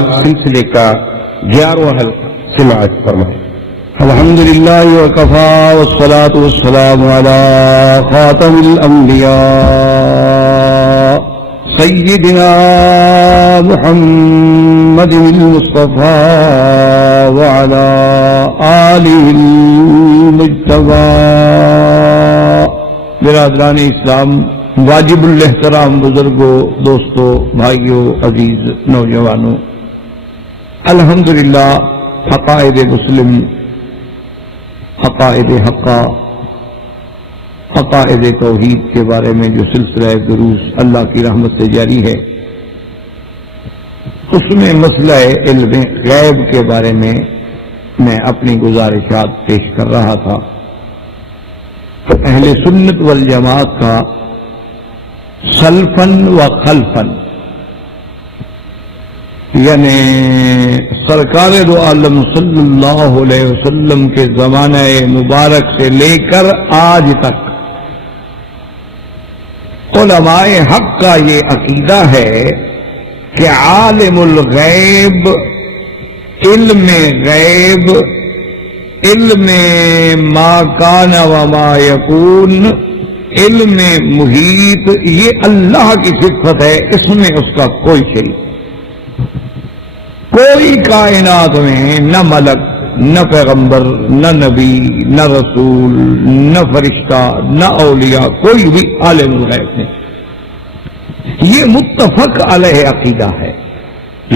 سلسلے کا 11واں حلقہ سماعت فرمائیں۔ الحمدللہ وکفا والصلاة والسلام علی خاتم الانبیاء سیدنا محمد المصطفى وعلى آلہ المجتبى۔ برادران اسلام، واجب الاحترام بزرگوں، دوستوں، بھائیوں، عزیز نوجوانوں، الحمدللہ حقائد مسلم، عقائد حقہ، عقائد توحید کے بارے میں جو سلسلہ دروس اللہ کی رحمت سے جاری ہے، اس میں مسئلہ علم غیب کے بارے میں اپنی گزارشات پیش کر رہا تھا۔ تو اہل سنت والجماعت کا سلفن و خلفن، یعنی سرکار دو عالم صلی اللہ علیہ وسلم کے زمانہ مبارک سے لے کر آج تک علماء حق کا یہ عقیدہ ہے کہ عالم الغیب، علم غیب، علم ما کان و ما یکون، علم محیط، یہ اللہ کی صفت ہے، اس میں اس کا کوئی شریک، کوئی کائنات میں نہ ملک، نہ پیغمبر، نہ نبی، نہ رسول، نہ فرشتہ، نہ اولیاء، کوئی بھی عالم الغیب نہیں۔ یہ متفق علیہ عقیدہ ہے۔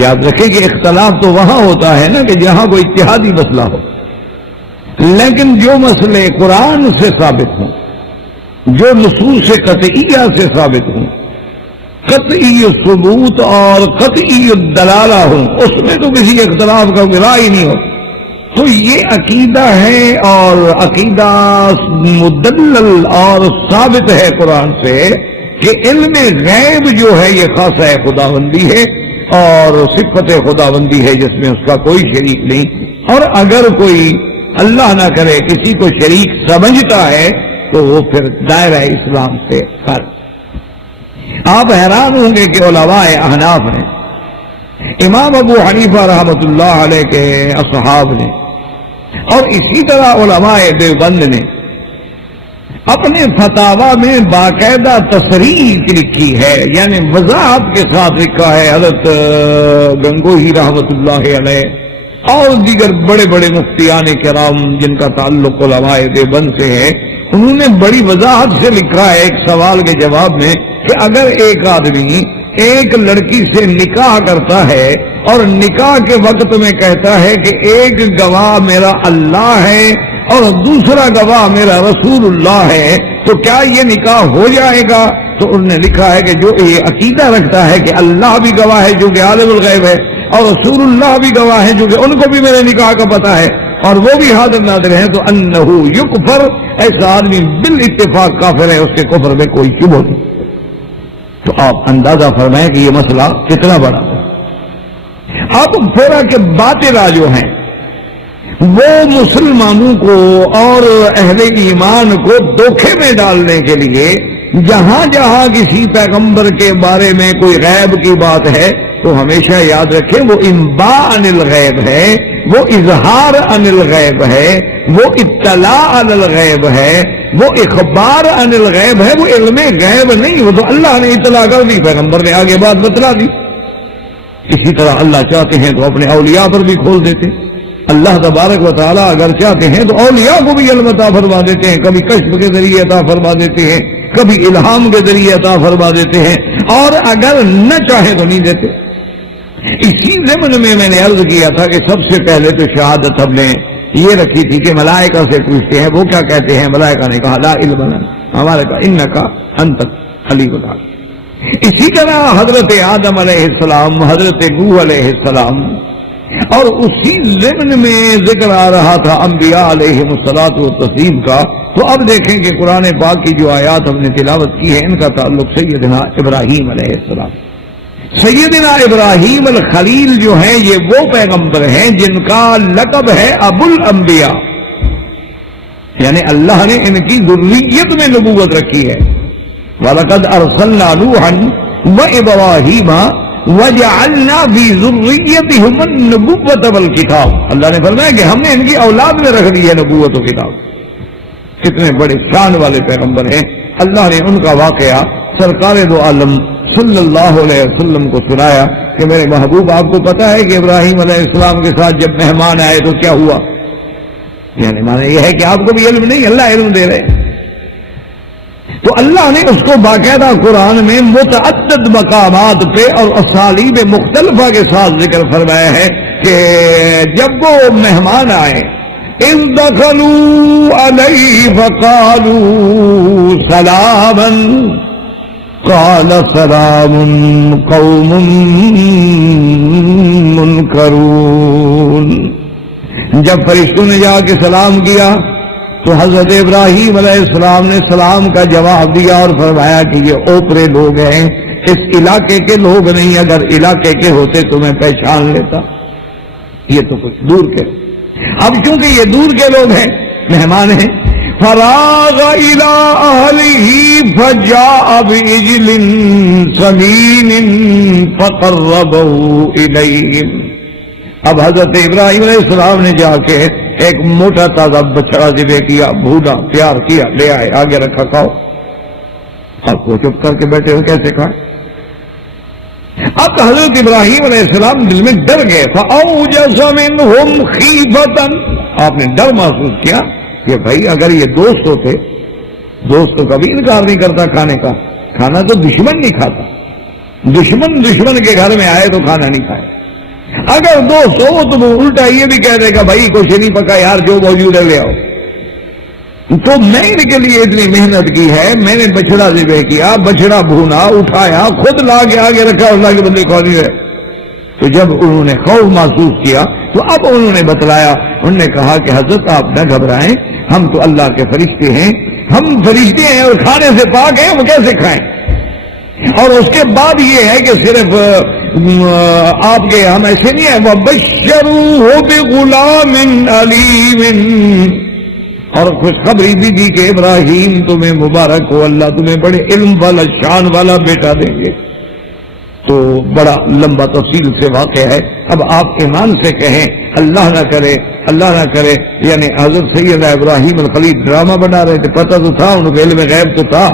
یاد رکھیں کہ اختلاف تو وہاں ہوتا ہے نا کہ جہاں کوئی اتحادی مسئلہ ہو، لیکن جو مسئلے قرآن سے ثابت ہوں، جو نصوص قطعیہ سے ثابت ہوں، قطعی ثبوت اور قطعی دلالہ ہوں، اس میں تو کسی اختلاف کا گرا ہی نہیں ہو۔ تو یہ عقیدہ ہے، اور عقیدہ مدلل اور ثابت ہے قرآن سے کہ علم غیب جو ہے یہ خاصہ خداوندی ہے اور صفت خداوندی ہے جس میں اس کا کوئی شریک نہیں۔ اور اگر کوئی اللہ نہ کرے کسی کو شریک سمجھتا ہے تو وہ پھر دائرہ اسلام سے خارج۔ آپ حیران ہوں گے کہ علماء احناف نے، امام ابو حنیفہ رحمۃ اللہ علیہ کے اصحاب نے، اور اسی طرح علماء دیوبند نے اپنے فتاوی میں باقاعدہ تصریح لکھی ہے، یعنی وضاحت کے ساتھ لکھا ہے۔ حضرت گنگوہی رحمۃ اللہ علیہ اور دیگر بڑے بڑے مفتیان کرام جن کا تعلق علماء دیوبند سے ہے، انہوں نے بڑی وضاحت سے لکھا ہے ایک سوال کے جواب میں کہ اگر ایک آدمی ایک لڑکی سے نکاح کرتا ہے اور نکاح کے وقت میں کہتا ہے کہ ایک گواہ میرا اللہ ہے اور دوسرا گواہ میرا رسول اللہ ہے، تو کیا یہ نکاح ہو جائے گا؟ تو انہوں نے لکھا ہے کہ جو یہ عقیدہ رکھتا ہے کہ اللہ بھی گواہ ہے جو کہ عالم الغیب ہے، اور رسول اللہ بھی گواہ ہے جو کہ ان کو بھی میرے نکاح کا پتہ ہے اور وہ بھی حاضر ناظر ہیں، تو انہ یکفر، ایسا آدمی بالاتفاق کافر ہے، اس کے کفر میں کوئی شبہ نہیں۔ تو آپ اندازہ فرمائیں کہ یہ مسئلہ کتنا بڑا ہے۔ اب پورا کہ باطلہ جو ہیں وہ مسلمانوں کو اور اہل ایمان کو دھوکے میں ڈالنے کے لیے جہاں جہاں کسی پیغمبر کے بارے میں کوئی غیب کی بات ہے تو ہمیشہ یاد رکھیں وہ انباء عن الغیب ہے، وہ اظہار عن الغیب ہے، وہ اطلاع عن الغیب ہے، وہ اخبار عن الغیب ہے، وہ علم غیب نہیں، وہ تو اللہ نے اطلاع کر دی، پیغمبر نے آگے بات بتلا دی۔ اسی طرح اللہ چاہتے ہیں تو اپنے اولیاء پر بھی کھول دیتے۔ اللہ تبارک و تعالیٰ اگر چاہتے ہیں تو اولیاء کو بھی علم عطا فرما دیتے ہیں، کبھی کشف کے ذریعے عطا فرما دیتے ہیں، کبھی الہام کے ذریعے عطا فرما دیتے ہیں، اور اگر نہ چاہیں تو نہیں دیتے۔ اسی ضمن میں نے عرض کیا تھا کہ سب سے پہلے تو شہادت ہم نے یہ رکھی تھی کہ ملائکہ سے پوچھتے ہیں وہ کیا کہتے ہیں۔ ملائکہ نے کہا لا علم لنا، ہمارے کہا انکا انت العلیم الحکیم۔ اسی طرح حضرت آدم علیہ السلام، حضرت نوح علیہ السلام، اور اسی ضمن میں ذکر آ رہا تھا انبیاء علیہ الصلوۃ والتسلیم کا۔ تو اب دیکھیں کہ قرآن پاک کی جو آیات ہم نے تلاوت کی ہے ان کا تعلق سیدنا ابراہیم علیہ السلام۔ سیدنا ابراہیم الخلیل جو ہیں یہ وہ پیغمبر ہیں جن کا لقب ہے ابو الانبیاء، یعنی اللہ نے ان کی ذریت میں نبوت رکھی ہے۔ وَلَقَدْ أَرْسَلْنَا نُوحًا وَإِبْرَاهِيمَ وَجَعَلْنَا فِي ذُرِّيَّتِهِمُ النُّبُوَّةَ وَالْكِتَابَ، اللہ نے فرمایا کہ ہم نے ان کی اولاد میں رکھ دی ہے نبوت و کتاب۔ کتنے بڑے شان والے پیغمبر ہیں۔ اللہ نے ان کا واقعہ سرکار دو عالم صلی اللہ علیہ وسلم کو سنایا کہ میرے محبوب آپ کو پتا ہے کہ ابراہیم علیہ السلام کے ساتھ جب مہمان آئے تو کیا ہوا؟ یعنی معنی یہ ہے کہ آپ کو بھی علم نہیں، اللہ علم دے رہے۔ تو اللہ نے اس کو باقاعدہ قرآن میں متعدد مقامات پہ اور اسالیب مختلفہ کے ساتھ ذکر فرمایا ہے کہ جب وہ مہمان آئے، اذ دخلوا علیہ فقالوا سلاما قال سلام قوم منکرون، جب فرشتوں نے جا کے سلام کیا تو حضرت ابراہیم علیہ السلام نے سلام کا جواب دیا اور فرمایا کہ یہ اوپرے لوگ ہیں، اس علاقے کے لوگ نہیں، اگر علاقے کے ہوتے تو میں پہچان لیتا، یہ تو کچھ دور کے۔ اب چونکہ یہ دور کے لوگ ہیں، مہمان ہیں، فراغ الى اہلہ فجاء بعجل سمین فقربہ الیہم، اب حضرت ابراہیم علیہ السلام نے جا کے ایک موٹا تازہ بچڑا ذبح کیا، بھونا پیار کیا، لے آئے، آگے رکھا، کھاؤ۔ اب وہ چپ کر کے بیٹھے ہو، کیسے کھائے؟ اب حضرت ابراہیم علیہ السلام دل میں ڈر گئے، فَأَوْجَسَ مِنْهُمْ خِيفَةً، آپ نے ڈر محسوس کیا کہ بھائی اگر یہ دوست ہوتے، دوست تو کبھی انکار نہیں کرتا کھانے کا، کھانا تو دشمن نہیں کھاتا، دشمن کے گھر میں آئے تو کھانا نہیں کھائے، اگر دوست ہو تو وہ الٹا یہ بھی کہہ دے گا بھائی کچھ نہیں پکا یار، جو موجود ہے لے آؤ۔ تو میں ان کے لیے اتنی محنت کی ہے، میں نے بچڑا ذبح کیا، بچڑا بھونا، اٹھایا، خود لا کے آگے رکھا، اللہ کے بندے کھا نہیں رہے۔ تو جب انہوں نے خوف محسوس کیا تو اب انہوں نے بتلایا، انہوں نے کہا کہ حضرت آپ نہ گھبرائیں، ہم تو اللہ کے فرشتے ہیں، ہم فرشتے ہیں اور کھانے سے پاک ہیں، ہم کیسے کھائیں؟ اور اس کے بعد یہ ہے کہ صرف آپ کے ہم ایسے نہیں ہیں، وَبَشَّرُوهُ بِغُلَامٍ عَلِيمٍ، اور خوشخبری بھی دی کہ ابراہیم تمہیں مبارک ہو، اللہ تمہیں بڑے علم والا شان والا بیٹا دیں گے۔ تو بڑا لمبا تفصیل سے واقع ہے۔ اب آپ ایمان سے کہیں اللہ نہ کرے، یعنی حضرت سیدنا ابراہیم الخلیل ڈرامہ بنا رہے تھے، پتہ تو تھا ان کو، علم غیب تو تھا،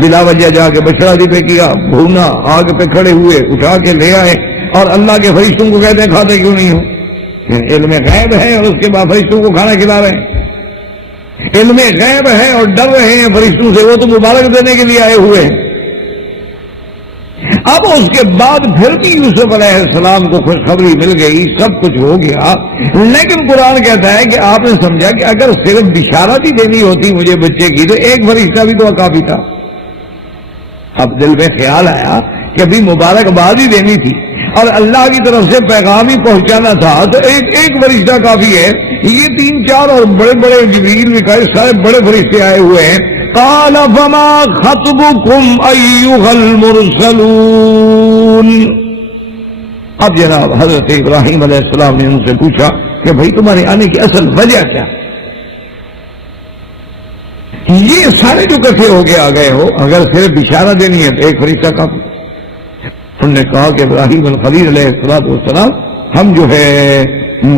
بلا وجہ جا کے بچڑا ذبح کیا، بھونا، آگ پہ کھڑے ہوئے، اٹھا کے لے آئے، اور اللہ کے فرشتوں کو کہتے ہیں کھاتے کیوں نہیں ہو؟ علم غیب ہے اور اس کے بعد فرشتوں کو کھانا کھلا رہے ہیں، علم غیب ہے اور ڈر رہے ہیں فرشتوں سے، وہ تو مبارک دینے کے لیے آئے ہوئے ہیں۔ اب اس کے بعد پھر بھی یوسف علیہ السلام کو خوشخبری مل گئی، سب کچھ ہو گیا، لیکن قرآن کہتا ہے کہ آپ نے سمجھا کہ اگر صرف بشارت ہی دینی ہوتی مجھے بچے کی تو ایک فرشتہ بھی تو کافی تھا۔ اب دل میں خیال آیا کہ ابھی مبارکباد ہی دینی تھی اور اللہ کی طرف سے پیغام ہی پہنچانا تھا، تو ایک فرشتہ کافی ہے، یہ 3-4 اور بڑے بڑے جبریل میکائیل سارے بڑے فرشتے آئے ہوئے ہیں۔ قال فما خطبكم ايها المرسلون، اب جناب حضرت ابراہیم علیہ السلام نے ان سے پوچھا کہ بھائی تمہارے آنے کی اصل وجہ کیا؟ یہ سارے جو کٹھے ہو کے آ گئے ہو، اگر صرف اشارہ دینی ہے تو ایک فرشتہ کافی۔ انہوں نے کہا کہ ابراہیم الخلیل علیہ السلام ہم جو ہے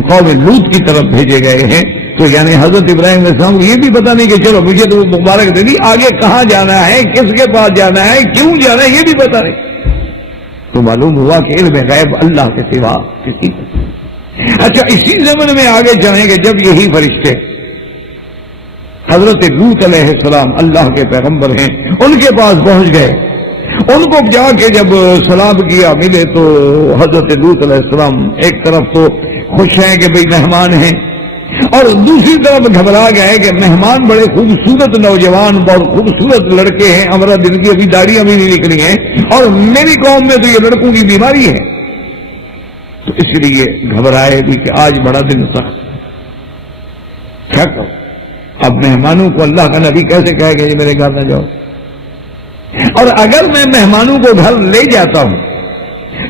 قوم لوط کی طرف بھیجے گئے ہیں، تو یعنی حضرت ابراہیم علیہ السلام کو یہ بھی پتا نہیں کہ چلو مجھے تو مبارک دے دی، آگے کہاں جانا ہے، کس کے پاس جانا ہے، کیوں جانا ہے، یہ بھی پتا نہیں۔ تو معلوم ہوا کہ علم غیب اللہ کے سوا کسی کو۔ اچھا، اسی زمن میں آگے چلیں گے جب یہی فرشتے حضرت لوط علیہ السلام اللہ کے پیغمبر ہیں، ان کے پاس پہنچ گئے، ان کو جا کے جب سلام کیا، ملے تو حضرت لوط علیہ السلام ایک طرف تو خوش ہیں کہ بھئی مہمان ہیں، اور دوسری طرف گھبرا گئے کہ مہمان بڑے خوبصورت نوجوان، بہت خوبصورت لڑکے ہیں، ہمارا دن کی ابھی داڑیاں بھی نہیں نکلی ہیں، اور میری قوم میں تو یہ لڑکوں کی بیماری ہے، تو اس لیے گھبرائے بھی کہ آج بڑا دن سخت کیا کرو۔ اب مہمانوں کو اللہ کا نبی کیسے کہے گا یہ میرے گھر نہ جاؤ؟ اور اگر میں مہمانوں کو گھر لے جاتا ہوں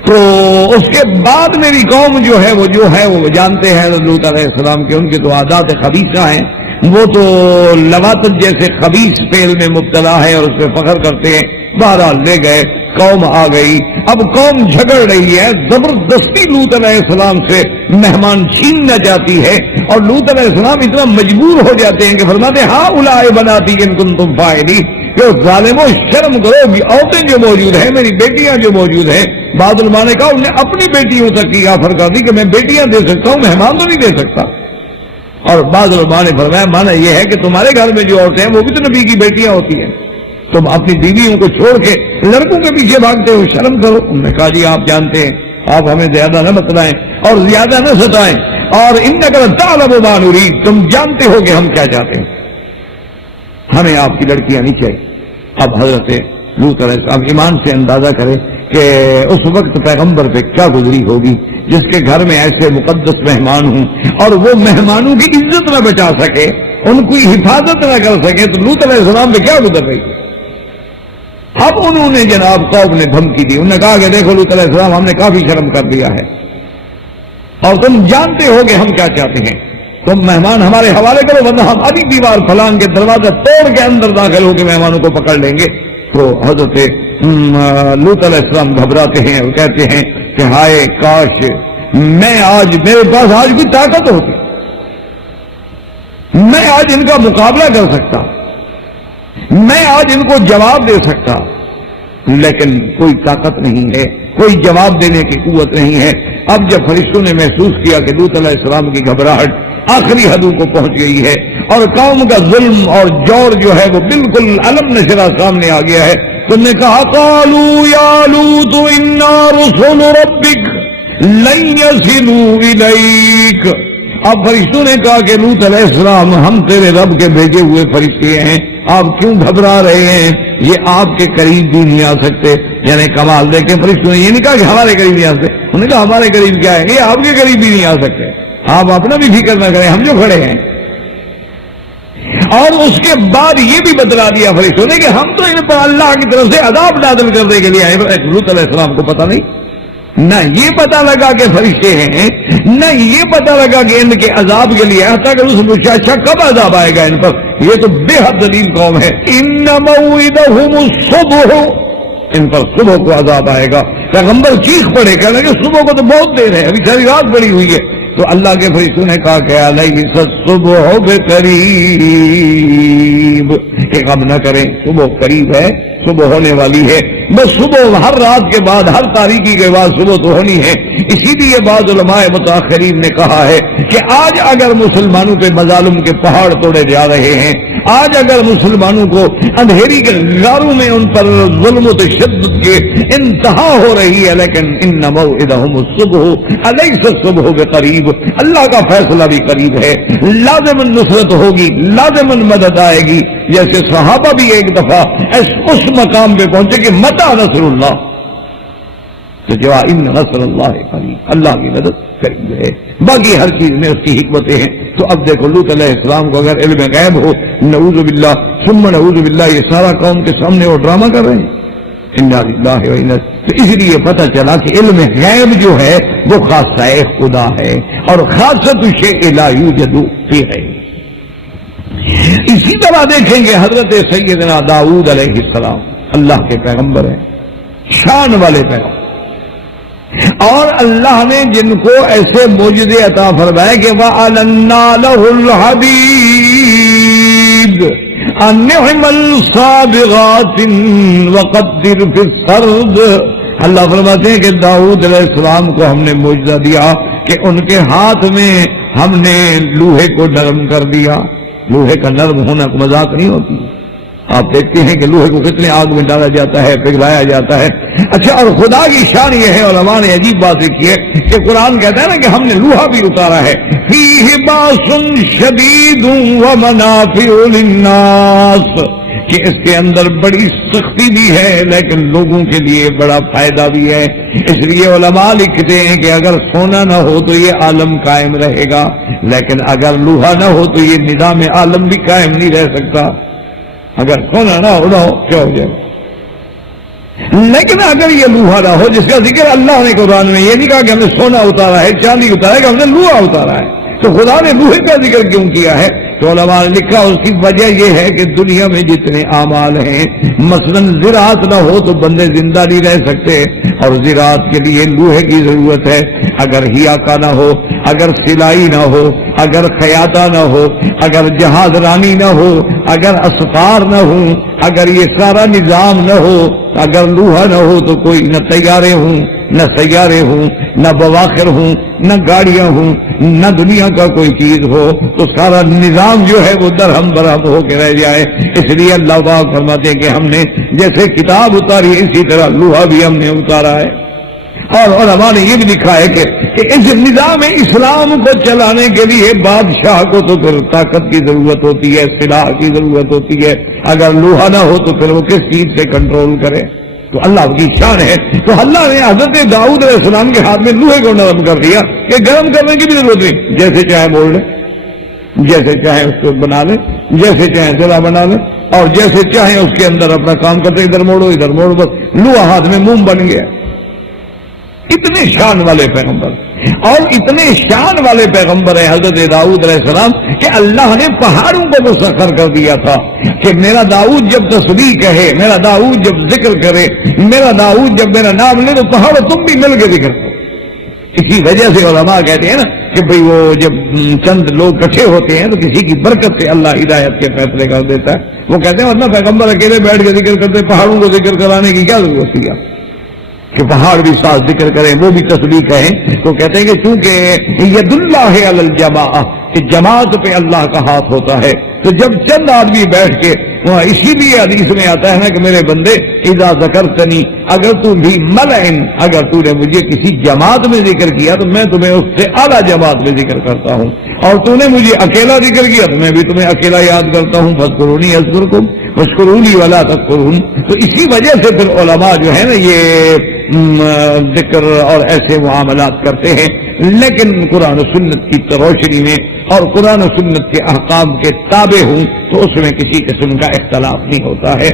تو اس کے بعد میری قوم جو ہے وہ جانتے ہیں لوط علیہ السلام کے، ان کے تو عادات خبیثہ ہیں، وہ تو لواطت جیسے خبیث فعل میں مبتلا ہے اور اس پہ فخر کرتے ہیں۔ بہرحال لے گئے، قوم آ گئی. اب قوم جھگڑ رہی ہے, زبردستی لوط علیہ السلام سے مہمان چھیننا چاہتی ہے, اور لوط علیہ السلام اتنا مجبور ہو جاتے ہیں کہ فرماتے ہیں ہاں اولائے بناتی ان کنتم فاعلین, کہ ظالموں شرم کرو, عورتیں جو موجود ہیں, میری بیٹیاں جو موجود ہیں. بعض علماء نے کہا انہوں نے اپنی بیٹیوں تک کی آفر کر دی کہ میں بیٹیاں دے سکتا ہوں, مہمان تو نہیں دے سکتا. اور بعض علماء نے فرمایا مانا یہ ہے کہ تمہارے گھر میں جو عورتیں ہیں وہ بھی تو نبی کی بیٹیاں ہوتی ہیں, تم اپنی بیویوں کو چھوڑ کے لڑکوں کے پیچھے بھاگتے ہو, شرم کرو. انہوں نے کہا جی آپ جانتے ہیں, آپ ہمیں زیادہ نہ بتلائیں اور زیادہ نہ ستائیں, اور انک تعلم ما نريد, تم جانتے ہو کہ ہم کیا چاہتے ہیں, ہمیں آپ کی لڑکیاں نہیں چاہیے. اب حضرت لوط علیہ السلام ایمان سے اندازہ کرے کہ اس وقت پیغمبر پہ کیا گزری ہوگی جس کے گھر میں ایسے مقدس مہمان ہوں اور وہ مہمانوں کی عزت نہ بچا سکے, ان کی حفاظت نہ کر سکے, تو لوط علیہ السلام پہ کیا گزر رہی ہے. اب انہوں نے جناب قوم نے دھمکی دی, انہوں نے کہا کہ دیکھو لوط علیہ السلام ہم نے کافی شرم کر دیا ہے, اور تم جانتے ہو کہ ہم کیا چاہتے ہیں, تم مہمان ہمارے حوالے کرو ورنہ ہم ابھی دیوار فلان کے دروازہ توڑ کے اندر داخل ہو کے مہمانوں کو پکڑ لیں گے. تو حضرت لوط علیہ السلام گھبراتے ہیں اور کہتے ہیں کہ ہائے کاش میں آج, میرے پاس آج بھی طاقت ہوتی, میں آج ان کا مقابلہ کر سکتا, میں آج ان کو جواب دے سکتا, لیکن کوئی طاقت نہیں ہے, کوئی جواب دینے کی قوت نہیں ہے. اب جب فرشتوں نے محسوس کیا کہ لوط علیہ السلام کی گھبراہٹ آخری حدوں کو پہنچ گئی ہے اور قوم کا ظلم اور جور جو ہے وہ بالکل علم نشرہ سامنے آ گیا ہے, تو نے کہا قالوا یا لوط انا رسول ربک لن یصلوا الیک. اب فرشتوں نے کہا کہ لوط علیہ السلام ہم تیرے رب کے بھیجے ہوئے فرشتے ہیں, آپ کیوں گھبرا رہے ہیں, یہ آپ کے قریب بھی نہیں آ سکتے. یعنی کمال دیکھیں, فرشتوں نے یہ نہیں کہا کہ ہمارے قریب نہیں آ سکتے, انہوں نے کہا ہمارے قریب کیا ہے, یہ آپ کے قریب بھی نہیں آ سکتے, آپ اپنا بھی فکر نہ کریں, ہم جو کھڑے ہیں. اور اس کے بعد یہ بھی بتلا دیا فرشتوں نے کہ ہم تو ان پر اللہ کی طرف سے عذاب نازل کرنے کے لیے آئے. لوط علیہ السلام کو پتہ نہیں, نہ یہ پتا لگا کہ فرشتے ہیں, نہ یہ پتا لگا کہ ان کے عذاب کے لیے, حتیٰ کہ اس نے پوچھا اچھا کب عذاب آئے گا ان پر, یہ تو بے حد ذلیل قوم ہے. ان موعدہم الصبح, ان پر صبح کو عذاب آئے گا. پیغمبر چیخ پڑے, کہنے کہ صبح کو تو بہت دیر ہے, ابھی ساری رات پڑی ہوئی ہے. تو اللہ کے فرشتوں نے کہا کہ الیس الصبح بقریب, کہ غم نہ کریں, صبح قریب ہے, صبح ہونے والی ہے. بس صبح ہر رات کے بعد, ہر تاریکی کے بعد صبح تو ہونی ہے. اسی لیے بعض علماء متاخرین نے کہا ہے کہ آج اگر مسلمانوں کے مظالم کے پہاڑ توڑے جا رہے ہیں, آج اگر مسلمانوں کو اندھیری کے غاروں میں ان پر ظلم و تشدد کے انتہا ہو رہی ہے, لیکن ان موعدہم الصبح الیس الصبح بقریب, اللہ کا فیصلہ بھی قریب ہے, لازماً نصرت ہوگی, لازماً مدد آئے گی. جیسے صحابہ بھی ایک دفعہ اس مقام پہ پہنچے کہ متى نصر اللہ, تو جواب ان نصر اللہ قریب, اللہ کی مدد قریب ہے. باقی ہر چیز میں اس کی حکمتیں ہیں. تو اب دیکھو لوط علیہ السلام کو اگر علم غیب ہو, نعوذ باللہ ثم نعوذ باللہ, یہ سارا قوم کے سامنے وہ ڈرامہ کر رہے ہیں. انا للہ و انا, تو اس لیے پتہ چلا کہ علم غیب جو ہے وہ خاصہ خدا ہے, اور خاصۃ شیء لا یوجد فی غیرہ. اسی طرح دیکھیں گے حضرت سیدنا داؤد علیہ السلام, اللہ کے پیغمبر ہیں, شان والے پیغمبر, اور اللہ نے جن کو ایسے معجزے عطا فرمائے کہ وَأَلَنَّا لَهُ الْحَدِيدَ النِّعْمَ الصَّابِغَاتٍ وَقَدِّرْ فِي السَّرْدِ. اللہ فرماتے ہیں کہ داؤد علیہ السلام کو ہم نے معجزہ دیا کہ ان کے ہاتھ میں ہم نے لوہے کو نرم کر دیا. لوہے کا نرم ہونا کو مذاق نہیں ہوتی. آپ دیکھتے ہیں کہ لوہے کو کتنے آگ میں ڈالا جاتا ہے, پگھلایا جاتا ہے. اچھا, اور خدا کی شان یہ ہے, علماء نے عجیب بات لکھی ہے کہ قرآن کہتا ہے نا کہ ہم نے لوہا بھی اتارا ہے. فیہ باس شدید ومنافع للناس, کہ اس کے اندر بڑی سختی بھی ہے لیکن لوگوں کے لیے بڑا فائدہ بھی ہے. اس لیے علماء لکھتے ہیں کہ اگر سونا نہ ہو تو یہ عالم قائم رہے گا, لیکن اگر لوہا نہ ہو تو یہ نظام عالم بھی قائم نہیں رہ سکتا. اگر سونا نہ ہو کیا ہو جائے, لیکن اگر یہ لوہا نہ ہو, جس کا ذکر اللہ نے قرآن میں یہ نہیں کہا کہ ہم نے سونا اتارا ہے, چاندی اتارا ہے, کہ ہم نے لوہا اتارا ہے. تو خدا نے لوہے کا ذکر کیوں کیا ہے؟ تو علماء نے لکھا اس کی وجہ یہ ہے کہ دنیا میں جتنے اعمال ہیں، مثلا زراعت نہ ہو تو بندے زندہ نہیں رہ سکتے، اور زراعت کے لیے لوہے کی ضرورت ہے. اگر ہیاکا نہ ہو، اگر سلائی نہ ہو، اگر خیاطہ نہ ہو، اگر جہاز رانی نہ ہو، اگر اسفار نہ ہو، اگر یہ سارا نظام نہ ہو، اگر لوہا نہ ہو تو کوئی نہ طیارے ہوں، نہ سیارے ہوں، نہ بواخر ہوں، نہ گاڑیاں ہوں، نہ دنیا کا کوئی چیز ہو، تو سارا نظام جو ہے وہ درہم برہم ہو کے رہ جائے. اس لیے اللہ پاک فرماتے ہیں کہ ہم نے جیسے کتاب اتاری اسی طرح لوہا بھی ہم نے اتارا ہے. اور علماء نے یہ بھی لکھا ہے کہ اس نظام اسلام کو چلانے کے لیے بادشاہ کو تو پھر طاقت کی ضرورت ہوتی ہے، سلاح کی ضرورت ہوتی ہے. اگر لوہا نہ ہو تو پھر وہ کس چیز سے کنٹرول کرے؟ تو اللہ کی شان ہے. تو اللہ نے حضرت داؤد علیہ السلام کے ہاتھ میں لوہے کو نرم کر دیا کہ گرم کرنے کی بھی ضرورت نہیں، جیسے چاہے بول لیں، جیسے چاہے اس کو بنا لیں، جیسے چاہے سلا بنا لیں، اور جیسے چاہے اس کے اندر اپنا کام کرتے، ادھر موڑو ادھر موڑو، بس لوہا ہاتھ میں موم بن گیا. اتنے شان والے پیغمبر، اور اتنے شان والے پیغمبر ہیں حضرت داؤد علیہ السلام کہ اللہ نے پہاڑوں کو مسخر کر دیا تھا کہ میرا داؤد جب تسبیح کہے، میرا داؤد جب ذکر کرے، میرا داؤد جب میرا نام لے تو پہاڑ تم بھی مل کے ذکر کرو. اسی وجہ سے علماء کہتے ہیں نا کہ بھئی وہ جب چند لوگ اکٹھے ہوتے ہیں تو کسی کی برکت سے اللہ ہدایت کے فیصلے کر دیتا ہے. وہ کہتے ہیں ورنہ پیغمبر اکیلے بیٹھ کے ذکر کرتے، پہاڑوں کو ذکر کرانے کی کیا ضرورت تھی کہ پہاڑ بھی ساتھ ذکر کریں، وہ بھی تسبیح کہیں؟ تو کہتے ہیں کہ چونکہ ید اللہ علی الجماع، کہ جماعت پہ اللہ کا ہاتھ ہوتا ہے، تو جب چند آدمی بیٹھ کے، اسی لیے حدیث میں آتا ہے نا کہ میرے بندے اذا ذکرتنی، اگر تو بھی ملئن، اگر تو نے مجھے کسی جماعت میں ذکر کیا تو میں تمہیں اس سے اعلیٰ جماعت میں ذکر کرتا ہوں، اور تو نے مجھے اکیلا ذکر کیا تو میں بھی تمہیں اکیلا یاد کرتا ہوں. فاذکرونی اذکرکم واشکرونی ولا تکفرون. تو اسی وجہ سے پھر علماء جو ہے نا یہ ذکر اور ایسے معاملات کرتے ہیں، لیکن قرآن و سنت کی روشنی میں اور قرآن و سنت کے احکام کے تابع ہوں تو اس میں کسی قسم کا اختلاف نہیں ہوتا ہے.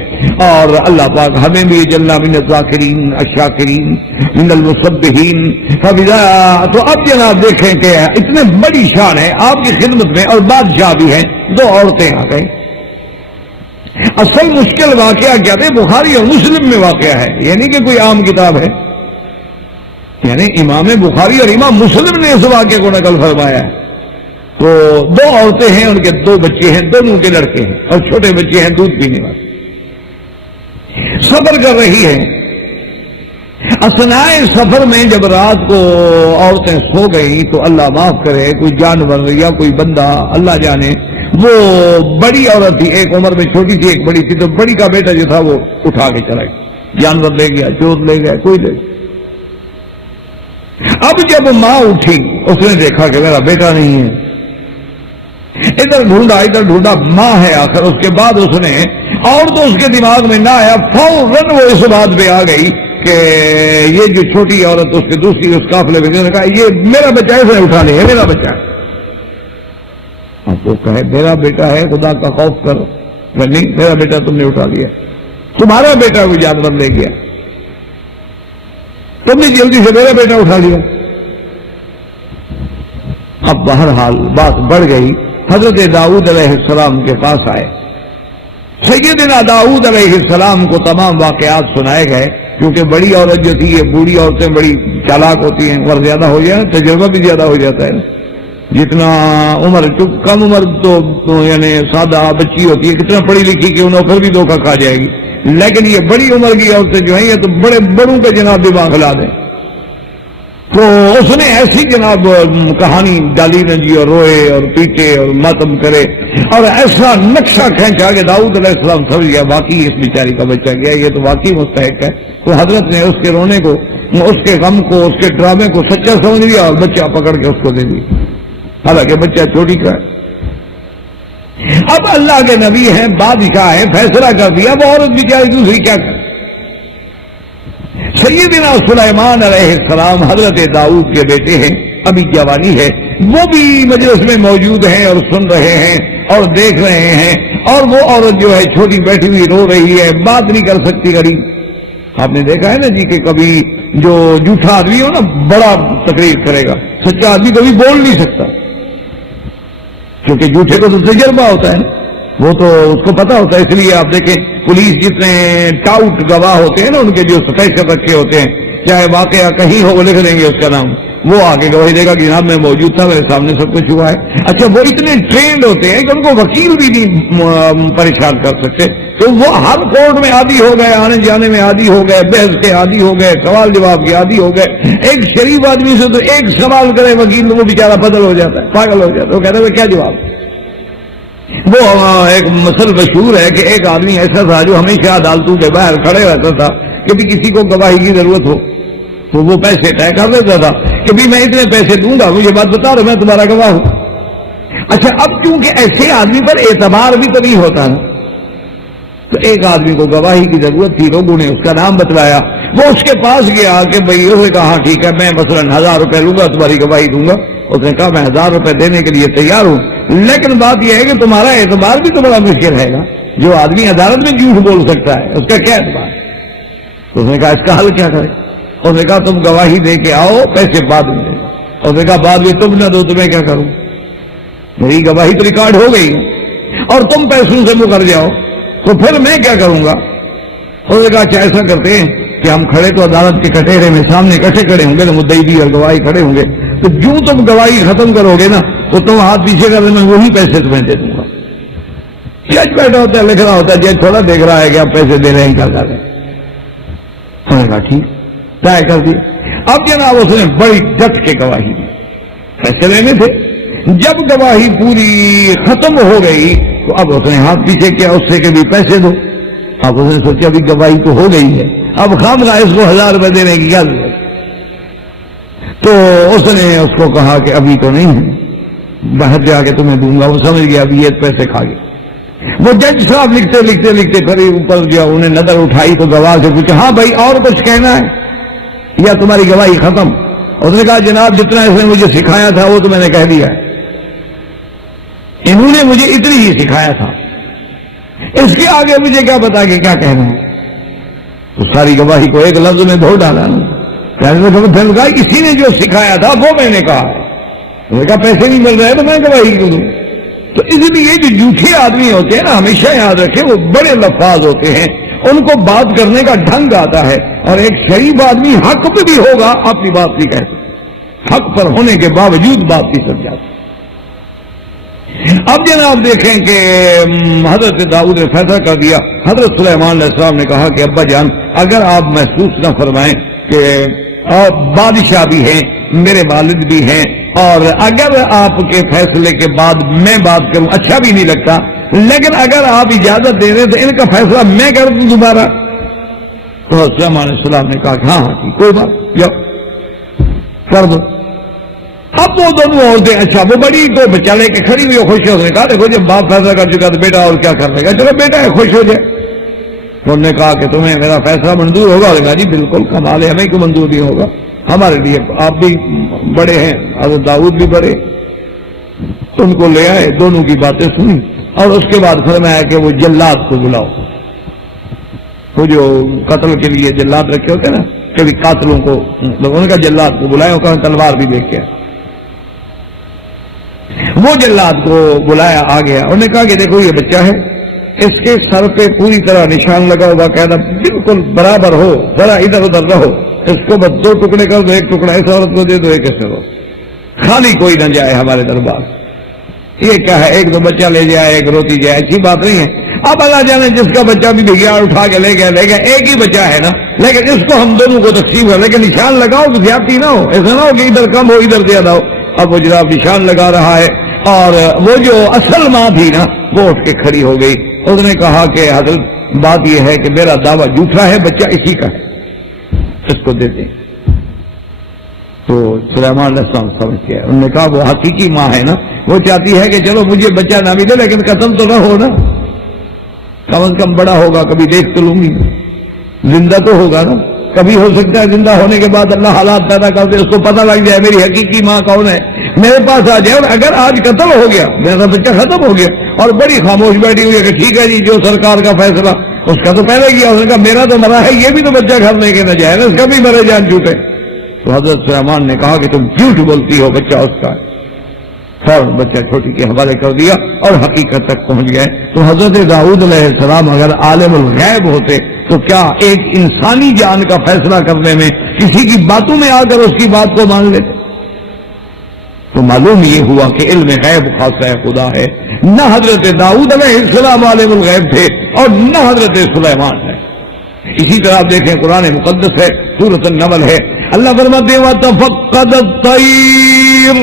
اور اللہ پاک ہمیں بھی جل من الذاکرین الشاکرین من المسبحین. تو اب جناب دیکھیں کہ اتنے بڑی شان ہے آپ کی خدمت میں، اور بادشاہ بھی ہیں، دو عورتیں آ گئیں. اصل مشکل واقعہ کیا تھے؟ بخاری اور مسلم میں واقعہ ہے، یعنی کہ کوئی عام کتاب ہے، یعنی امام بخاری اور امام مسلم نے اس واقعے کو نقل فرمایا ہے. تو دو عورتیں ہیں، ان کے دو بچے ہیں، دونوں کے لڑکے ہیں، اور چھوٹے بچے ہیں دودھ پینے والے. سفر کر رہی ہیں، اثناء سفر میں جب رات کو عورتیں سو گئی تو اللہ معاف کرے کوئی جانور یا کوئی بندہ اللہ جانے، وہ بڑی عورت تھی، ایک عمر میں چھوٹی تھی ایک بڑی تھی، تو بڑی کا بیٹا جو تھا وہ اٹھا کے چلا گیا، جانور لے گیا، چور لے گیا، کوئی لے گیا. اب جب ماں اٹھی اس نے دیکھا کہ میرا بیٹا نہیں ہے، ادھر ڈھونڈا، ماں ہے آخر. اس کے بعد اس نے، اور تو اس کے دماغ میں نہ آیا، فوراً وہ اس بات پہ آ گئی کہ یہ جو چھوٹی عورت اس کے دوسری اس قافلے میں نے کہا یہ میرا بچہ ہے، اس نے اٹھا لیا، میرا بچہ ہے. اب وہ کہے میرا بیٹا ہے، خدا کا خوف کرو. نہیں، میرا بیٹا تم نے اٹھا لیا، تمہارا بیٹا وہ جانور لے گیا، تم نے جلدی سے میرا بیٹا اٹھا لیا. اب بہرحال بات بڑھ گئی، حضرت داؤد علیہ السلام کے پاس آئے. سیدنا داؤد علیہ السلام کو تمام واقعات سنائے گئے، کیونکہ بڑی عورت جو تھی، یہ بوڑھی عورتیں بڑی چالاک ہوتی ہیں، عمر زیادہ ہو جائے تجربہ بھی زیادہ ہو جاتا ہے. جتنا عمر کم عمر تو یعنی سادہ بچی ہوتی ہے، کتنا پڑھی لکھی کہ انہوں پھر بھی دھوکہ کھا جائے گی، لیکن یہ بڑی عمر کی عورتیں جو ہیں یہ تو بڑے بڑوں کے جناب دماغ لا دیں. تو اس نے ایسی جناب کہانی ڈالی نہ جی، اور روئے اور پیٹے اور ماتم کرے، اور ایسا نقشہ کھینچا کہ داؤد علیہ السلام سمجھ گیا واقعی اس بیچاری کا بچہ گیا، یہ تو واقعی مستحق ہے. تو حضرت نے اس کے رونے کو، اس کے غم کو، اس کے ڈرامے کو سچا سمجھ لیا اور بچہ پکڑ کے اس کو دے دیا، حالانکہ بچہ چھوٹی کا ہے. اب اللہ کے نبی ہیں، بادشاہ ہیں، فیصلہ کر دیا، اب عورت بیچاری دوسری کیا کرے. سیدنا سلیمان علیہ السلام حضرت داؤد کے بیٹے ہیں، ابھی جوانی ہے، وہ بھی مجلس میں موجود ہیں اور سن رہے ہیں اور دیکھ رہے ہیں. اور وہ عورت جو ہے چھوٹی بیٹھی ہوئی رو رہی ہے، بات نہیں کر سکتی. غریب آپ نے دیکھا ہے نا جی کہ کبھی جو جھوٹا آدمی ہو نا بڑا تقریر کرے گا، سچا آدمی کبھی بول نہیں سکتا. کیونکہ جھوٹے کو تو تجربہ ہوتا ہے نا، وہ تو اس کو پتا ہوتا ہے. اس لیے آپ دیکھیں پولیس جتنے ٹاؤٹ گواہ ہوتے ہیں نا، ان کے جو سٹیشن رکھے ہوتے ہیں، چاہے واقعہ کہیں ہو وہ لکھ دیں گے اس کا نام، وہ آگے گواہی دے گا کہ جناب میں موجود تھا، میرے سامنے سب کچھ ہوا ہے. اچھا وہ اتنے ٹرینڈ ہوتے ہیں کہ ان کو وکیل بھی نہیں پریشان کر سکتے، تو وہ ہر کورٹ میں عادی ہو گئے، آنے جانے میں عادی ہو گئے، بحث کے عادی ہو گئے، سوال جواب کے عادی ہو گئے. ایک شریف آدمی سے تو ایک سوال کرے وکیل، وہ بیچارہ بدل ہو جاتا ہے، پاگل ہو جاتا ہے. وہ کہتا ہے کیا جواب. وہ ایک مثل مشہور ہے کہ ایک آدمی ایسا تھا جو ہمیشہ عدالتوں کے باہر کھڑے رہتا تھا کہ بھی کسی کو گواہی کی ضرورت ہو تو وہ پیسے طے کر دیتا تھا کہ بھی میں اتنے پیسے دوں گا، مجھے بات بتا رہا میں تمہارا گواہ ہوں. اچھا اب کیونکہ ایسے آدمی پر اعتبار بھی تو نہیں ہوتا نا، تو ایک آدمی کو گواہی کی ضرورت تھی، لوگوں نے اس کا نام بتلایا، وہ اس کے پاس گیا کہ بھائی اس نے کہا ٹھیک ہے میں مثلاً 1000 روپے لوں گا، تمہاری گواہی دوں گا. اس نے کہا میں 1000 روپے دینے کے لیے تیار ہوں، لیکن بات یہ ہے کہ تمہارا اعتبار بھی تو بڑا مشکل ہے گا. جو آدمی عدالت میں جھوٹ بول سکتا ہے اس کا کیا اعتبار. تو اس نے کہا اس کا حل کیا کرے. اس نے کہا تم گواہی دے کے آؤ، پیسے بعد میں دے. اس نے کہا بعد میں تم نہ دو تو میں کیا کروں، میری گواہی تو ریکارڈ ہو گئی اور تم پیسوں سے مکر جاؤ تو پھر میں کیا کروں گا. اس نے کہا اچھا ایسا کرتے ہیں کہ ہم کھڑے تو عدالت کے کٹہرے میں سامنے کٹھے کھڑے ہوں گے نا، مدعی بھی اور گواہی کھڑے ہوں گے، تو جو تم گواہی ختم کرو گے نا تو تم ہاتھ پیچھے کر دینا، وہی پیسے تمہیں دے دوں گا. جج بیٹھا ہوتا ہے، لکھ رہا ہوتا ہے، جج تھوڑا دیکھ رہا ہے کہ آپ پیسے دے رہے ہیں کیا کر رہے ہیں. انہوں نے کہا ٹھیک طے کر دیا. اب جناب اس نے بڑی ڈٹ کے گواہی دی، فیصلے میں تھے. جب گواہی پوری ختم ہو گئی تو اب اس نے ہاتھ پیچھے کیا اس سے کہ بھی پیسے دو. اب اس نے سوچا ابھی گواہی تو ہو گئی ہے، اب خامخواہ اس کو 1000 روپے دینے کی کیا ضرورت. تو اس نے اس کو کہا کہ ابھی تو نہیں ہے، باہر جا کے تمہیں دوں گا. وہ سمجھ گیا ابھی یہ پیسے کھا گیا. وہ جج صاحب لکھتے لکھتے لکھتے پھر اوپر گیا، انہیں نظر اٹھائی تو گواہ سے پوچھا ہاں بھائی اور کچھ کہنا ہے یا تمہاری گواہی ختم. اس نے کہا جناب جتنا اس نے مجھے سکھایا تھا وہ تو میں نے کہہ دیا ہے، انہوں نے مجھے اتنی ہی سکھایا تھا، اس کے آگے مجھے کیا پتا کہ کیا کہنا ہے. تو ساری گواہی کو ایک لفظ میں دھو ڈالا نا. کہا کسی نے جو سکھایا تھا وہ میں نے کہا. انہوں نے کہا پیسے نہیں مل رہے تو میں گواہی کیوں دوں. تو اس لیے جو جھوٹے آدمی ہوتے ہیں نا ہمیشہ یاد رکھیں وہ بڑے لفاظ ہوتے ہیں، ان کو بات کرنے کا ڈھنگ آتا ہے. اور ایک شریف آدمی حق پہ بھی ہوگا اپنی بات نہیں کہتے، حق پر ہونے کے باوجود بات نہیں سمجھاتے. اب جناب دیکھیں کہ حضرت داؤد نے فیصلہ کر دیا. حضرت سلیمان علیہ السلام نے کہا کہ ابا جان اگر آپ محسوس نہ فرمائیں کہ آپ بادشاہ بھی ہیں، میرے والد بھی ہیں، اور اگر آپ کے فیصلے کے بعد میں بات کروں اچھا بھی نہیں لگتا، لیکن اگر آپ اجازت دے دیں تو ان کا فیصلہ میں کر دوں دوبارہ. تو سلیمان علیہ السلام نے کہا کہ ہاں کوئی بات جاؤ کر دو. اب وہ دونوں عورتیں اچھا وہ بڑی تو بچہ لے کے کھڑی ہوئی خوش ہو. نے کہا دیکھو جب باپ فیصلہ کر چکا تو بیٹا اور کیا کر لے گا، چلو بیٹا ہے خوش ہو جائے. تو انہوں نے کہا کہ تمہیں میرا فیصلہ منظور ہوگا. کہا جی بالکل کمال ہے، ہمیں کیوں منظور نہیں ہوگا، ہمارے لیے آپ بھی بڑے ہیں، حضرت داؤد بھی بڑے. ان کو لے آئے، دونوں کی باتیں سنی اور اس کے بعد فرمایا کہ وہ جلاد کو بلاؤ. وہ جو قتل کے لیے جلاد رکھے ہوتے ہیں نا، کبھی قاتلوں کو لوگوں نے کہا جلاد کو بلائے، وہ کہا تلوار بھی دیکھ کے. وہ جلاد کو بلایا، آ گیا. انہوں نے کہا کہ دیکھو یہ بچہ ہے، اس کے سر پہ پوری طرح نشان لگا ہوا، قاعدہ بالکل برابر ہو، ذرا ادھر ادھر رہو. اس کو بس 2 ٹکڑے کر دو، ایک ٹکڑا اس عورت کو دے دو، ایک ایسے ہو، خالی کوئی نہ جائے ہمارے دربار. یہ کیا ہے، ایک دو بچہ لے جائے ایک روتی جائے، اچھی بات نہیں ہے. اب اللہ جانے جس کا بچہ بھی بھگیا اٹھا کے لے گیا، ایک ہی بچہ ہے نا، لیکن اس کو ہم دونوں کو تقسیم کر، لیکن نشان لگاؤ کہ زیادتی نہ ہو، ایسا نہ ہو کہ ادھر کم ہو ادھر زیادہ ہو. اب وہ جناب نشان لگا رہا ہے اور وہ جو اصل ماں تھی نا وہ اٹھ کے کھڑی ہو گئی. اس نے کہا کہ حضرت بات یہ ہے کہ میرا دعویٰ جھوٹا ہے، بچہ اسی کا ہے، اس کو دیتے. تو سلیمان علیہ السلام سمجھ گیا. انہوں نے کہا وہ حقیقی ماں ہے نا، وہ چاہتی ہے کہ چلو مجھے بچہ نہ ملے لیکن قتل تو نہ ہو نا، کم از کم بڑا ہوگا، کبھی دیکھ تو لوں گی، زندہ تو ہوگا نا. کبھی ہو سکتا ہے زندہ ہونے کے بعد اللہ حالات پیدا کر دے، اس کو پتہ لگ جائے میری حقیقی ماں کون ہے، میرے پاس آ جائے. اور اگر آج قتل ہو گیا، میرا بچہ ختم ہو گیا اور بڑی خاموش بیٹھی ہوئی ہے کہ ٹھیک ہے جی جو سرکار کا فیصلہ، اس کا تو پہلے کیا، اس نے کہا میرا تو مرا ہے، یہ بھی تو بچہ گھر لے کے نہ جائے نا، اس کا بھی مرے جان جھوٹے. تو حضرت سلیمان نے کہا کہ تم جھوٹ بولتی ہو، بچہ اس کا ہے. فوراً بچہ چھوٹی کے حوالے کر دیا اور حقیقت تک پہنچ گئے. تو حضرت داؤد علیہ السلام اگر عالم الغیب ہوتے تو کیا ایک انسانی جان کا فیصلہ کرنے میں کسی کی باتوں میں آ کر اس کی بات کو مان لیتے؟ تو معلوم یہ ہوا کہ علم غیب خاصہ خدا ہے. نہ حضرت داؤد علیہ السلام عالم الغیب تھے اور نہ حضرت سلیمان ہے. اسی طرح آپ دیکھیں قرآن مقدس ہے، سورۃ النمل ہے، اللہ فرماتے ہیں وَتَفَقَّدَ الطَّيْرَ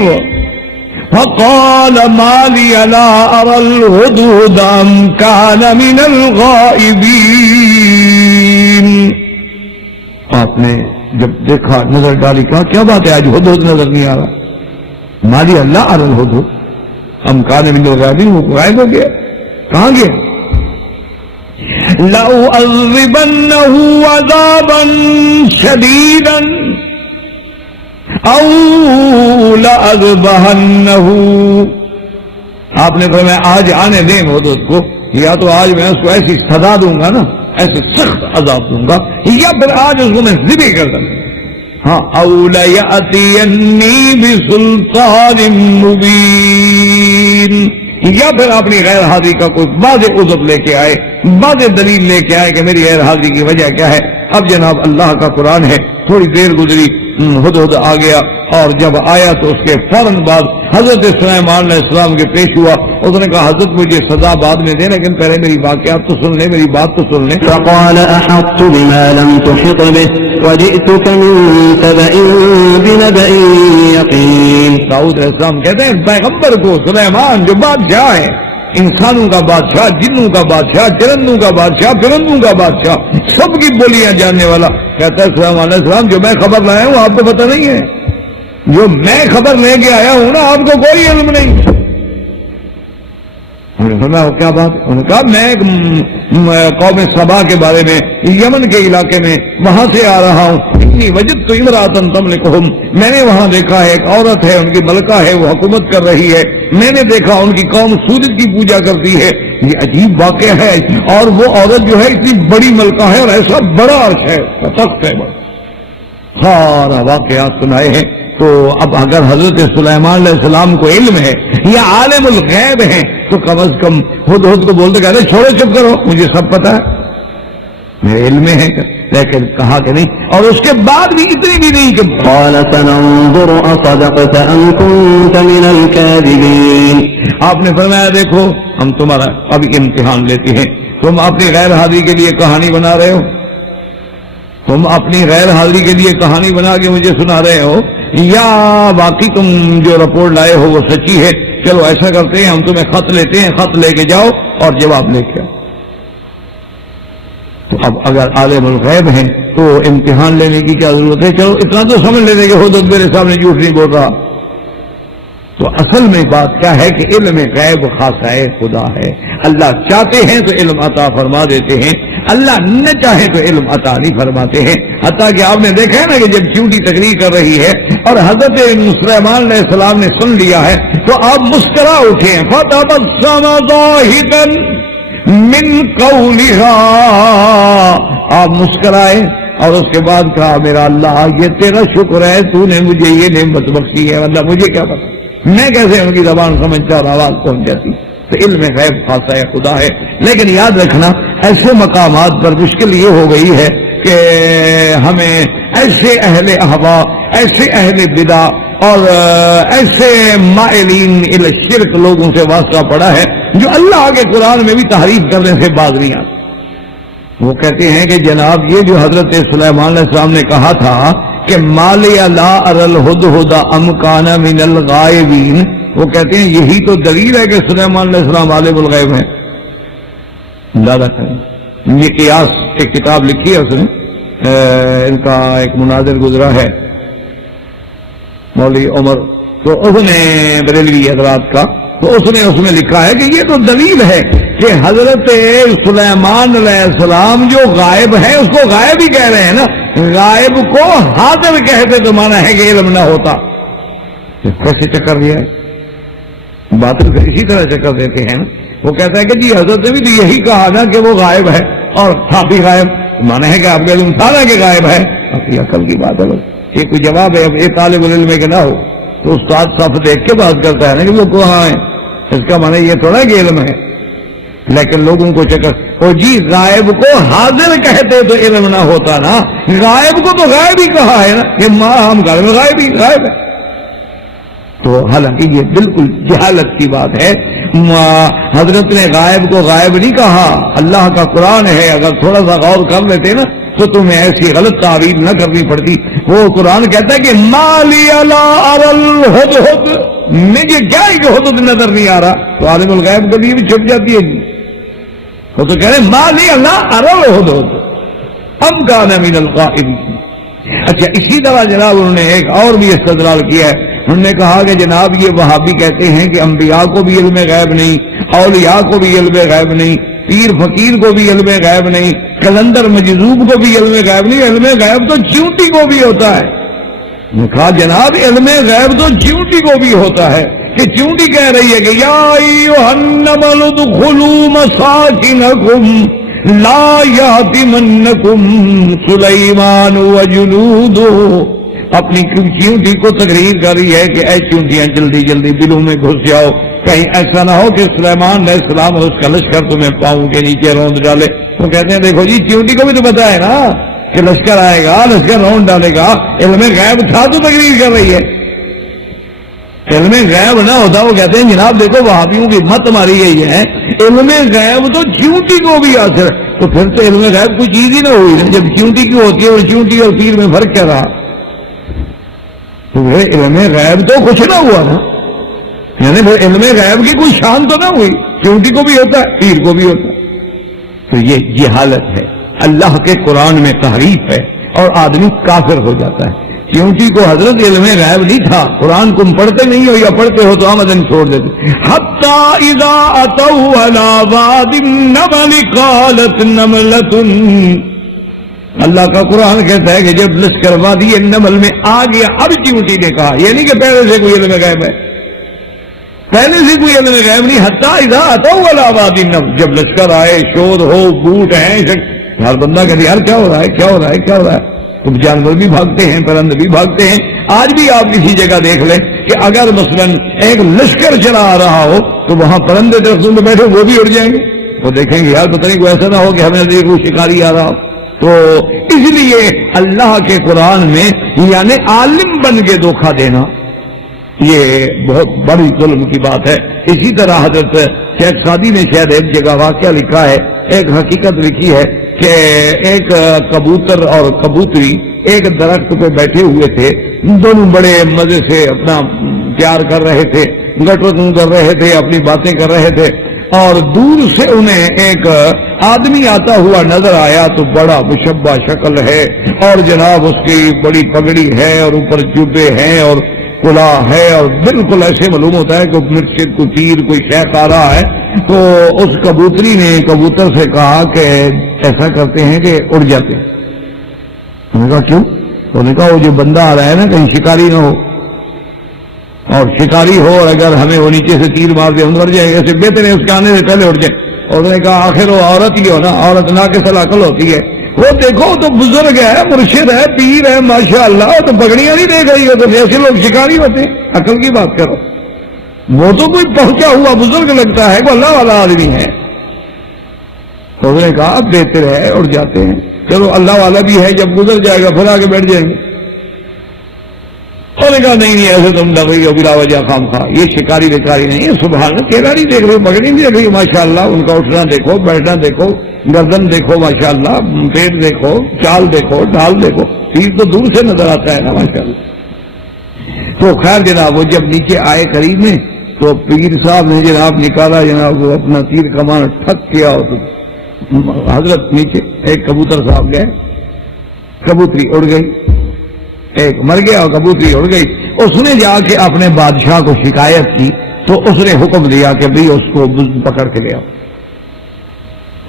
فَقَالَ مَا لِيَ لَا أَرَى الْهُدْهُدَ أَمْ كَانَ مِنَ الْغَائِبِينَ. آپ نے جب دیکھا، نظر ڈالی، کہا کیا بات ہے آج ہدہد نظر نہیں آ رہا؟ مَا لِيَ لَا أَرَى الْهُدْهُدَ أَمْ كَانَ مِنَ الْغَائِبِينَ. وہ غائب ہو گیا. کہاں گیا؟ لَأُعَذِّبَنَّهُ عَذَابًا شَدِيدًا أَوْ لَأَذْبَحَنَّهُ. آپ نے فرمایا آج آنے دیں ہدہد کو، یا تو آج میں اس کو ایسی سزا دوں گا نا، ایسے سخت عذاب دوں گا، یا پھر آج اس کو میں ذبح کر دوں گا. ہاں أَوْ لَيَأْتِيَنِّي بِسُلْطَانٍ مُبِينٍ. یا پھر اپنی غیر حاضری کا کوئی واضح عذر لے کے آئے، واضح دلیل لے کے آئے کہ میری غیر حاضری کی وجہ کیا ہے. اب جناب اللہ کا قرآن ہے، تھوڑی دیر گزری، ہدہد آ گیا، اور جب آیا تو اس کے فوراً بعد حضرت سلیمان علیہ السلام کے پیش ہوا. اس نے کہا حضرت مجھے سزا بعد میں دے، لیکن پہلے میری واقعات تو سن لیں، میری بات تو سن لیں. فقال أحطت بما لم تحط به وجئتك من سبأ بنبأ يقين. داؤد علیہ السلام کہتے ہیں پیغمبر کو سلیمان جو بادشاہ ہے، انسانوں کا بادشاہ، جنوں کا بادشاہ، چرندوں کا بادشاہ، پرندوں کا بادشاہ، سب کی بولیاں جاننے والا، کہتا ہے سلیمان علیہ السلام جو میں خبر لایا ہوں آپ کو پتہ نہیں ہے؟ جو میں خبر لے کے آیا ہوں نا، آپ کو کوئی علم نہیں. کیا بات؟ انہوں نے کہا میں قوم سبا کے بارے میں، یمن کے علاقے میں وہاں سے آ رہا ہوں. اتنی وجدت امرأۃ تملکہم، میں نے وہاں دیکھا ہے ایک عورت ہے، ان کی ملکہ ہے، وہ حکومت کر رہی ہے. میں نے دیکھا ان کی قوم سورج کی پوجا کرتی ہے. یہ عجیب واقعہ ہے، اور وہ عورت جو ہے اتنی بڑی ملکہ ہے اور ایسا بڑا عرش ہے، تخت ہے، سارا واقعات سنائے ہیں. تو اب اگر حضرت سلیمان علیہ السلام کو علم ہے یا عالم الغیب ہے تو کم از کم ہدہد کو بولتے کہتے چھوڑو چپ کرو، مجھے سب پتا ہے، میرے علم میں ہے. لیکن کہا کہ نہیں، اور اس کے بعد بھی اتنی بھی نہیں کہ قال سننظر أصدقت أم كنت من الكاذبين. آپ نے فرمایا دیکھو ہم تمہارا ابھی امتحان لیتے ہیں. تم اپنی غیر حاضری کے لیے کہانی بنا رہے ہو، تم اپنی غیر حاضری کے لیے کہانی بنا کے مجھے سنا رہے ہو، یا باقی تم جو رپورٹ لائے ہو وہ سچی ہے. چلو ایسا کرتے ہیں، ہم تمہیں خط لیتے ہیں، خط لے کے جاؤ اور جواب لے کے آؤ. تو اب اگر عالم الغیب ہیں تو امتحان لینے کی کیا ضرورت ہے؟ چلو اتنا تو سمجھ لیتے کہ ہدہد میرے سامنے جھوٹ نہیں بول رہا. تو اصل میں بات کیا ہے کہ علم غیب خاصہ خدا ہے. اللہ چاہتے ہیں تو علم عطا فرما دیتے ہیں، اللہ نہ چاہے تو علم عطا نہیں فرماتے ہیں. حتیٰ کہ آپ نے دیکھا ہے نا کہ جب چیونٹی تقریر کر رہی ہے اور حضرت سلیمان علیہ السلام نے سن لیا ہے تو آپ مسکرا اٹھے ہیں. فَتَبَسَّمَ ضَاحِكًا مِّن قَوْلِهَا، آپ مسکرائے اور اس کے بعد کہا میرا اللہ یہ تیرا شکر ہے، تو نے مجھے یہ نعمت بخشی ہے، اللہ مجھے کیا پتا، میں کیسے ان کی زبان سمجھتا اور آواز پہنچ جاتی. تو علم غیب خاصہ خدا ہے. لیکن یاد رکھنا ایسے مقامات پر مشکل یہ ہو گئی ہے کہ ہمیں ایسے اہل احوا، ایسے اہل بدع اور ایسے مائلین الی الشرک لوگوں سے واسطہ پڑا ہے جو اللہ کے قرآن میں بھی تحریف کرنے سے باز نہیں آتے. وہ کہتے ہیں کہ جناب یہ جو حضرت سلیمان علیہ السلام نے کہا تھا کہ مالی لا ارى الهدهد ام كان من الغائبین، وہ کہتے ہیں یہی تو دلیل ہے کہ سلیمان علیہ السلام عالم الغیب ہیں. زیادہ کریں یہ قیاس ایک کتاب لکھی ہے، اس نے ان کا ایک مناظر گزرا ہے مولوی عمر، تو اس نے بریلوی حضرات کا، تو اس نے اس میں لکھا ہے کہ یہ تو دلیل ہے کہ حضرت سلیمان علیہ السلام جو غائب ہے اس کو غائب ہی کہہ رہے ہیں نا، غائب کو حاضر کہتے تو مانا ہے کہ علم نہ ہوتا. کیسے چکر دیا ہے، باطل کا اسی طرح چکر دیتے ہیں نا. وہ کہتا ہے کہ جی حضرت نے بھی تو یہی کہا نا کہ وہ غائب ہے اور تھا بھی غائب، مانا ہے کہ آپ کا علم تھا نا کہ غائب ہے. اپنی عقل کی بات ہے، یہ کوئی جواب ہے اب یہ طالب علم ہے کہ نہ ہو. تو استاد صف دیکھ کے بات کرتا ہے نا کہ وہ کہاں ہے، اس کا معنی یہ تھوڑا کہ علم ہے. لیکن لوگوں کو چکر جی غائب کو حاضر کہتے تو علم نہ ہوتا نا، غائب کو تو غائب ہی کہا ہے نا کہ ماں ہم گھر میں غائب ہی غائب ہے. تو حالانکہ یہ بالکل جہالت کی بات ہے. حضرت نے غائب کو غائب نہیں کہا، اللہ کا قرآن ہے، اگر تھوڑا سا غور کر لیتے نا تو تمہیں ایسی غلط تعبیر نہ کرنی پڑتی. وہ قرآن کہتا ہے کہ مالی لا اری الہدہد، مجھے کیا ہے کہ ہدہد نظر نہیں آ رہا، تو عالم الغیب کے لیے بھی چھپ جاتی ہے جی. وہ تو کہہ رہے مالی لا اری الہدہد ام کان من الغائبین. اچھا اسی طرح جناب انہوں نے ایک اور بھی استدلال کیا ہے. انہوں نے کہا کہ جناب یہ وہابی کہتے ہیں کہ انبیاء کو بھی علم غیب نہیں، اولیاء کو بھی علم غیب نہیں، پیر فقیر کو بھی علم غیب نہیں، کلندر مجذوب کو بھی علم غیب نہیں، علم غیب تو چیونٹی کو بھی ہوتا ہے. نے کہا جناب علم غیب تو چیونٹی کو بھی ہوتا ہے، کہ چیونٹی کہہ رہی ہے کہ یا ایھا النمل ادخلوا مساکنکم لا یأتمنکم سلیمان وجنودہ. اپنی چیونٹی کو تقریر کر رہی ہے کہ اے چیونٹیاں جلدی جلدی بلوں میں گھس جاؤ، کہیں ایسا نہ ہو کہ سلیمان علیہ السلام اور اس کا لشکر تمہیں پاؤں کے نیچے روند ڈالے. تو کہتے ہیں دیکھو جی چیونٹی کو بھی تو پتا ہے نا کہ لشکر آئے گا، لشکر روند ڈالے گا. علم غیب تھا تو تقریر کر رہی ہے. علم غیب نہ ہوتا وہ کہتے ہیں جناب دیکھو وہابیوں کی مت ماری گئی ہے، علم غیب تو چیونٹی کو بھی حاصل. تو پھر تو علم غیب کوئی چیز ہی نہ ہوئی نا، جب چیونٹی کی ہوتی ہے اور چیونٹی اور پیر میں فرق کیا رہا. تو علم غیب تو کچھ نہ ہوا نا، یعنی علم غیب کی کوئی شان تو نہ ہوئی. چیونٹی کو بھی ہوتا ہے، پیر کو بھی ہوتا ہے. تو یہ جہالت ہے، اللہ کے قرآن میں تحریف ہے اور آدمی کافر ہو جاتا ہے. چیونٹی کو حضرت علم غیب نہیں تھا، قرآن تم پڑھتے نہیں ہو یا پڑھتے ہو تو آمدن چھوڑ دیتے. حتی اذا اتوا علی واد النمل قالت نملۃ، اللہ کا قرآن کہتا ہے کہ جب لشکر وادی النمل میں آ گیا اب چیونٹی نے کہا، یہ نہیں کہ پہلے سے کوئی علم غیب ہے، پہلے سے کوئی علم غیب نہیں. حتی اذا اتوا علی واد النمل، جب لشکر آئے، شور ہو، بوٹ ہیں، ہر بندہ کہتے یار کیا ہو رہا ہے کیا ہو رہا ہے کیا ہو رہا ہے. تو جانور بھی بھاگتے ہیں، پرند بھی بھاگتے ہیں. آج بھی آپ کسی جگہ دیکھ لیں کہ اگر مثلاً ایک لشکر چلا آ رہا ہو تو وہاں پرندے درختوں میں بیٹھے وہ بھی اڑ جائیں گے. وہ دیکھیں گے یار پتہ نہیں کوئی ایسا نہ ہو کہ ہمیں کوئی شکاری آ رہا ہو. تو اس لیے اللہ کے قرآن میں یعنی عالم بن کے دھوکہ دینا یہ بہت بڑی ظلم کی بات ہے. اسی طرح حضرت شیخ سعدی نے شاید ایک جگہ واقعہ لکھا ہے، ایک حقیقت لکھی ہے کہ ایک کبوتر اور کبوتری ایک درخت پہ بیٹھے ہوئے تھے، دونوں بڑے مزے سے اپنا پیار کر رہے تھے، گٹرگوں کر رہے تھے، اپنی باتیں کر رہے تھے. اور دور سے انہیں ایک آدمی آتا ہوا نظر آیا تو بڑا مشبہ شکل ہے اور جناب اس کی بڑی پگڑی ہے اور اوپر جوبے ہیں اور کلا ہے اور بالکل ایسے معلوم ہوتا ہے کہ مرشد کوئی پیر کوئی شیخ آ رہا ہے. تو اس کبوتری نے کبوتر سے کہا کہ ایسا کرتے ہیں کہ اڑ جاتے ہیں. انہوں نے کہا کیوں؟ انہوں نے کہا وہ جو بندہ آ رہا ہے نا کہیں شکاری نہ ہو، اور شکاری ہو اور اگر ہمیں وہ نیچے سے تیر مار دے ہم مر جائیں گے، ایسے بہتر ہے اس کے آنے سے پہلے اڑ جائے. اور انہوں نے کہا آخر وہ عورت ہی ہو نا، عورت ناقص العقل ہوتی ہے. وہ دیکھو تو بزرگ ہے، مرشد ہے، پیر ہے، ماشاء اللہ، تو پگڑیاں نہیں دے گئی ہو تو جیسے لوگ شکاری ہوتے ہیں. عقل کی بات کرو، وہ تو کوئی پہنچا ہوا بزرگ لگتا ہے، وہ اللہ والا آدمی ہے. تو انہوں نے کہا اب بہتر ہے اڑ جاتے ہیں، چلو اللہ والا بھی ہے، جب گزر جائے گا پھر آگے بیٹھ جائیں گے. انہوں نے کہا نہیں ایسے تم ڈر رہی ہو بلا وجہ خام خواہ، یہ شکاری بیکاری نہیں ہے. سبحان اللہ، کیلا نہیں دیکھ رہی ہو، پگڑی نہیں دیکھ رہی ہو، ماشاء اللہ ان کا اٹھنا دیکھو، بیٹھنا دیکھو، گردن دیکھو، ماشاء اللہ پیٹ دیکھو، چال دیکھو، ڈھال دیکھو، تیر تو دور سے نظر آتا ہے نا ماشاء اللہ. تو خیر جناب وہ جب نیچے آئے قریب میں تو پیر صاحب نے جناب نکالا، جناب وہ اپنا تیر کمان ٹھک کیا اور حضرت نیچے ایک کبوتر صاحب گئے، کبوتری اڑ گئی، ایک مر گیا اور کبوتری اڑ گئی. اس نے جا کے اپنے بادشاہ کو شکایت کی تو اس نے حکم دیا کہ بھئی اس کو پکڑ کے لے آؤ.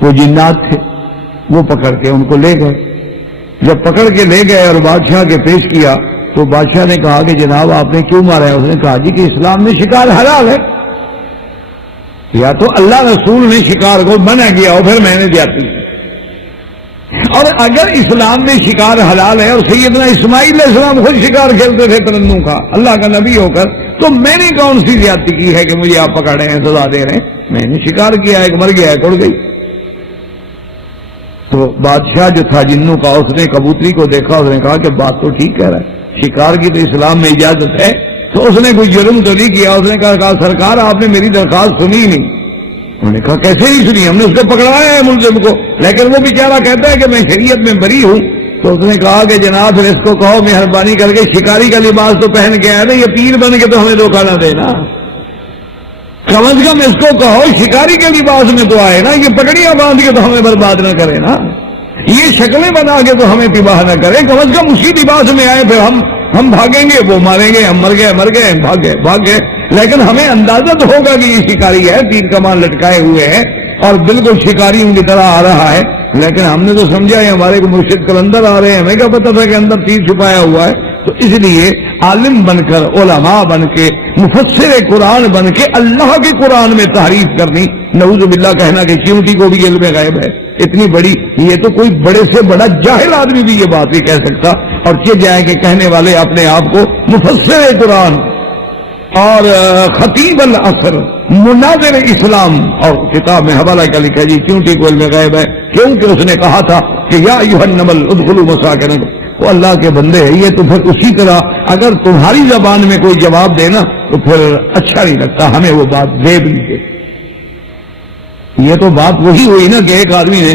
وہ جنات تھے، وہ پکڑ کے ان کو لے گئے. جب پکڑ کے لے گئے اور بادشاہ کے پیش کیا تو بادشاہ نے کہا کہ جناب آپ نے کیوں مارا ہے؟ اس نے کہا جی کہ اسلام میں شکار حلال ہے. یا تو اللہ رسول نے شکار کو منع کیا ہو پھر میں نے جاتی. اور اگر اسلام میں شکار حلال ہے اور سیدنا اسماعیل علیہ السلام خود شکار کھیلتے تھے پرندوں کا اللہ کا نبی ہو کر، تو میں نے کون سی زیادتی کی ہے کہ مجھے آپ پکڑ رہے ہیں، سزا دے رہے ہیں؟ میں نے شکار کیا ہے، مر گیا ہے، کڑ گئی۔ تو بادشاہ جو تھا جنوں کا، اس نے کبوتری کو دیکھا، اس نے کہا کہ بات تو ٹھیک کہہ رہا ہے، شکار کی تو اسلام میں اجازت ہے، تو اس نے کوئی جرم تو نہیں کیا۔ اس نے کہا سرکار آپ نے میری درخواست سنی نہیں۔ انہوں نے کہا کیسے نہیں سنی، ہم نے اس کو پکڑوایا ہے ملزم کو، لیکن وہ بیچارہ کہتا ہے کہ میں شریعت میں بری ہوں۔ تو اس نے کہا کہ جناب پھر اس کو کہو مہربانی کر کے شکاری کا لباس تو پہن کے آیا نا، یہ پیر بن کے تو ہمیں دھوکہ نہ دینا، کم از کم اس کو کہو شکاری کے لباس میں تو آئے نا، یہ پگڑیاں باندھ کے تو ہمیں برباد نہ کرے نا، یہ شکلیں بنا کے تو ہمیں تباہ نہ کرے، کم از کم اسی لباس میں آئے، پھر ہم بھاگیں گے، وہ ماریں گے، ہم مر گئے بھاگ گئے، لیکن ہمیں اندازہ تو ہوگا کہ یہ شکاری ہے، تیر کمان لٹکائے ہوئے ہیں اور بالکل شکاریوں کی طرح آ رہا ہے، لیکن ہم نے تو سمجھا ہے ہمارے کو مرشد کلندر آ رہے ہیں، ہمیں کیا پتا تھا کہ اندر تیر چھپایا ہوا ہے۔ تو اس لیے عالم بن کر، علماء بن کے، مفسر قرآن بن کے اللہ کے قرآن میں تحریف کرنی، نعوذ باللہ کہنا کہ چیونٹی کو بھی علم غیب ہے، اتنی بڑی، یہ تو کوئی بڑے سے بڑا جاہل آدمی بھی یہ بات نہیں کہہ سکتا، اور یہ جائے کہ کہنے والے اپنے آپ کو مفسر قرآن اور خطیب العصر، مناظر اسلام، اور کتاب میں حوالہ کیا لکھا جی چیونٹی کو علم غیب ہے، کیونکہ اس نے کہا تھا کہ یا ایھا النمل ادخلوا مساکنکم، وہ اللہ کے بندے ہیں، یہ تو پھر اسی طرح اگر تمہاری زبان میں کوئی جواب دے نا تو پھر اچھا نہیں لگتا، ہمیں وہ بات دے بھی دے۔ یہ تو بات وہی ہوئی نا کہ ایک آدمی نے،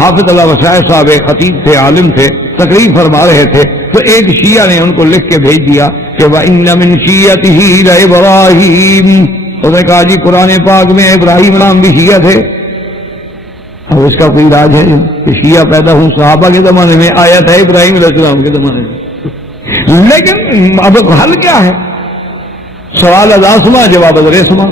حافظ اللہ وسائل صاحب خطیب تھے، عالم تھے، تقریر فرما رہے تھے، تو ایک شیعہ نے ان کو لکھ کے بھیج دیا کہ وَإِنَّ مِن شِيَّتِهِ لَإِبْرَاهِيمَ، انہوں نے کہا جی قرآن پاک میں ابراہیم نام بھی شیعہ تھے، اور اس کا کوئی راج ہے کہ شیعہ پیدا ہوں؟ صحابہ کے زمانے میں آیا تھا، ابراہیم علیہ السلام کے زمانے میں، لیکن اب حل کیا ہے؟ سوال ازاسما جواب ازریسما،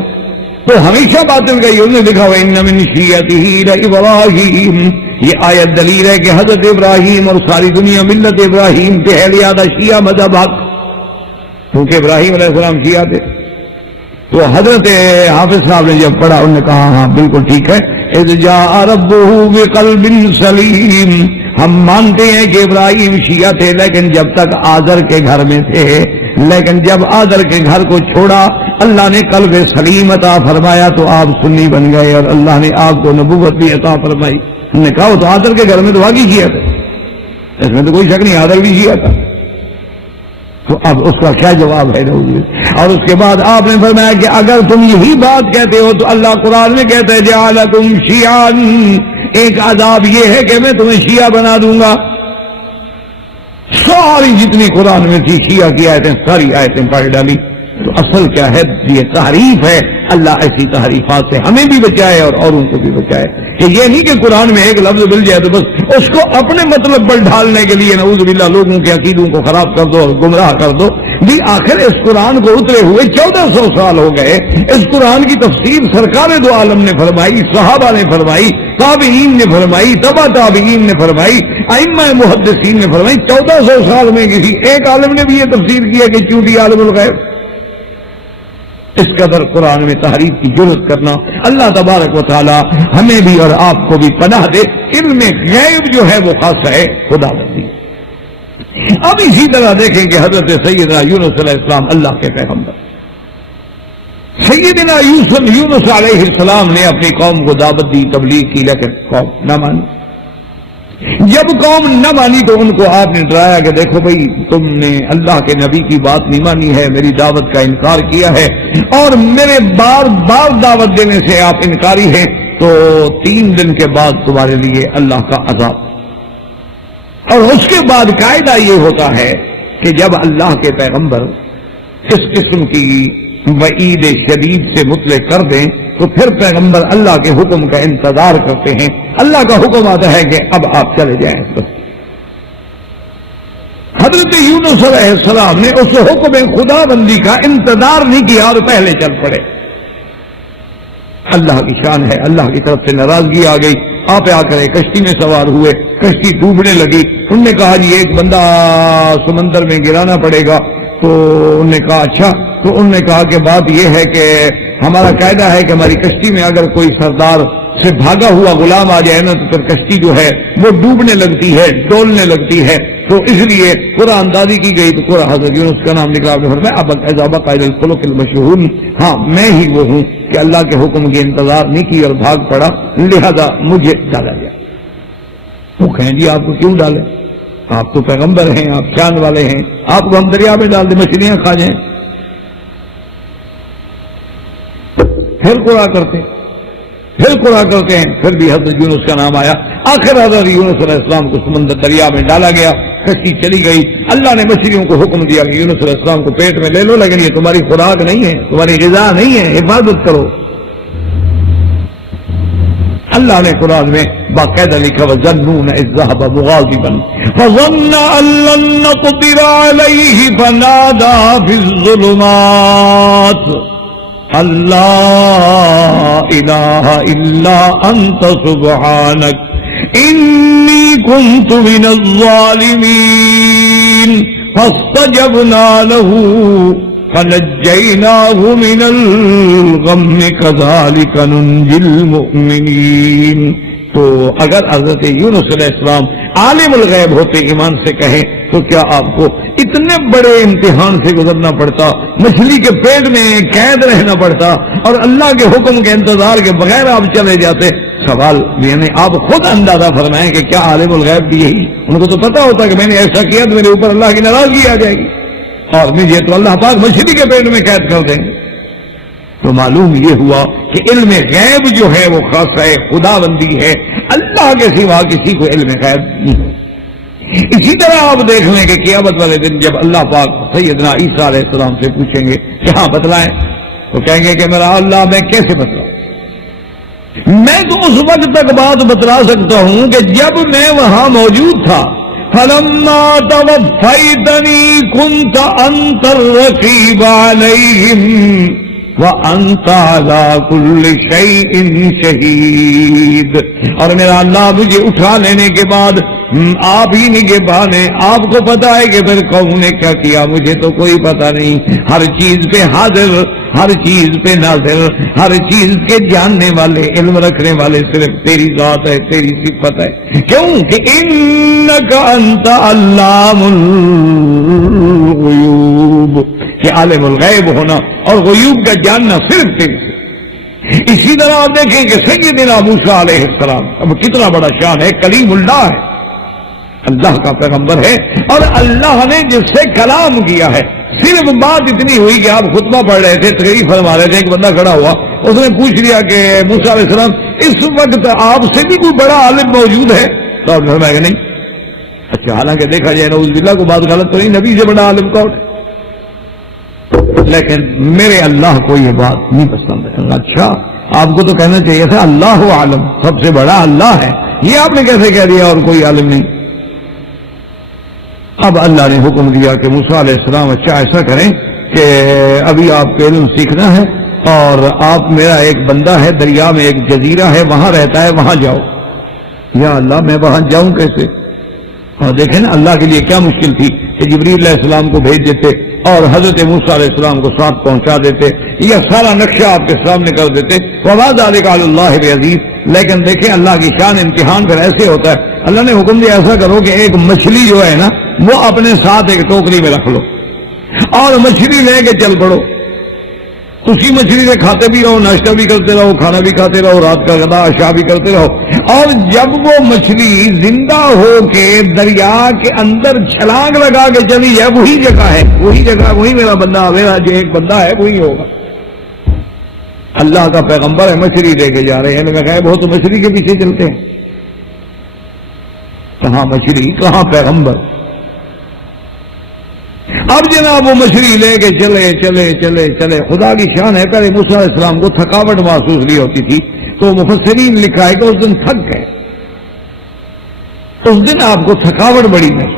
تو ہمیشہ باطل گئی۔ انہوں نے لکھا ہوا ان من شیعته لابراہیم، یہ آیت دلیل ہے کہ حضرت ابراہیم اور ساری دنیا ملت ابراہیم کے ہے، لہذا شیعہ مذہب حق، کیونکہ ابراہیم علیہ السلام شیعہ تھے۔ تو حضرت حافظ صاحب نے جب پڑھا، انہوں نے کہا ہاں بالکل ٹھیک ہے، اذ جاء ربہ بقلب سلیم، ہم مانتے ہیں کہ ابراہیم شیعہ تھے لیکن جب تک آذر کے گھر میں تھے، لیکن جب آذر کے گھر کو چھوڑا اللہ نے قلب سلیم عطا فرمایا تو آپ سنی بن گئے، اور اللہ نے آپ کو نبوت بھی عطا فرمائی۔ ہم نے کہا تو آذر کے گھر میں تو واقعی شیعہ تھے، اس میں تو کوئی شک نہیں، آذر بھی شیعہ تھا۔ تو اب اس کا کیا جواب ہے؟ اور اس کے بعد آپ نے فرمایا کہ اگر تم یہی بات کہتے ہو تو اللہ قرآن میں کہتا ہے جعلکم شیعا، ایک عذاب یہ ہے کہ میں تمہیں شیعہ بنا دوں گا۔ ساری جتنی قرآن میں تھی شیعہ کی آیتیں، ساری آیتیں پڑھ ڈالی۔ تو اصل کیا ہے؟ یہ تحریف ہے۔ اللہ ایسی تحریفات سے ہمیں بھی بچائے اور اوروں کو بھی بچائے، کہ یہ نہیں کہ قرآن میں ایک لفظ مل جائے تو بس اس کو اپنے مطلب پر ڈھالنے کے لیے نعوذ باللہ لوگوں کے عقیدوں کو خراب کر دو اور گمراہ کر دو۔ بھی آخر اس قرآن کو اترے ہوئے 1400 سال ہو گئے، اس قرآن کی تفسیر سرکار دو عالم نے فرمائی، صحابہ نے فرمائی، تابعین نے فرمائی، تبع تابعین نے فرمائی، ائمہ محدثین نے فرمائی۔ 1400 سال میں کسی ایک عالم نے بھی یہ تفسیر کی ہے کہ چونٹی عالم الغیب؟ اس قدر قرآن میں تحریف کی جرات کرنا، اللہ تبارک و تعالی ہمیں بھی اور آپ کو بھی پناہ دے۔ علم غیب جو ہے وہ خاص ہے خدا بندی۔ اب اسی طرح دیکھیں کہ حضرت سیدنا یونس علیہ السلام اللہ کے پیغمبر، سیدنا یونس علیہ السلام نے اپنی قوم کو دعوت دی، تبلیغ کی، لیکن قوم نہ مانی۔ جب قوم نہ مانی تو ان کو آپ نے ڈرایا کہ دیکھو بھائی تم نے اللہ کے نبی کی بات نہیں مانی ہے، میری دعوت کا انکار کیا ہے، اور میرے بار بار دعوت دینے سے آپ انکاری ہیں، تو 3 دن کے بعد تمہارے لیے اللہ کا عذاب۔ اور اس کے بعد قاعدہ یہ ہوتا ہے کہ جب اللہ کے پیغمبر اس قسم کی وعید شدید سے مطلع کر دیں تو پھر پیغمبر اللہ کے حکم کا انتظار کرتے ہیں۔ اللہ کا حکم آتا ہے کہ اب آپ چلے جائیں۔ حضرت یونس علیہ السلام نے اس حکم خدا بندی کا انتظار نہیں کیا اور پہلے چل پڑے۔ اللہ کی شان ہے، اللہ کی طرف سے ناراضگی آ گئی، آپ آ کر کشتی میں سوار ہوئے، کشتی ڈوبنے لگی۔ انہوں نے کہا جی ایک بندہ سمندر میں گرانا پڑے گا، تو انہوں نے کہا اچھا۔ تو انہوں نے کہا کہ بات یہ ہے کہ ہمارا قاعدہ ہے کہ ہماری کشتی میں اگر کوئی سردار سے بھاگا ہوا غلام آ جائے نا تو پھر کشتی جو ہے وہ ڈوبنے لگتی ہے، ڈولنے لگتی ہے. تو اس لیے قرآن اندازی کی گئی تو قرآن حضرت یونس کا نام نکلا. آپ نے فرمایا اب قائد الخلق المشہور، ہاں میں ہی وہ ہوں کہ اللہ کے حکم کے انتظار نہیں کی اور بھاگ پڑا، لہذا مجھے ڈالا گیا. وہ کہیں جی آپ کو کیوں ڈالے، آپ تو پیغمبر ہیں، آپ شان والے ہیں، آپ کو ہم دریا میں ڈال دیں مچھلیاں کھا جائیں. پھر قرآ کرتے ہیں، پھر بھی حضرت یونس کا نام آیا. آخر حضرت یونس علیہ السلام کو سمندر دریا میں ڈالا گیا، کشتی چلی گئی. اللہ نے مچھلیوں کو حکم دیا کہ یونس علیہ السلام کو پیٹ میں لے لو، لیکن یہ تمہاری خوراک نہیں ہے، تمہاری غذا نہیں ہے، حفاظت کرو. اللہ نے قرآن میں باقاعدہ لکھا وَظَنُّونَ إِذْ ذَهَبَ مُغَاضِبًا فَظَنَّ أَن لَّن نَّقْدِرَ عَلَيْهِ فَنَادَىٰ فِي الظُّلُمَاتِ أَلَّا إِلَٰهَ إِلَّا أَنتَ سُبْحَانَكَ إِنِّي كُنتُ مِنَ الظَّالِمِينَ فَاسْتَجَبْنَا لَهُ فَنَجَّيْنَاهُ مِنَ الْغَمِّ كَذَلِكَ نُنجِي الْمُؤْمِنِينَ. تو اگر حضرت یونس علیہ السلام عالم الغیب ہوتے، ایمان سے کہیں تو کیا آپ کو اتنے بڑے امتحان سے گزرنا پڑتا، مچھلی کے پیٹ میں قید رہنا پڑتا اور اللہ کے حکم کے انتظار کے بغیر آپ چلے جاتے؟ سوال یعنی آپ خود اندازہ فرمائیں کہ کیا عالم الغیب بھی یہی، ان کو تو پتا ہوتا کہ میں نے ایسا کیا تو میرے اوپر اللہ کی ناراضگی آ جائے گی اور مجھے تو اللہ پاک مچھلی کے پیٹ میں قید کر دیں گے. تو معلوم یہ ہوا کہ علم غیب جو ہے وہ خاصہ خدا بندی ہے، اللہ کے سوا کسی کو علم غیب نہیں. اسی طرح آپ دیکھ لیں کہ قیامت والے دن جب اللہ پاک سیدنا عیسیٰ علیہ السلام سے پوچھیں گے کہ ہاں بتلائیں، تو کہیں گے کہ میرا اللہ میں کیسے بتلاؤں؟ میں تو اس وقت تک بات بتلا سکتا ہوں کہ جب میں وہاں موجود تھا. فَلَمَّا تَوَفَّيْتَنِي كُنْتَ أَنْتَ الرَّقِيبَ عَلَيْهِمْ وَأَنْتَ عَلَىٰ كُلِّ شَيْءٍ شَهِيدٌ. اور میرا اللہ مجھے اٹھا لینے کے بعد آپ ہی نگہبان ہیں، آپ کو پتا ہے کہ پھر قوم نے کیا کیا، مجھے تو کوئی پتا نہیں. ہر چیز پہ حاضر، ہر چیز پہ ناظر، ہر چیز کے جاننے والے، علم رکھنے والے صرف تیری ذات ہے، تیری صفت ہے. کیوں کہ انک انت علام الغیوب، کہ عالم الغیب ہونا اور غیوب کا جاننا صرف تیری. اسی طرح آپ دیکھیں کہ سیدنا موسیٰ علیہ السلام اب کتنا بڑا شان ہے، کلیم اللہ ہے، اللہ کا پیغمبر ہے اور اللہ نے جس سے کلام کیا ہے. صرف بات اتنی ہوئی کہ آپ خطبہ پڑھ رہے تھے، تقریر فرما رہے تھے، ایک بندہ کھڑا ہوا، اس نے پوچھ لیا کہ موسیٰ علیہ السلام اس وقت آپ سے بھی کوئی بڑا عالم موجود ہے؟ تو آپ نے فرمایا کہ نہیں. اچھا، حالانکہ دیکھا جائے نعوذ باللہ کو بات غلط تو نہیں، نبی سے بڑا عالم کون ہے؟ لیکن میرے اللہ کو یہ بات نہیں پسند ہے. اچھا، آپ کو تو کہنا چاہیے تھا اللہ عالم، سب سے بڑا اللہ ہے، یہ آپ نے کیسے کہہ دیا اور کوئی عالم نہیں؟ اب اللہ نے حکم دیا کہ موسیٰ علیہ السلام اچھا ایسا کریں کہ ابھی آپ کو علم سیکھنا ہے اور آپ، میرا ایک بندہ ہے دریا میں، ایک جزیرہ ہے وہاں رہتا ہے، وہاں جاؤ. یا اللہ میں وہاں جاؤں کیسے؟ اور دیکھیں نا اللہ کے لیے کیا مشکل تھی کہ جبریل علیہ السلام کو بھیج دیتے اور حضرت موسیٰ علیہ السلام کو ساتھ پہنچا دیتے، یہ سارا نقشہ آپ کے سامنے کر دیتے. وَمَا ذَلِكَ عَلَى اللَّهِ بِعَزِيزٍ. لیکن دیکھیں اللہ کی شان، امتحان پھر ایسے ہوتا ہے. اللہ نے حکم دیا ایسا کرو کہ ایک مچھلی جو ہے نا وہ اپنے ساتھ ایک ٹوکری میں رکھ لو اور مچھلی لے کے چل پڑو. اسی مچھلی سے کھاتے بھی رہو، ناشتہ بھی کرتے رہو، کھانا بھی کھاتے رہو، رات کا غدا عشاء بھی کرتے رہو. اور جب وہ مچھلی زندہ ہو کے دریا کے اندر چھلانگ لگا کے چلی جائے، وہی جگہ ہے، وہی جگہ، وہی میرا بندہ، میرا جو ایک بندہ ہے وہی ہوگا. اللہ کا پیغمبر ہے، مچھلی لے کے جا رہے ہیں. میں کہا بہت مچھلی کے پیچھے چلتے ہیں. کہاں مچھلی، کہاں پیغمبر. اب جناب وہ مچھلی لے کے چلے چلے چلے چلے. خدا کی شان ہے، پہلے موسیٰ علیہ السلام کو تھکاوٹ محسوس نہیں ہوتی تھی تو مفسرین لکھا ہے کہ اس دن تھک گئے، اس دن آپ کو تھکاوٹ بڑی نہیں.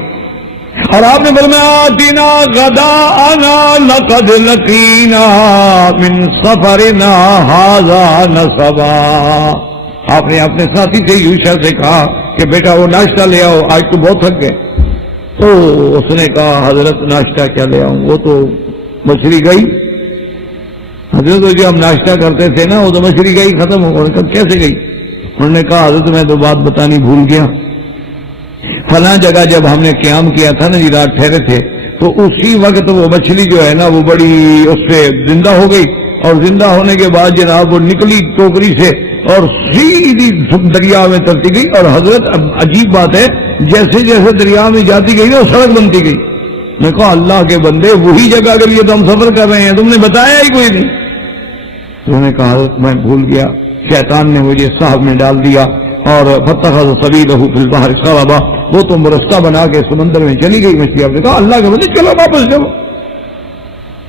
اور آپ نے فرمایا آتنا غداءنا لقد لقینا من سفرنا ھذا نصبا. آپ نے اپنے ساتھی سے یوشع سے کہا کہ بیٹا وہ ناشتہ لے آؤ، آج تو بہت تھک گئے. تو اس نے کہا حضرت ناشتہ کیا لے آؤں، وہ تو مچھلی گئی. حضرت جو ہم ناشتہ کرتے تھے نا وہ تو مچھلی گئی، ختم ہو گئی. کیسے گئی؟ انہوں نے کہا حضرت میں تو بات بتانی بھول گیا، فلاں جگہ جب ہم نے قیام کیا تھا نا جی، رات ٹھہرے تھے، تو اسی وقت وہ مچھلی جو ہے نا وہ بڑی اس سے زندہ ہو گئی، اور زندہ ہونے کے بعد جناب وہ نکلی ٹوکری سے اور سیدھی دریا میں ترتی گئی، اور حضرت عجیب بات ہے جیسے جیسے دریا میں جاتی گئی نا وہ سڑک بنتی گئی۔ میں کہا اللہ کے بندے وہی جگہ کے لیے تو ہم سفر کر رہے ہیں، تم نے بتایا ہی کوئی نہیں۔ تو انہوں نے کہا حضرت میں بھول گیا، شیطان نے مجھے صاحب میں ڈال دیا، اور فاتخذ سبیلہ فی البحر سربا، وہ تو رستہ بنا کے سمندر میں چلی گئی مچھلی۔ آپ نے کہا اللہ کے بندے چلو واپس جاؤ۔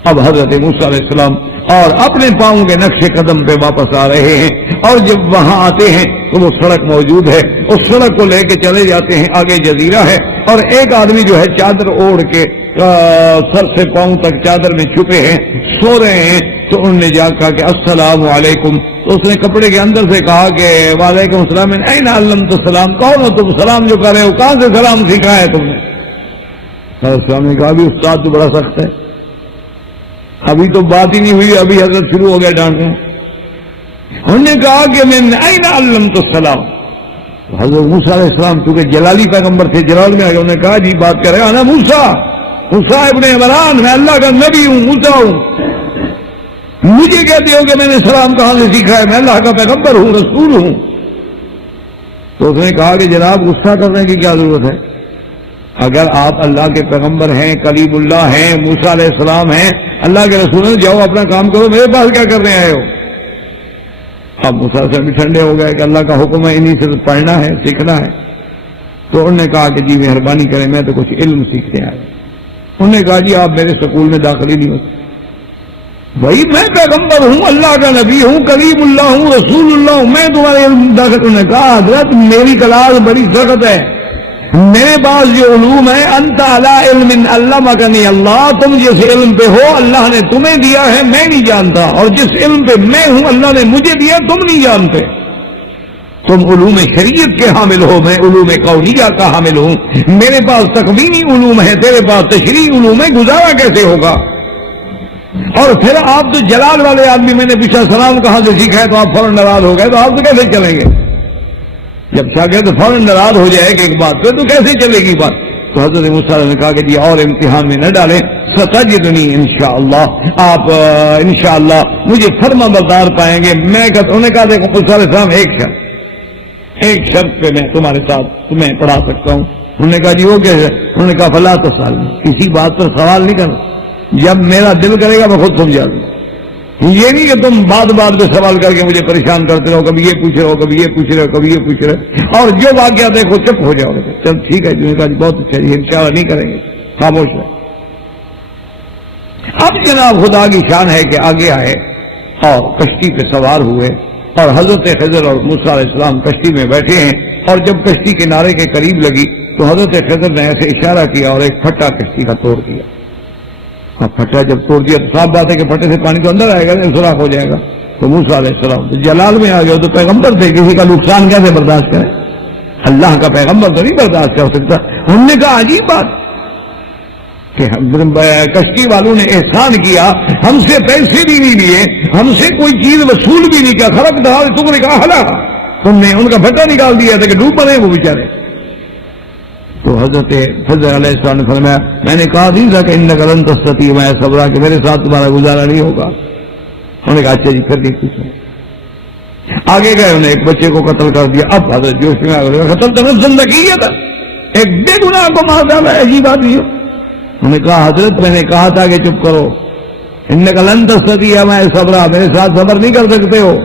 اب حضرت موسیٰ علیہ السلام اور اپنے پاؤں کے نقش قدم پہ واپس آ رہے ہیں، اور جب وہاں آتے ہیں تو وہ سڑک موجود ہے، اس سڑک کو لے کے چلے جاتے ہیں، آگے جزیرہ ہے، اور ایک آدمی جو ہے چادر اوڑھ کے سر سے پاؤں تک چادر میں چھپے ہیں، سو رہے ہیں۔ تو انہوں نے جا کہا کہ السلام علیکم، تو اس نے کپڑے کے اندر سے کہا کہ وعلیکم السلام، این علمت السلام، کون ہو تم سلام جو کر رہے ہو، کہاں سے سلام سیکھا ہے تم نے؟ السلام نے کہا ابھی استاد تو بڑا سخت ہے، ابھی تو بات ہی نہیں ہوئی، ابھی حضرت شروع ہو گیا ڈانٹنے۔ انہوں نے کہا کہ میں این علمت السلام۔ حضرت موسیٰ علیہ السلام چونکہ جلالی پیغمبر تھے، جلال میں آ گئے، انہوں نے کہا جی بات کر رہے انا موسیٰ ابن عمران، میں اللہ کا نبی ہوں، موسیٰ ہوں، مجھے کہتے ہو کہ میں نے سلام کہاں سے سیکھا ہے، میں اللہ کا پیغمبر ہوں، رسول ہوں۔ تو اس نے کہا کہ جناب غصہ کرنے کی کیا ضرورت ہے، اگر آپ اللہ کے پیغمبر ہیں، کلیم اللہ ہیں، موسیٰ علیہ السلام ہیں، اللہ کے رسول ہیں، جاؤ اپنا کام کرو، میرے پاس کیا کرنے آئے ہو؟ اب موسیٰ سے بھی ٹھنڈے ہو گئے کہ اللہ کا حکم ہے، انہیں سے پڑھنا ہے، سیکھنا ہے۔ تو انہوں نے کہا کہ جی مہربانی کریں، میں تو کچھ علم سیکھنے آئے۔ انہوں نے کہا جی آپ میرے سکول میں داخل ہی نہیں ہوتے۔ بھائی میں پیغمبر ہوں، اللہ کا نبی ہوں، کلیم اللہ ہوں، رسول اللہ ہوں، میں تمہارے علم داخل۔ انہوں نے کہا حضرت میری کلاس بڑی سخت ہے، میرے پاس جو علوم ہے، انت علی علم علمکنی اللہ، تم جس علم پہ ہو اللہ نے تمہیں دیا ہے، میں نہیں جانتا، اور جس علم پہ میں ہوں اللہ نے مجھے دیا، تم نہیں جانتے۔ تم علوم شریعت کے حامل ہو، میں علوم قولیہ کا حامل ہوں، میرے پاس تکوینی علوم ہے، تیرے پاس تشریعی علوم ہے، گزارا کیسے ہوگا؟ اور پھر آپ تو جلال والے آدمی، میں نے پیچھا سلام کہاں سے سیکھا ہے، تو آپ فوراً ناراض ہو گئے، تو آپ تو کیسے چلیں گے؟ جب شاگرد فوراً ناراض ہو جائے کہ ایک بات پہ، تو کیسے چلے گی بات؟ تو حضرت موسیٰ نے کہا کہ جی اور امتحان میں نہ ڈالیں، ستجدنی انشاءاللہ، آپ انشاءاللہ مجھے فرما بردار پائیں گے۔ میں انہوں نے کہا دیکھو موسیٰ علیہ السلام ایک شرط پہ میں تمہارے ساتھ تمہیں پڑھا سکتا ہوں۔ انہوں نے کہا جی وہ کیسے؟ انہوں نے کہا فلا تسأل، کسی بات پر سوال نہیں کرنا، جب میرا دل کرے گا میں خود سمجھا دوں، یہ نہیں کہ تم بات پہ سوال کر کے مجھے پریشان کرتے رہو، کبھی یہ پوچھ رہے ہو، کبھی یہ پوچھ رہے ہو، کبھی یہ پوچھ رہے ہو، اور جو واقعہ دیکھو چپ ہو جاؤ گے۔ چل ٹھیک ہے، جنہوں نے کہا جی بہت اچھا، یہ انشاءاللہ نہیں کریں گے، خاموش ہے۔ اب جناب خدا کی شان ہے کہ آگے آئے اور کشتی پہ سوار ہوئے، اور حضرت خضر اور موسیٰ علیہ السلام کشتی میں بیٹھے ہیں، اور جب کشتی کنارے کے قریب لگی تو حضرت خضر نے ایسے اشارہ کیا اور ایک پھٹا کشتی کا توڑ دیا۔ اب پھٹا جب توڑ دیا تو صاف بات ہے کہ پھٹے سے پانی تو اندر آئے گا، سوراخ ہو جائے گا۔ تو موسیٰ علیہ السلام تو جلال میں آ گئے، تو پیغمبر تھے، کسی کا نقصان کیسے برداشت کریں؟ اللہ کا پیغمبر تو نہیں برداشت کر سکتا۔ انہوں نے کہا عجیب بات کہ کشتی والوں نے احسان کیا، ہم سے پیسے بھی نہیں لیے، ہم سے کوئی چیز وصول بھی نہیں کیا، خلق دہا تم نے کہا ہلا، تم نے ان کا پھٹا نکال دیا تھا کہ ڈوب پڑے وہ بیچارے۔ تو حضرت خضر علیہ السلام نے فرمایا میں نے کہا نہیں تھا کہ انک لن تستطیع معی صبرا، کہ میرے ساتھ تمہارا گزارا نہیں ہوگا۔ انہوں نے کہا اچھا جی پھر نہیں پوچھا۔ آگے گئے، انہیں ایک بچے کو قتل کر دیا۔ اب حضرت جوش میں قتل تو زندگی تھا، ایک بے گناہ کو مار ڈالا، عجیب آدمی ہو۔ انہوں نے کہا حضرت میں نے کہا تھا کہ چپ کرو، انک لن تستطیع معی صبرا، میرے ساتھ صبر نہیں کر سکتے ہو۔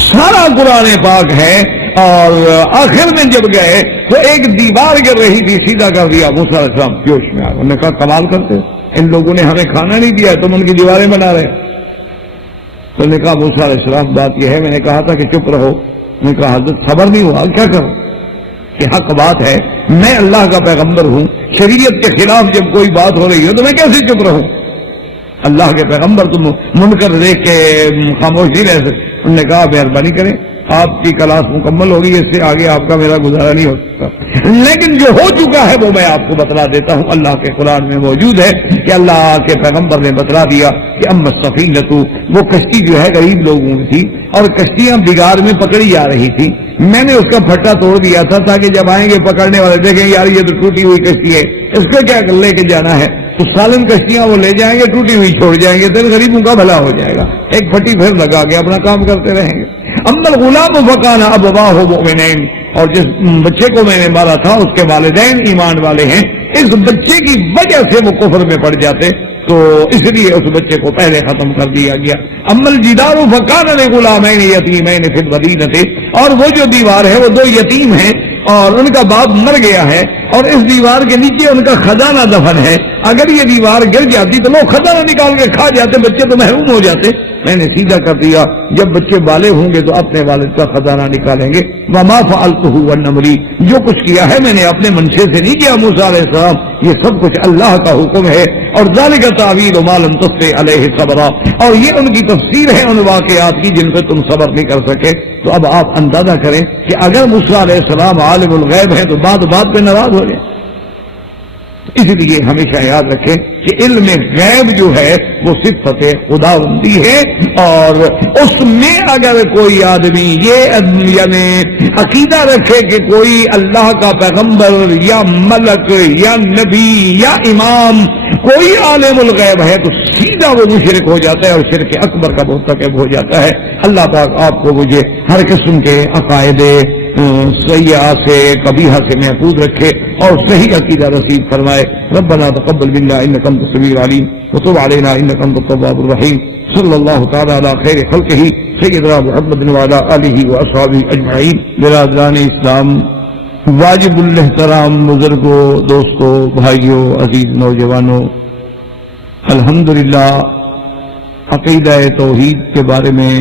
سارا قرآن پاک ہے، اور آخر میں جب گئے تو ایک دیوار گر رہی تھی، سیدھا کر دیا۔ موسیٰ علیہ السلام جوش میں آ گئے، انہوں نے کہا کمال کرتے، ان لوگوں نے ہمیں کھانا نہیں دیا، تم ان کی دیواریں بنا رہے۔ تو نے کہا موسیٰ علیہ السلام بات یہ ہے، میں نے کہا تھا کہ چپ رہو۔ میں نے کہا حضرت صبر نہیں ہوا، کیا کروں؟ کہ حق بات ہے، میں اللہ کا پیغمبر ہوں، شریعت کے خلاف جب کوئی بات ہو رہی ہے تو میں کیسے چپ رہوں؟ اللہ کے پیغمبر تم منکر دیکھ کے خاموش نہیں رہ سکتے۔ انہوں نے کہا مہربانی کریں، آپ کی کلاس مکمل ہوگی، اس سے آگے آپ کا میرا گزارا نہیں ہو سکتا، لیکن جو ہو چکا ہے وہ میں آپ کو بتلا دیتا ہوں۔ اللہ کے قرآن میں موجود ہے کہ اللہ کے پیغمبر نے بتلا دیا کہ اما السفینۃ، وہ کشتی جو ہے غریب لوگوں کی تھی، اور کشتیاں بگار میں پکڑی جا رہی تھی. میں نے اس کا پھٹا توڑ دیا تھا تاکہ جب آئیں گے پکڑنے والے دیکھیں یار یہ تو ٹوٹی ہوئی کشتی ہے, اس کا کیا لے کے جانا ہے. تو سالم کشتیاں وہ لے جائیں گے, ٹوٹی ہوئی چھوڑ جائیں گے, تو غریبوں کا بھلا ہو جائے گا. ایک پھٹی پھر لگا کے اپنا کام کرتے رہیں گے. اما الغلام فکان ابواہ مؤمنین, اور جس بچے کو میں نے مارا تھا اس کے والدین ایمان والے ہیں. اس بچے کی وجہ سے وہ کفر میں پڑ جاتے تو اس لیے اس بچے کو پہلے ختم کر دیا گیا. اما الجدار فکان لغلامین یتیمین فی المدینہ, اور وہ جو دیوار ہے وہ دو یتیم ہیں اور ان کا باپ مر گیا ہے اور اس دیوار کے نیچے ان کا خزانہ دفن ہے. اگر یہ دیوار گر جاتی تو لوگ خزانہ نکال کے کھا جاتے, بچے تو محروم ہو جاتے. میں نے سیدھا کر دیا جب بچے بالغ ہوں گے تو اپنے والد کا خزانہ نکالیں گے. وما فعلته عن امری, جو کچھ کیا ہے میں نے اپنے منشے سے نہیں کیا. موسیٰ علیہ السلام یہ سب کچھ اللہ کا حکم ہے. اور ذالک تعویل ما لم تستطع علیہ صبرا, اور یہ ان کی تفسیر ہے ان واقعات کی جن پہ تم صبر نہیں کر سکے. تو اب آپ اندازہ کریں کہ اگر موسیٰ علیہ السلام عالم الغیب ہے تو بات پہ ناراض ہو جائے. اس لیے ہمیشہ یاد رکھیں کہ علم غیب جو ہے وہ صفت خداوندی ہے, اور اس میں اگر کوئی آدمی یہ یعنی عقیدہ رکھے کہ کوئی اللہ کا پیغمبر یا ملک یا نبی یا امام کوئی عالم الغیب ہے تو سیدھا وہ مشرک ہو جاتا ہے اور شرک اکبر کا مرتکب ہو جاتا ہے. اللہ پاک آپ کو مجھے ہر قسم کے عقائد سیئہ سے قبیحہ سے محفوظ رکھے اور صحیح عقیدہ نصیب فرمائے. ربنا تقبل منا انك انت السميع العليم وتب علينا انك انت التواب الرحيم. صلی اللہ تعالی علی خیر خلقہ سیدنا محمد وعلی آلہ واصحابہ اجمعین. برادران اسلام, واجب الاحترام بزرگوں, دوستوں, بھائیوں, عزیز نوجوانوں, الحمدللہ عقیدہ توحید کے بارے میں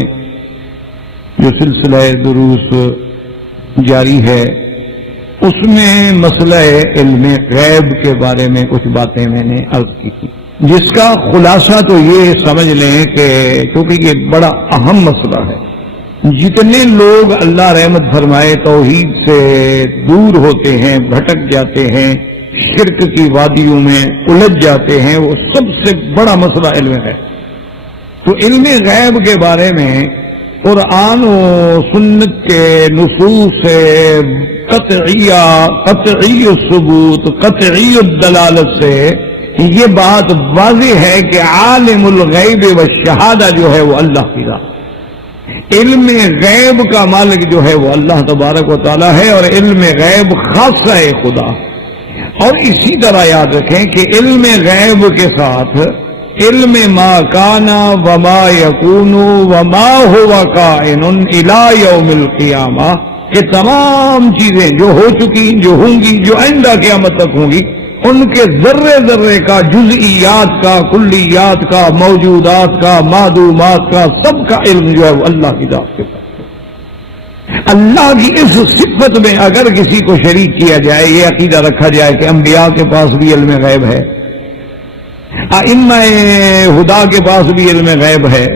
جو سلسلہ دروس جاری ہے اس میں مسئلہ علم غیب کے بارے میں کچھ باتیں میں نے عرض کی تھی, جس کا خلاصہ تو یہ سمجھ لیں کہ کیونکہ یہ بڑا اہم مسئلہ ہے. جتنے لوگ اللہ رحمت فرمائے توحید سے دور ہوتے ہیں, بھٹک جاتے ہیں, شرک کی وادیوں میں الجھ جاتے ہیں, وہ سب سے بڑا مسئلہ علم ہے. تو علم غیب کے بارے میں قرآن و سنت کے نصوص قطعی الثبوت قطعی الدلالت سے یہ بات واضح ہے کہ عالم الغیب والشہادہ جو ہے وہ اللہ کی ذات. علم غیب کا مالک جو ہے وہ اللہ تبارک و تعالی ہے, اور علم غیب خاصہ ہے خدا. اور اسی طرح یاد رکھیں کہ علم غیب کے ساتھ علم ما کانا وما یکون وما ہوا کائن الی یوم القیامہ, کہ تمام چیزیں جو ہو چکی, جو ہوں گی, جو آئندہ قیامت تک ہوں گی, ان کے ذرے ذرے کا, جزئیات کا, کلیات کا, موجودات کا, معدومات کا, سب کا علم جو ہے وہ اللہ کی ذات کے ساتھ. اللہ کی اس صفت میں اگر کسی کو شریک کیا جائے, یہ عقیدہ رکھا جائے کہ انبیاء کے پاس بھی علم غیب ہے, ائمہ ہدا کے پاس بھی علم غیب ہے,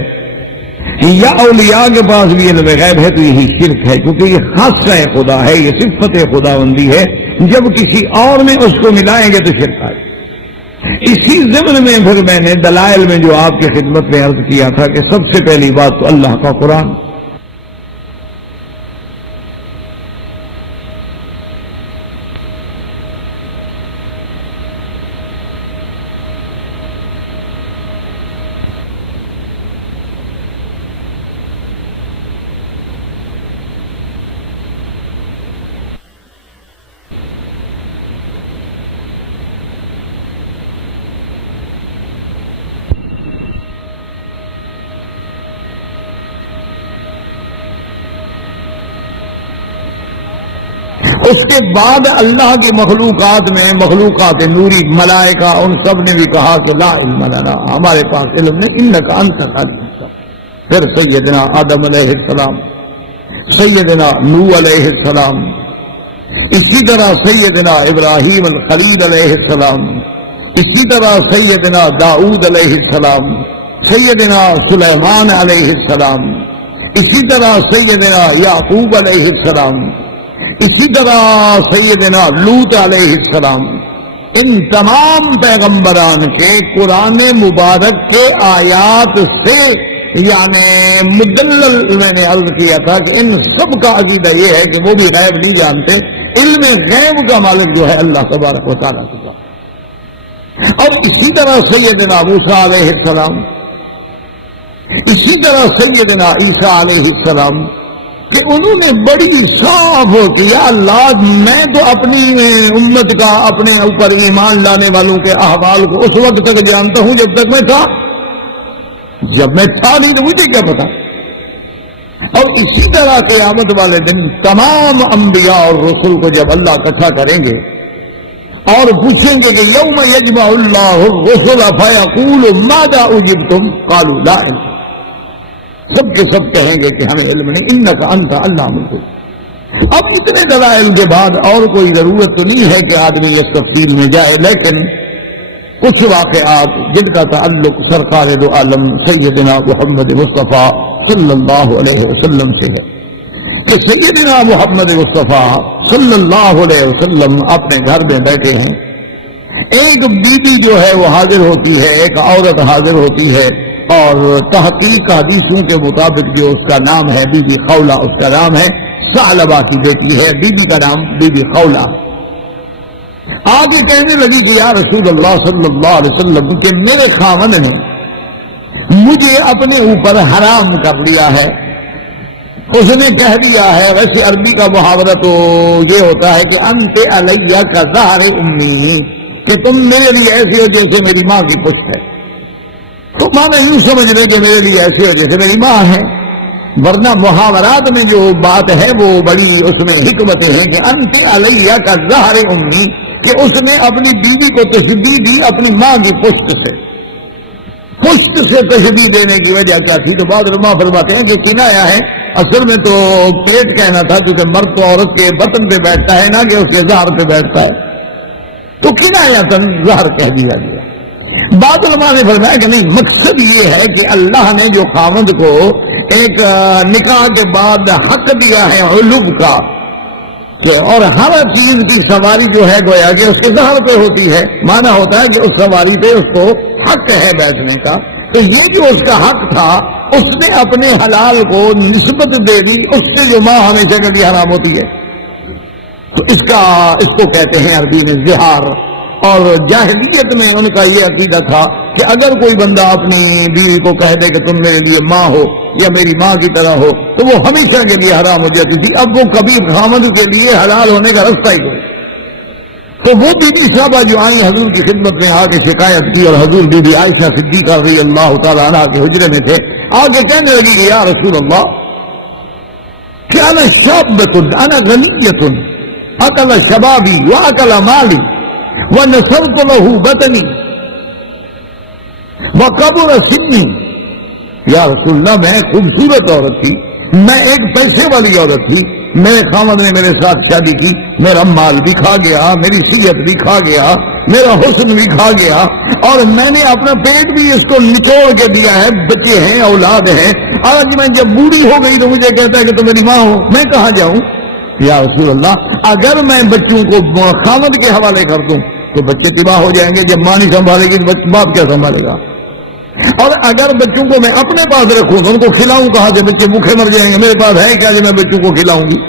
یا اولیاء کے پاس بھی علم غیب ہے, تو یہی شرک ہے, کیونکہ یہ خاصہ خدا ہے, یہ صفت خداوندی ہے. جب کسی اور میں اس کو ملائیں گے تو شرک آئے. اسی ضمن میں پھر میں نے دلائل میں جو آپ کی خدمت میں عرض کیا تھا کہ سب سے پہلی بات تو اللہ کا قرآن. اس کے بعد اللہ کی مخلوقات میں مخلوقات نوری ملائکہ ان سب نے بھی کہا کہ لا علم لنا, ہمارے پاس علم نہیں, انک انت العلیم. پھر سیدنا آدم علیہ السلام, سیدنا نوح علیہ السلام, اسی طرح سیدنا ابراہیم الخلیل علیہ السلام, اسی طرح سیدنا داؤد علیہ السلام, سیدنا سلیمان علیہ السلام, اسی طرح سیدنا یعقوب علیہ السلام, اسی طرح سیدنا لوط علیہ السلام. ان تمام پیغمبران کے قرآن مبارک کے آیات سے یعنی مدلل میں نے عرض کیا تھا کہ ان سب کا عقیدہ یہ ہے کہ وہ بھی غیب نہیں جانتے، علم غیب کا مالک جو ہے اللہ تبارک و تعالیٰ کے پاس۔ اور اسی طرح سیدنا موسیٰ علیہ السلام، اسی طرح سیدنا عیسیٰ علیہ السلام کہ انہوں نے بڑی صاف کیا، اللہ میں تو اپنی امت کا، اپنے اوپر ایمان لانے والوں کے احوال کو اس وقت تک جانتا ہوں جب تک میں تھا، جب میں تھا نہیں تو مجھے کیا پتا۔ اور اسی طرح قیامت والے دن تمام انبیاء اور رسول کو جب اللہ اکٹھا کریں گے اور پوچھیں گے کہ یوم یجمع اللہ الرسل فیقول ماذا اجبتم قالوا لا علم، سب کے سب کہیں گے کہ ہمیں علم نہیں، انک انت علام الغیوب۔ اب اتنے دلائل کے بعد اور کوئی ضرورت تو نہیں ہے کہ آدمی اس تفصیل میں جائے، لیکن کچھ واقعات جن کا تعلق سرکار دو عالم سیدنا محمد مصطفیٰ صلی اللہ علیہ وسلم سے ہے کہ سیدنا محمد مصطفیٰ صلی اللہ علیہ وسلم اپنے گھر میں بیٹھے ہیں، ایک بی بی جو ہے وہ حاضر ہوتی ہے، ایک عورت حاضر ہوتی ہے، اور تحقیق حدیثوں کے مطابق جو اس کا نام ہے بی بی خولہ، اس کا نام ہے، ثعلبہ کی بیٹی ہے، بی بی کا نام بی بی خولہ۔ آگے کہنے لگی کہ یا رسول اللہ صلی اللہ علیہ وسلم کہ میرے خاوند نے مجھے اپنے اوپر حرام کر لیا ہے، اس نے کہہ دیا ہے، ویسے عربی کا محاورہ تو یہ ہوتا ہے کہ انت علیہ کا ظہر امی، کہ تم میرے لیے ایسے ہو جیسے میری ماں کی پشت ہے، تو مانا یوں سمجھ لیں کہ میرے لیے ایسے ہو جیسے میری ماں ہے، ورنہ محاورات میں جو بات ہے وہ بڑی اس میں حکمتیں ہیں کہ انت علیہ کا ظہر امی، کہ اس نے اپنی بیوی کو تشبیہ دی اپنی ماں کی پشت سے تشبیہ دینے کی وجہ کیا تھی؟ تو بعض علماء فرماتے ہیں کہ کنایا ہے، اصل میں تو پیٹ کہنا تھا کیونکہ مرد تو عورت کے بطن پہ بیٹھتا ہے نہ کہ اس کے ظہر پہ بیٹھتا ہے، تو کنایا تن ظہر کہہ دیا گیا۔ بعض علماء نے فرمایا کہ نہیں، مقصد یہ ہے کہ اللہ نے جو خاوند کو ایک نکاح کے بعد حق دیا ہے علو کا، اور ہر چیز کی سواری جو ہے گویا کہ اس کے ظہر پہ ہوتی ہے، مانا ہوتا ہے کہ اس سواری پہ اس کو حق ہے بیٹھنے کا، تو یہ جو اس کا حق تھا اس نے اپنے حلال کو نسبت دے دی اس سے جو ماں ہمیشہ کے لیے حرام ہوتی ہے، تو اس کو کہتے ہیں عربی میں زہار۔ اور جاہلیت میں ان کا یہ عقیدہ تھا کہ اگر کوئی بندہ اپنی بیوی کو کہہ دے کہ تم میرے لیے ماں ہو یا میری ماں کی طرح ہو تو وہ ہمیشہ کے لیے حرام ہو جاتی تھی، اب وہ کبھی خامد کے لیے حلال ہونے کا رستہ ہی نہیں۔ تو وہ بی بی صاحبہ جو آئی حضور کی خدمت میں آ کے شکایت کی، اور حضور بی بی عائشہ صدیقہ رضی اللہ تعالیٰ عنہ کے حجرے میں تھے، آگے کہنے لگی کہ یا رسول اللہ کہ انا شابۃ انا غنیۃ اکل شبابی واکل مالی وَنَصَرْتُ لَهُ بَطَنِي وَقَبُرَ سِنِّي۔ یا رسول اللہ میں خوبصورت عورت تھی، میں ایک پیسے والی عورت تھی، میرے خاوند نے میرے ساتھ شادی کی، میرا مال بھی کھا گیا، میری صحت بھی کھا گیا، میرا حسن بھی کھا گیا، اور میں نے اپنا پیٹ بھی اس کو نچوڑ کے دیا ہے، بچے ہیں، اولاد ہیں، آج میں جب بوڑھی ہو گئی تو مجھے کہتا ہے کہ تم میری ماں ہو، میں کہاں جاؤں؟ یا رسول اللہ اگر میں بچوں کو خاوند کے حوالے کر دوں تو بچے تباہ ہو جائیں گے، جب ماں نہیں سنبھالے گی تو باپ کیا سنبھالے گا؟ اور اگر بچوں کو میں اپنے پاس رکھوں تو ان کو کھلاؤں کہاں سے؟ بچے بھوکے مر جائیں گے، میرے پاس ہے کیا جو میں بچوں کو کھلاؤں گی؟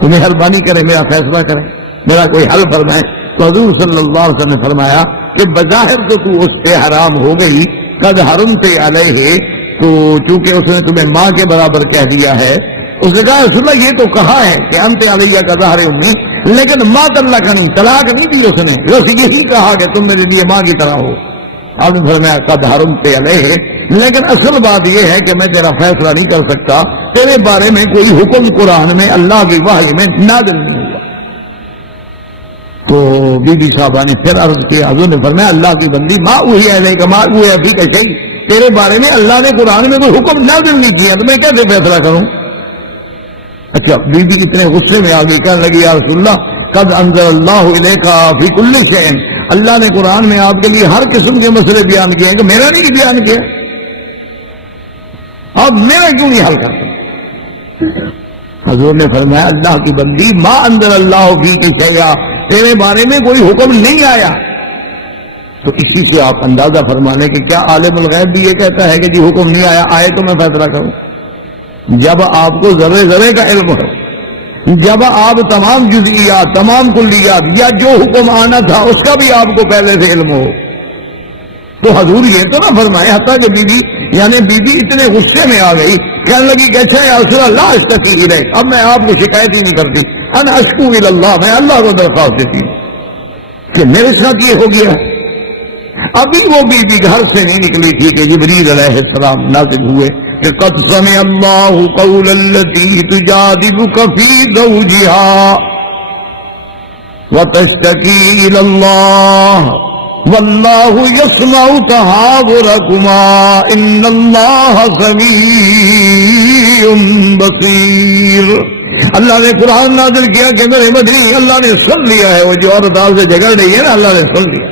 تو مہربانی کریں، میرا فیصلہ کریں، میرا کوئی حل فرمائیں۔ تو حضور صلی اللہ علیہ وسلم نے فرمایا کہ بظاہر تو اس سے حرام ہو گئی، قد حرمت علیہ، تو چونکہ اس نے تمہیں ماں کے برابر کہہ دیا ہے، اس نے کہا رسول اللہ یہ تو کہا ہے کہ انت علیہ کا ظہر امی، لیکن ماں طلاق نہیں، طلاق نہیں دی اس نے، بس یہی کہا کہ تم میرے لیے ماں کی طرح ہو۔ آپ نے فرمایا قد حرمت علیہ، لیکن اصل بات یہ ہے کہ میں تیرا فیصلہ نہیں کر سکتا، تیرے بارے میں کوئی حکم قرآن میں اللہ کی وحی میں نازل نہیں ہوا۔ تو بی بی صاحبہ نے پھر عرض کیا، حضور نے فرمایا اللہ کی بندی ما اوحی الیک ما اوحی فیک شیء، تیرے بارے میں اللہ نے قرآن میں کوئی حکم نازل نہیں کیا تو میں کیسے فیصلہ کروں؟ اچھا بی بی اتنے غصے میں آگے کہنے لگی یا رسول اللہ قد انزل اللہ الیک فی کل شیء، اللہ نے قرآن میں آپ کے لیے ہر قسم کے مسئلے بیان کیے ہیں کہ میرا نہیں بیان کیا، آپ میرا کیوں نہیں حل کرتے؟ حضور نے فرمایا اللہ کی بندی ما انزل اللہ فیک شیء، تیرے بارے میں کوئی حکم نہیں آیا، تو اسی سے آپ اندازہ فرمانے کہ کیا عالم الغیب بھی یہ کہتا ہے کہ جی حکم نہیں آیا، آئے تو میں فیصلہ کروں؟ جب آپ کو ذرے ذرے کا علم ہو، جب آپ تمام جزئیات، تمام کلیات یا جو حکم آنا تھا اس کا بھی آپ کو پہلے سے علم ہو، تو حضور یہ تو نہ فرمائے. حتیٰ کہ بی بی اتنے غصے میں آ گئی، کہنے لگی کہ اچھا یا رسول اللہ اشتکی الیک، اب میں آپ کو شکایت ہی نہیں کرتی، انا اشکو الی اللہ، میں اللہ کو درخواست دیتی ہوں کہ میرے ساتھ یہ ہو گیا. ابھی وہ بی بی گھر سے نہیں نکلی تھی کہ جبریل علیہ السلام نازل ہوئے کہ قد سمع اللہ قول التی تجادلک فی زوجہا وتشتکی الی اللہ واللہ یسمع تحاورکما ان اللہ سمیع بصیر. اللہ نے قرآن نازل کیا کہ میرے مدنی، اللہ نے سن لیا ہے، وہ جو عورت آپ سے جھگڑ رہی ہے نا، اللہ نے سن لیا.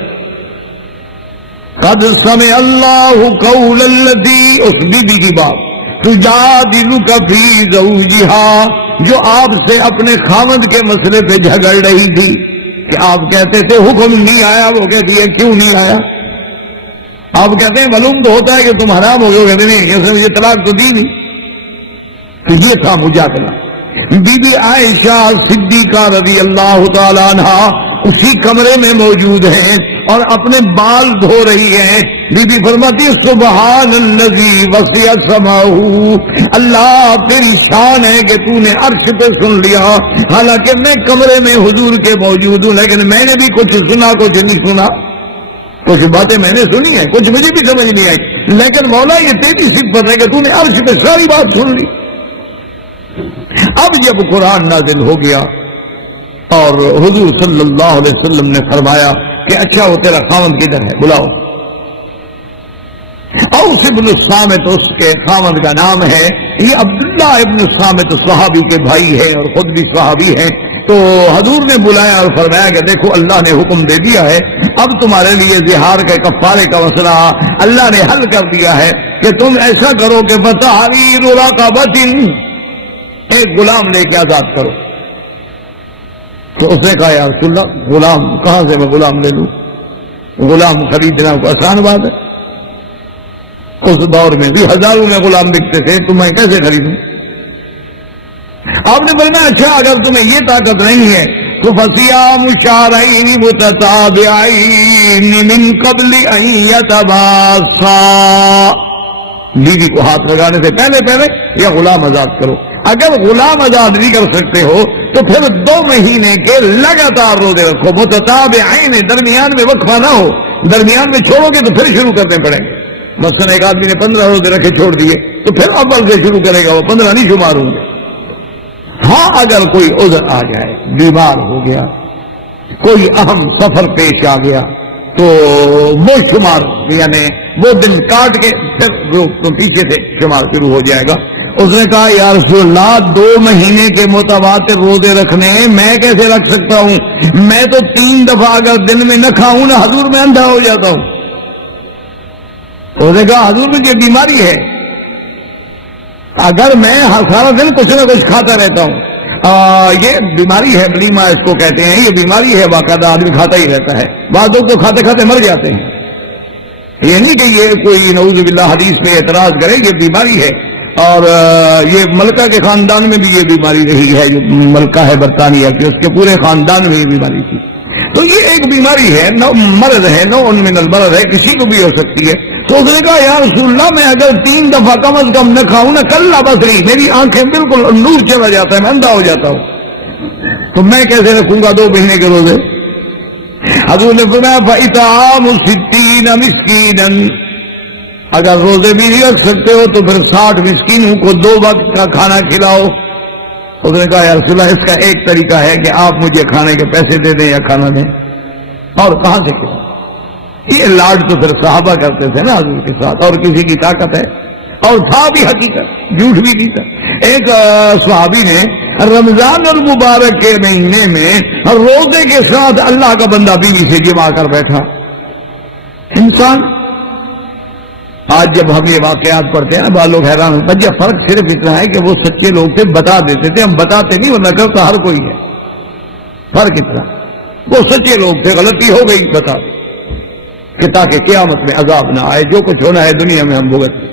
قد سمع اللہ قول التی، اس بی بی کی بات، تجادلک فی زوجہا، جو آپ سے اپنے خاوند کے مسئلے پہ جھگڑ رہی تھی کہ آپ کہتے تھے حکم نہیں آیا، وہ کہتی ہے کیوں نہیں آیا؟ آپ کہتے ہیں معلوم تو ہوتا ہے کہ تم حرام ہو گئے، کہتے نہیں، اس نے مجھے طلاق تو دی نہیں. تو یہ تھا مجادلہ. بی بی عائشہ صدیقہ رضی اللہ تعالی عنہا اسی کمرے میں موجود ہیں اور اپنے بال دھو رہی ہیں. بی بی فرماتی سبحان الذی وسع سماہ، اللہ تیری شان ہے کہ تو نے عرش پہ سن لیا. حالانکہ میں کمرے میں حضور کے موجود ہوں، لیکن میں نے بھی کچھ سنا کچھ نہیں سنا، کچھ باتیں میں نے سنی ہیں، کچھ مجھے بھی سمجھ نہیں آئی، لیکن مولا یہ تیری صفت ہے کہ تو نے عرش پہ ساری بات سن لی. اب جب قرآن نازل ہو گیا اور حضور صلی اللہ علیہ وسلم نے فرمایا کہ اچھا وہ تیرا خاوند کدھر ہے، بلاؤ. اوس ابن الصامت اس کے خاوند کا نام ہے. یہ عبداللہ ابن الصامت صحابی کے بھائی ہے اور خود بھی صحابی ہیں. تو حضور نے بلایا اور فرمایا کہ دیکھو اللہ نے حکم دے دیا ہے، اب تمہارے لیے زہار کے کفارے کا مسئلہ اللہ نے حل کر دیا ہے کہ تم ایسا کرو کہ بتحریر رقبۃ، ایک غلام لے کے آزاد کرو. تو اس نے کہا یا رسول اللہ غلام کہاں سے میں غلام لے لوں؟ غلام خریدنا کو آسان بات ہے، اس دور میں بھی ہزاروں میں غلام بکتے تھے، تو میں کیسے خریدوں؟ آپ نے بولنا اچھا اگر تمہیں یہ طاقت نہیں ہے تو فصیام شہرین متتابعین من قبل ان یتباسا، بیوی کو ہاتھ لگانے سے پہلے یا غلام آزاد کرو. اگر غلام آزاد نہیں کر سکتے ہو تو پھر 2 مہینے کے لگاتار روزے رکھو، متتابعین، درمیان میں وقفہ نہ ہو. درمیان میں چھوڑو گے تو پھر شروع کرنے پڑیں گے. مثلا ایک آدمی نے 15 روزے رکھے چھوڑ دیے تو پھر اول سے شروع کرے گا، وہ 15 نہیں شمار ہوں گے. ہاں اگر کوئی عذر آ جائے، بیمار ہو گیا، کوئی اہم سفر پیش آ گیا تو وہ شمار یعنی وہ دن کاٹ کے پھر تو پیچھے سے شمار شروع ہو جائے گا. اس نے کہا یا رسول اللہ 2 مہینے کے متواتر روزے رکھنے میں کیسے رکھ سکتا ہوں؟ میں تو 3 دفعہ اگر دن میں نہ کھاؤں نا حضور میں اندھا ہو جاتا ہوں. اس نے کہا حضور مجھے بیماری ہے، اگر میں سارا دن کچھ نہ کچھ کھاتا رہتا ہوں، یہ بیماری ہے، بلیما اس کو کہتے ہیں، یہ بیماری ہے، باقاعدہ آدمی کھاتا ہی رہتا ہے. بعض لوگ تو کھاتے کھاتے مر جاتے ہیں. یہ نہیں کہ یہ کوئی نعوذ باللہ حدیث پہ اعتراض کرے، یہ بیماری ہے. اور یہ ملکہ کے خاندان میں بھی یہ بیماری رہی ہے، جو ملکہ ہے برطانیہ کی، اس کے پورے خاندان میں یہ بیماری تھی. تو یہ ایک بیماری ہے، مرض ہے، نوع من المرض ہے، کسی کو بھی ہو سکتی ہے. تو اس نے کہا یا رسول اللہ میں اگر 3 دفعہ کم از کم نہ کھاؤں نا کلا بصری، میری آنکھیں بالکل نور چلا جاتا ہے، میں اندھا ہو جاتا ہوں، تو میں کیسے رکھوں گا 2 مہینے کے روزے؟ حضور نے فرمایا فَإِطْعَامُ 60 مِسْكِينًا، اگر روزے بھی نہیں رکھ سکتے ہو تو پھر 60 مسکینوں کو 2 وقت کا کھانا کھلاؤ. اس نے کہا یا رسول اللہ اس کا ایک طریقہ ہے کہ آپ مجھے کھانے کے پیسے دے دیں یا کھانا دیں. اور کہاں سے کھلاؤ؟ یہ لاڈ تو پھر صحابہ کرتے تھے نا حضور کے ساتھ، اور کسی کی طاقت ہے اور تھا بھی حقیقت، جھوٹ بھی نہیں تھا. ایک صحابی نے رمضان المبارک کے مہینے میں روزے کے ساتھ اللہ کا بندہ بیوی سے جمع کر بیٹھا. انسان آج جب ہم یہ واقعات پڑھتے ہیں نا بعض لوگ حیران ہوتے ہیں. فرق صرف اتنا ہے کہ وہ سچے لوگ تھے، بتا دیتے تھے، ہم بتاتے نہیں، ورنہ کرتا ہر کوئی ہے. فرق اتنا، وہ سچے لوگ تھے، غلطی ہو گئی بتا. کہ تاکہ قیامت میں عذاب نہ آئے، جو کچھ ہونا ہے دنیا میں ہم بھگت لیں۔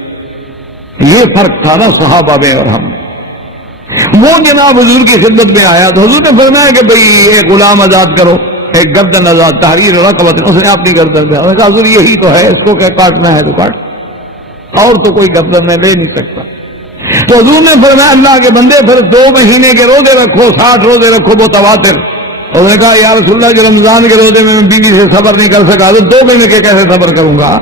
یہ فرق تھا نا صحابہ میں اور ہم۔ وہ جناب حضور کی خدمت میں آیا تو حضور نے فرمایا کہ بھئی ایک غلام آزاد کرو، ایک گردن آزاد، تحریر رقبت، اس نے اپنی گردن پہ کہا حضور یہی تو ہے، اس کو کیا کاٹنا ہے تو کاٹ، اور تو کوئی گردن میں لے نہیں سکتا۔ تو حضور نے فرمایا اللہ کے بندے پھر 2 مہینے کے روزے رکھو، 60 روزے رکھو متواتر۔ انہوں نے کہا یا رسول اللہ جو رمضان کے روزے میں بیوی سے صبر نہیں کر سکا تو 2 مہینے کے کیسے صبر کروں گا؟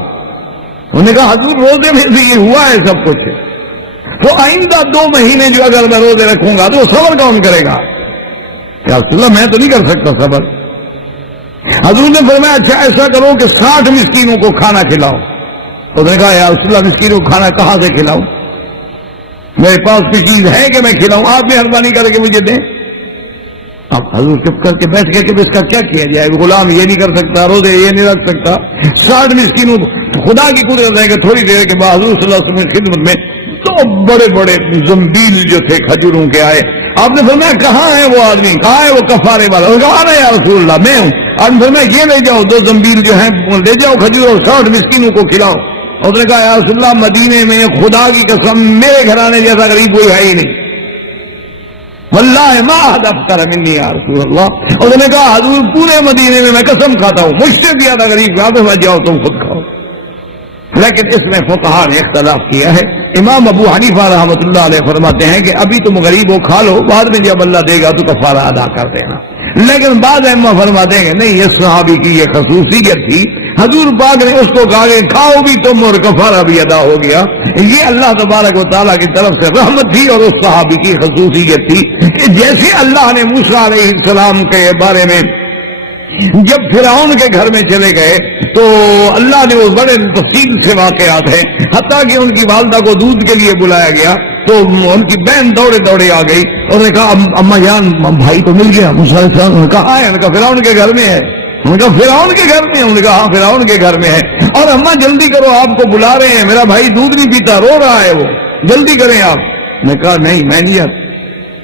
انہوں نے کہا حضور روزے میں سے یہ ہوا ہے سب کچھ، تو آئندہ 2 مہینے جو اگر میں روزے رکھوں گا تو صبر کون کرے گا؟ یا رسول اللہ میں تو نہیں کر سکتا صبر۔ حضور نے فرمایا اچھا ایسا کرو کہ 60 مسکینوں کو کھانا کھلاؤ۔ انہوں نے کہا یا رسول اللہ مسکینوں کو کھانا کہاں سے کھلاؤں؟ میرے پاس کوئی چیز ہے کہ میں کھلاؤں؟ آپ مہربانی کر کے مجھے دیں۔ اب حضور چپ کر کے بیٹھ گئے کہ اس کا کیا کیا جائے، غلام یہ نہیں کر سکتا، روزے یہ نہیں رکھ سکتا، 60 مسکینوں خدا کی قدرت ہے کہ تھوڑی دیر کے بعد حضور صلی اللہ علیہ وسلم کی خدمت میں 2 بڑے بڑے زنبیل جو تھے کھجوروں کے آئے۔ آپ نے فرمایا کہاں ہے وہ آدمی، کہاں ہے وہ کفارے والا؟ کہا نا یا رسول اللہ میں ہوں۔ آپ نے فرمایا یہ لے جاؤ 2 زنبیل جو ہیں لے جاؤ کھجور اور 60 مسکینوں کو کھلاؤ۔ اس نے کہا یا رسول اللہ مدینے میں خدا کی قسم میرے گھرانے جیسا غریب کوئی ہے ہی نہیں، واللہ ما احد افقر منی یا رسول اللہ۔ اس نے کہا حضور پورے مدینے میں قسم کھاتا ہوں مجھ سے زیادہ غریب کہا تو میں جاؤ تم خود کھاؤ۔ لیکن اس میں فقہا نے اختلاف کیا ہے۔ امام ابو حنیفہ رحمۃ اللہ علیہ فرماتے ہیں کہ ابھی تم غریب ہو کھا لو، بعد میں جب اللہ دے گا تو کفارہ ادا کر دینا۔ لیکن بعض ائمہ فرماتے ہیں کہ نہیں یہ صحابی کی یہ خصوصیت تھی، حضور پاک نے اس کو کہا کہ کھاؤ بھی تم اور کفارہ بھی ادا ہو گیا۔ یہ اللہ تبارک و تعالیٰ کی طرف سے رحمت تھی اور اس صحابی کی خصوصیت تھی کہ جیسے اللہ نے موسیٰ علیہ السلام کے بارے میں جب فرعون کے گھر میں چلے گئے تو اللہ نے وہ بڑے تفصیل سے واقعات ہیں، حتیٰ کہ ان کی والدہ کو دودھ کے لیے بلایا گیا تو ان کی بہن دوڑے دوڑے آ گئی اور نے کہا اماں جان بھائی تو مل گیا۔ موسیٰ علیہ السلام نے کہا ہے، فرعون کے گھر میں ہے۔ انہوں نے کہا فرعون کے گھر میں؟ انہوں نے کہا ہاں فرعون کے گھر میں ہے، اور اماں جلدی کرو آپ کو بلا رہے ہیں، میرا بھائی دودھ نہیں پیتا، رو رہا ہے، وہ جلدی کریں آپ۔ نے کہا نہیں میں نہیں جاتا۔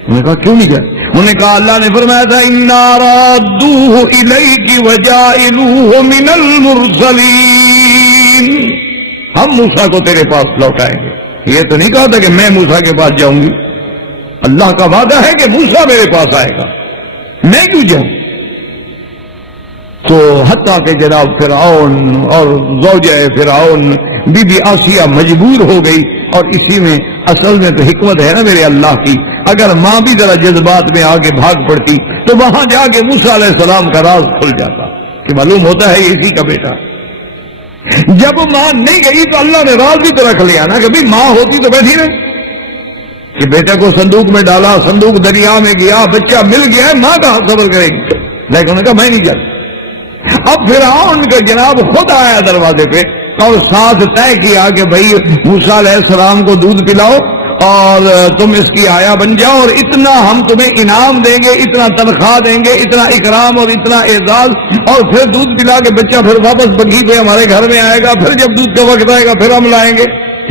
انہوں نے کہا کیوں نہیں گیا؟ انہوں نے کہا اللہ نے فرمایا تھا اِنَّا رَادُّوهُ إِلَيْكِ وَجَاعِلُوهُ مِنَ الْمُرْسَلِينَ، ہم موسیٰ کو تیرے پاس لوٹائیں گے۔ یہ تو نہیں کہا تھا کہ میں موسیٰ کے پاس جاؤں گی، اللہ کا وعدہ ہے کہ موسیٰ میرے پاس آئے گا، میں کیوں جاؤں؟ تو حتیٰ کہ جناب فرعون اور زوجہ فرعون بی بی آسیہ مجبور ہو گئی، اور اسی میں اصل میں تو حکمت ہے نا میرے اللہ کی، اگر ماں بھی ذرا جذبات میں آگے بھاگ پڑتی تو وہاں جا کے موسیٰ علیہ السلام کا راز کھل جاتا کہ معلوم ہوتا ہے اسی کا بیٹا۔ جب ماں نہیں گئی تو اللہ نے راز بھی تو رکھ لیا نا کہ بھی ماں ہوتی تو بیٹھی رہی، کہ بیٹے کو صندوق میں ڈالا، صندوق دریا میں گیا، بچہ مل گیا ہے، ماں کا صبر کرے گی، لیکن انہوں نے کہا میں نہیں جاتا۔ اب فرعون کا جناب خود آیا دروازے پہ اور ساتھ طے کیا کہ بھائی موسیٰ علیہ السلام کو دودھ پلاؤ اور تم اس کی آیا بن جاؤ، اور اتنا ہم تمہیں انعام دیں گے، اتنا تنخواہ دیں گے، اتنا اکرام اور اتنا اعزاز، اور پھر دودھ پلا کے بچہ پھر واپس بگھی پہ ہمارے گھر میں آئے گا، پھر جب دودھ کا وقت آئے گا پھر ہم لائیں گے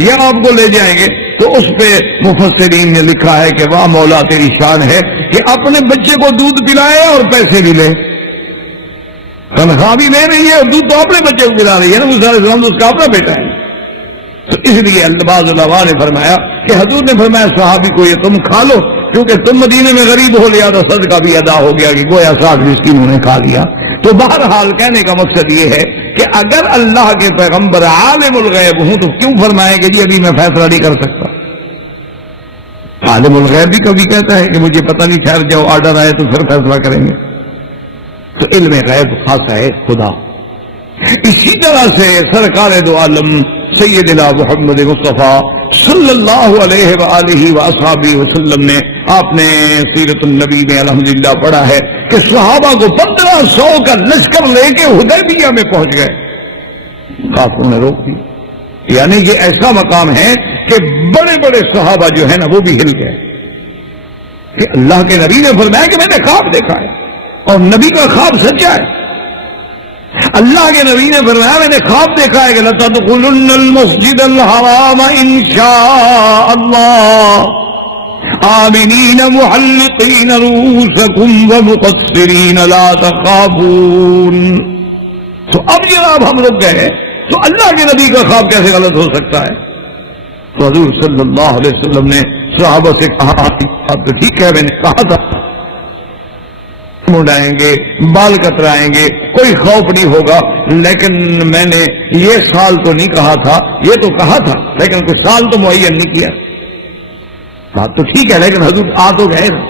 یا آپ کو لے جائیں گے۔ تو اس پہ مفسرین نے لکھا ہے کہ واہ مولا تیری شان ہے کہ اپنے بچے کو دودھ پلائے اور پیسے بھی لے، تنخواہ بھی لے رہی ہے اور دودھ تو اپنے بچے کو پلا رہی ہے نا، موسیٰ علیہ السلام تو اس کا اپنا بیٹا ہے۔ تو اس لیے بعض علماء نے فرمایا کہ حضور نے فرمایا صحابی کو یہ تم کھا لو، کیونکہ تم مدینے میں غریب ہو لیا تو صدقہ بھی ادا ہو گیا کہ گویا 60 مسکینوں نے کھا لیا۔ تو بہرحال کہنے کا مقصد یہ ہے کہ اگر اللہ کے پیغمبر عالم الغیب ہوں تو کیوں فرمائے کہ جی ابھی میں فیصلہ نہیں کر سکتا؟ عالم الغیب بھی کبھی کہتا ہے کہ مجھے پتہ نہیں، ٹھہر جاؤ آرڈر آئے تو پھر فیصلہ کریں گے۔ تو علم غیب خاص ہے خدا۔ اسی طرح سے سرکار دو عالم سیدنا محمد مصطفیٰ صلی اللہ علیہ وآلہ وآصحابہ وسلم نے، آپ نے سیرت النبی میں الحمدللہ پڑھا ہے کہ صحابہ کو 1500 کا لشکر لے کے حدیبیہ میں پہنچ گئے، کافروں نے روک دی۔ یعنی یہ ایسا مقام ہے کہ بڑے بڑے صحابہ جو ہیں نا وہ بھی ہل گئے کہ اللہ کے نبی نے فرمایا کہ میں نے خواب دیکھا ہے، اور نبی کا خواب سچا ہے۔ اللہ کے نبی نے فرمایا میں نے خواب دیکھا ہے کہ لَتَدْخُلُنَّ الْمَسْجِدَ الْحَرَامَ إِنْ شَاءَ اللَّهُ آمِنِينَ مُحَلِّقِينَ رُؤُوسَكُمْ وَمُقَصِّرِينَ لَا تَخَافُونَ۔ تو اب جناب ہم لوگ گئے تو اللہ کے نبی کا خواب کیسے غلط ہو سکتا ہے؟ تو حضور صلی اللہ علیہ وسلم نے صحابہ سے کہا تو ٹھیک ہے، میں نے کہا تھا منڈائیں گے، بال کترائیں گے، کوئی خوف نہیں ہوگا، لیکن میں نے یہ سال تو نہیں کہا تھا، یہ تو کہا تھا لیکن کوئی سال تو معین نہیں کیا۔ بات تو ٹھیک ہے لیکن حضور آ تو گئے نا،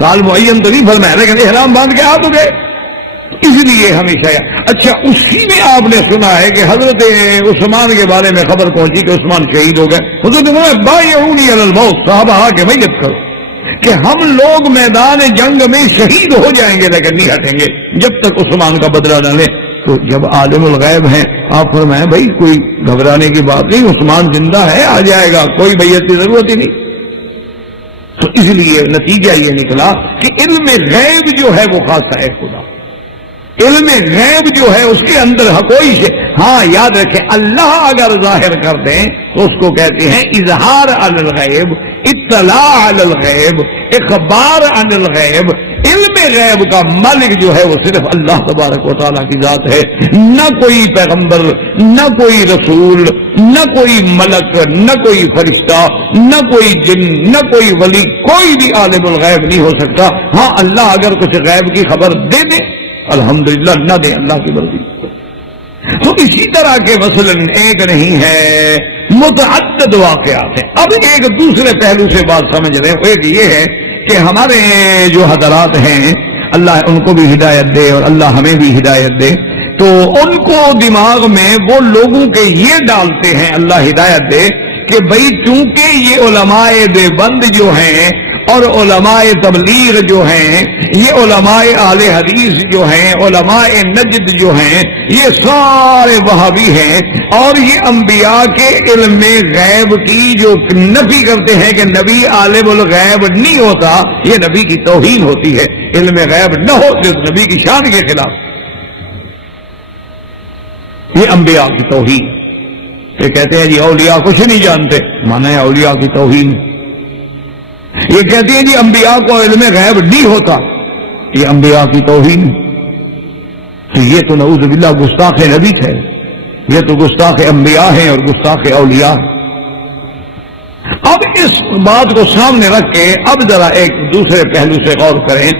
سال معین تو نہیں فرمایا لیکن احرام باندھ کے آ تو گئے، اس لیے ہمیشہ اچھا اسی میں آپ نے سنا ہے کہ حضرت عثمان کے بارے میں خبر پہنچی کہ عثمان شہید ہو گئے، حضرت بایعونی علی الموت، صحابہ کے میت کرو کہ ہم لوگ میدان جنگ میں شہید ہو جائیں گے لیکن نہیں ہٹیں گے جب تک عثمان کا بدلہ نہ لیں۔ تو جب عالم الغیب ہیں آپ فرمائیں بھائی کوئی گھبرانے کی بات نہیں، عثمان زندہ ہے، آ جائے گا، کوئی بیعت کی ضرورت ہی نہیں۔ تو اس لیے نتیجہ یہ نکلا کہ علم غیب جو ہے وہ خاصہ ہے خدا، علم غیب جو ہے اس کے اندر کوئی سے، ہاں یاد رکھیں اللہ اگر ظاہر کر دیں تو اس کو کہتے ہیں اظہار علی الغیب، اطلاع علی الغیب، اخبار عن الغیب۔ علم غیب کا مالک جو ہے وہ صرف اللہ تبارک و تعالیٰ کی ذات ہے، نہ کوئی پیغمبر، نہ کوئی رسول، نہ کوئی ملک، نہ کوئی فرشتہ، نہ کوئی جن، نہ کوئی ولی، کوئی بھی عالم الغیب نہیں ہو سکتا۔ ہاں اللہ اگر کچھ غیب کی خبر دے دے الحمدللہ، نہ دے اللہ کی مرضی۔ تو اسی طرح کے مثلاً ایک نہیں ہے، متعدد واقعات ہیں۔ اب ایک دوسرے پہلو سے بات سمجھ رہے ہیں، ایک یہ ہے کہ ہمارے جو حضرات ہیں اللہ ان کو بھی ہدایت دے اور اللہ ہمیں بھی ہدایت دے، تو ان کو دماغ میں وہ لوگوں کے یہ ڈالتے ہیں اللہ ہدایت دے کہ بھئی چونکہ یہ علماء دیوبند جو ہیں اور علماء تبلیغ جو ہیں، یہ علماء اہل حدیث جو ہیں، علماء نجد جو ہیں، یہ سارے وہابی ہیں اور یہ انبیاء کے علم غیب کی جو نفی کرتے ہیں کہ نبی عالم الغیب نہیں ہوتا، یہ نبی کی توہین ہوتی ہے۔ علم غیب نہ ہو تو نبی کی شان کے خلاف، یہ انبیاء کی توہین۔ یہ کہتے ہیں جی اولیاء کچھ نہیں جانتے، مانا ہے اولیاء کی توہین۔ یہ کہتے ہیں جی انبیاء کو علم غیب نہیں ہوتا، یہ انبیاء کی توہین۔ تو یہ تو نعوذ باللہ گستاخ نبی ہے، یہ تو گستاخ انبیاء ہیں اور گستاخ اولیاء۔ اب اس بات کو سامنے رکھ کے اب ذرا ایک دوسرے پہلو سے غور کریں۔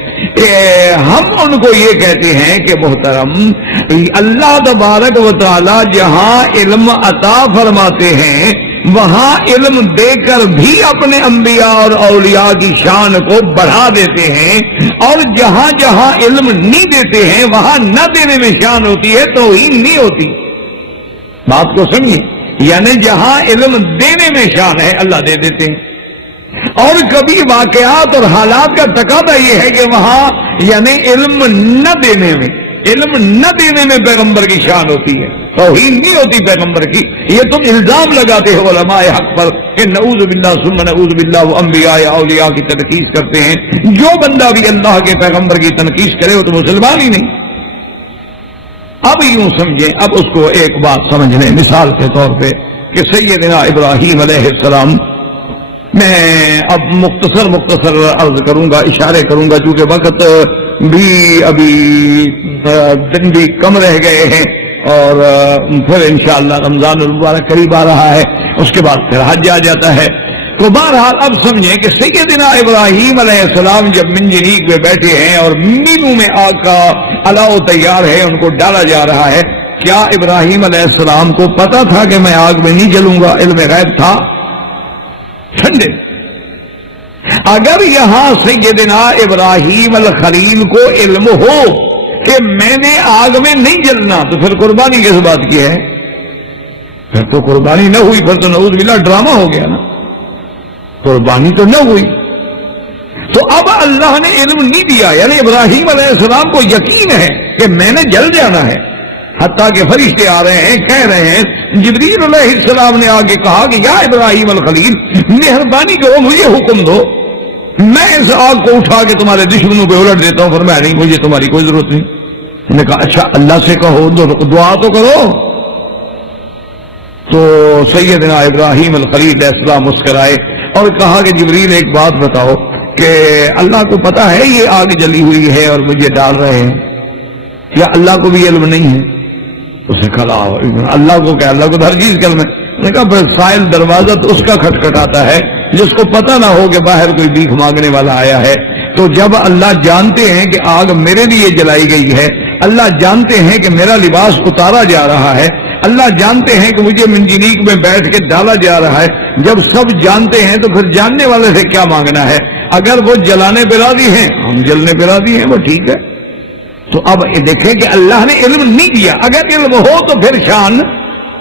ہم ان کو یہ کہتے ہیں کہ محترم اللہ تبارک و تعالی جہاں علم عطا فرماتے ہیں وہاں علم دے کر بھی اپنے انبیاء اور اولیاء کی شان کو بڑھا دیتے ہیں، اور جہاں جہاں علم نہیں دیتے ہیں وہاں نہ دینے میں شان ہوتی ہے، توہین نہیں ہوتی۔ بات کو سمجھیے، یعنی جہاں علم دینے میں شان ہے اللہ دے دیتے ہیں، اور کبھی واقعات اور حالات کا تقاضا یہ ہے کہ وہاں یعنی علم نہ دینے میں، علم نہ دینے میں پیغمبر کی شان ہوتی ہے، توہین نہیں ہوتی پیغمبر کی۔ یہ تم الزام لگاتے ہو علماء حق پر کہ نعوذ باللہ ثم نعوذ باللہ وہ انبیاء یا اولیاء کی تنقید کرتے ہیں۔ جو بندہ بھی اللہ کے پیغمبر کی تنقید کرے وہ تو مسلمان ہی نہیں۔ اب یوں سمجھیں، اب اس کو ایک بات سمجھ لیں مثال کے طور پہ کہ سیدنا ابراہیم علیہ السلام، میں اب مختصر عرض کروں گا، اشارے کروں گا چونکہ وقت بھی ابھی دن بھی کم رہ گئے ہیں اور پھر انشاءاللہ رمضان المبارک قریب آ رہا ہے، اس کے بعد پھر حج آ جاتا ہے۔ تو بہرحال اب سمجھیں کہ سیدنا ابراہیم علیہ السلام جب منجنیق میں بیٹھے ہیں اور مینوں میں آگ کا الاؤ تیار ہے، ان کو ڈالا جا رہا ہے، کیا ابراہیم علیہ السلام کو پتا تھا کہ میں آگ میں نہیں جلوں گا؟ علم غیب تھا؟ ٹھنڈے اگر یہاں سیدنا ابراہیم الخلیل کو علم ہو کہ میں نے آگ میں نہیں جلنا تو پھر قربانی کس بات کی ہے؟ پھر تو قربانی نہ ہوئی، پھر تو نعوذ باللہ ڈرامہ ہو گیا نا، قربانی تو نہ ہوئی۔ تو اب اللہ نے علم نہیں دیا، یعنی ابراہیم علیہ السلام کو یقین ہے کہ میں نے جل جانا ہے، حتیٰ کہ فرشتے آ رہے ہیں کہہ رہے ہیں، جبریل علیہ السلام نے آگے کہا کہ یا ابراہیم الخلیل مہربانی کرو مجھے حکم دو، میں اس آگ کو اٹھا کے تمہارے دشمنوں پہ الٹ دیتا ہوں۔ فرمایا نہیں مجھے تمہاری کوئی ضرورت نہیں۔ انہوں نے کہا اچھا اللہ سے کہو، دعا تو کرو۔ تو سیدنا ابراہیم الخلیل علیہ السلام مسکرائے اور کہا کہ جبریل ایک بات بتاؤ کہ اللہ کو پتا ہے یہ آگ جلی ہوئی ہے اور مجھے ڈال رہے ہیں، یا اللہ کو بھی علم نہیں ہے؟ اس نے کہا اللہ کو کیا، اللہ کو ہر چیز کل میں نے کہا پھر سائل دروازہ تو اس کا کھٹکھٹاتا ہے جس کو پتہ نہ ہو کہ باہر کوئی بھیک مانگنے والا آیا ہے. تو جب اللہ جانتے ہیں کہ آگ میرے لیے جلائی گئی ہے، اللہ جانتے ہیں کہ میرا لباس اتارا جا رہا ہے، اللہ جانتے ہیں کہ مجھے منجنیق میں بیٹھ کے ڈالا جا رہا ہے، جب سب جانتے ہیں تو پھر جاننے والے سے کیا مانگنا ہے؟ اگر وہ جلانے پہ راضی ہیں، ہم جلنے پہ راضی ہیں، وہ ٹھیک ہے. تو اب دیکھیں کہ اللہ نے علم نہیں دیا، اگر علم ہو تو پھر شان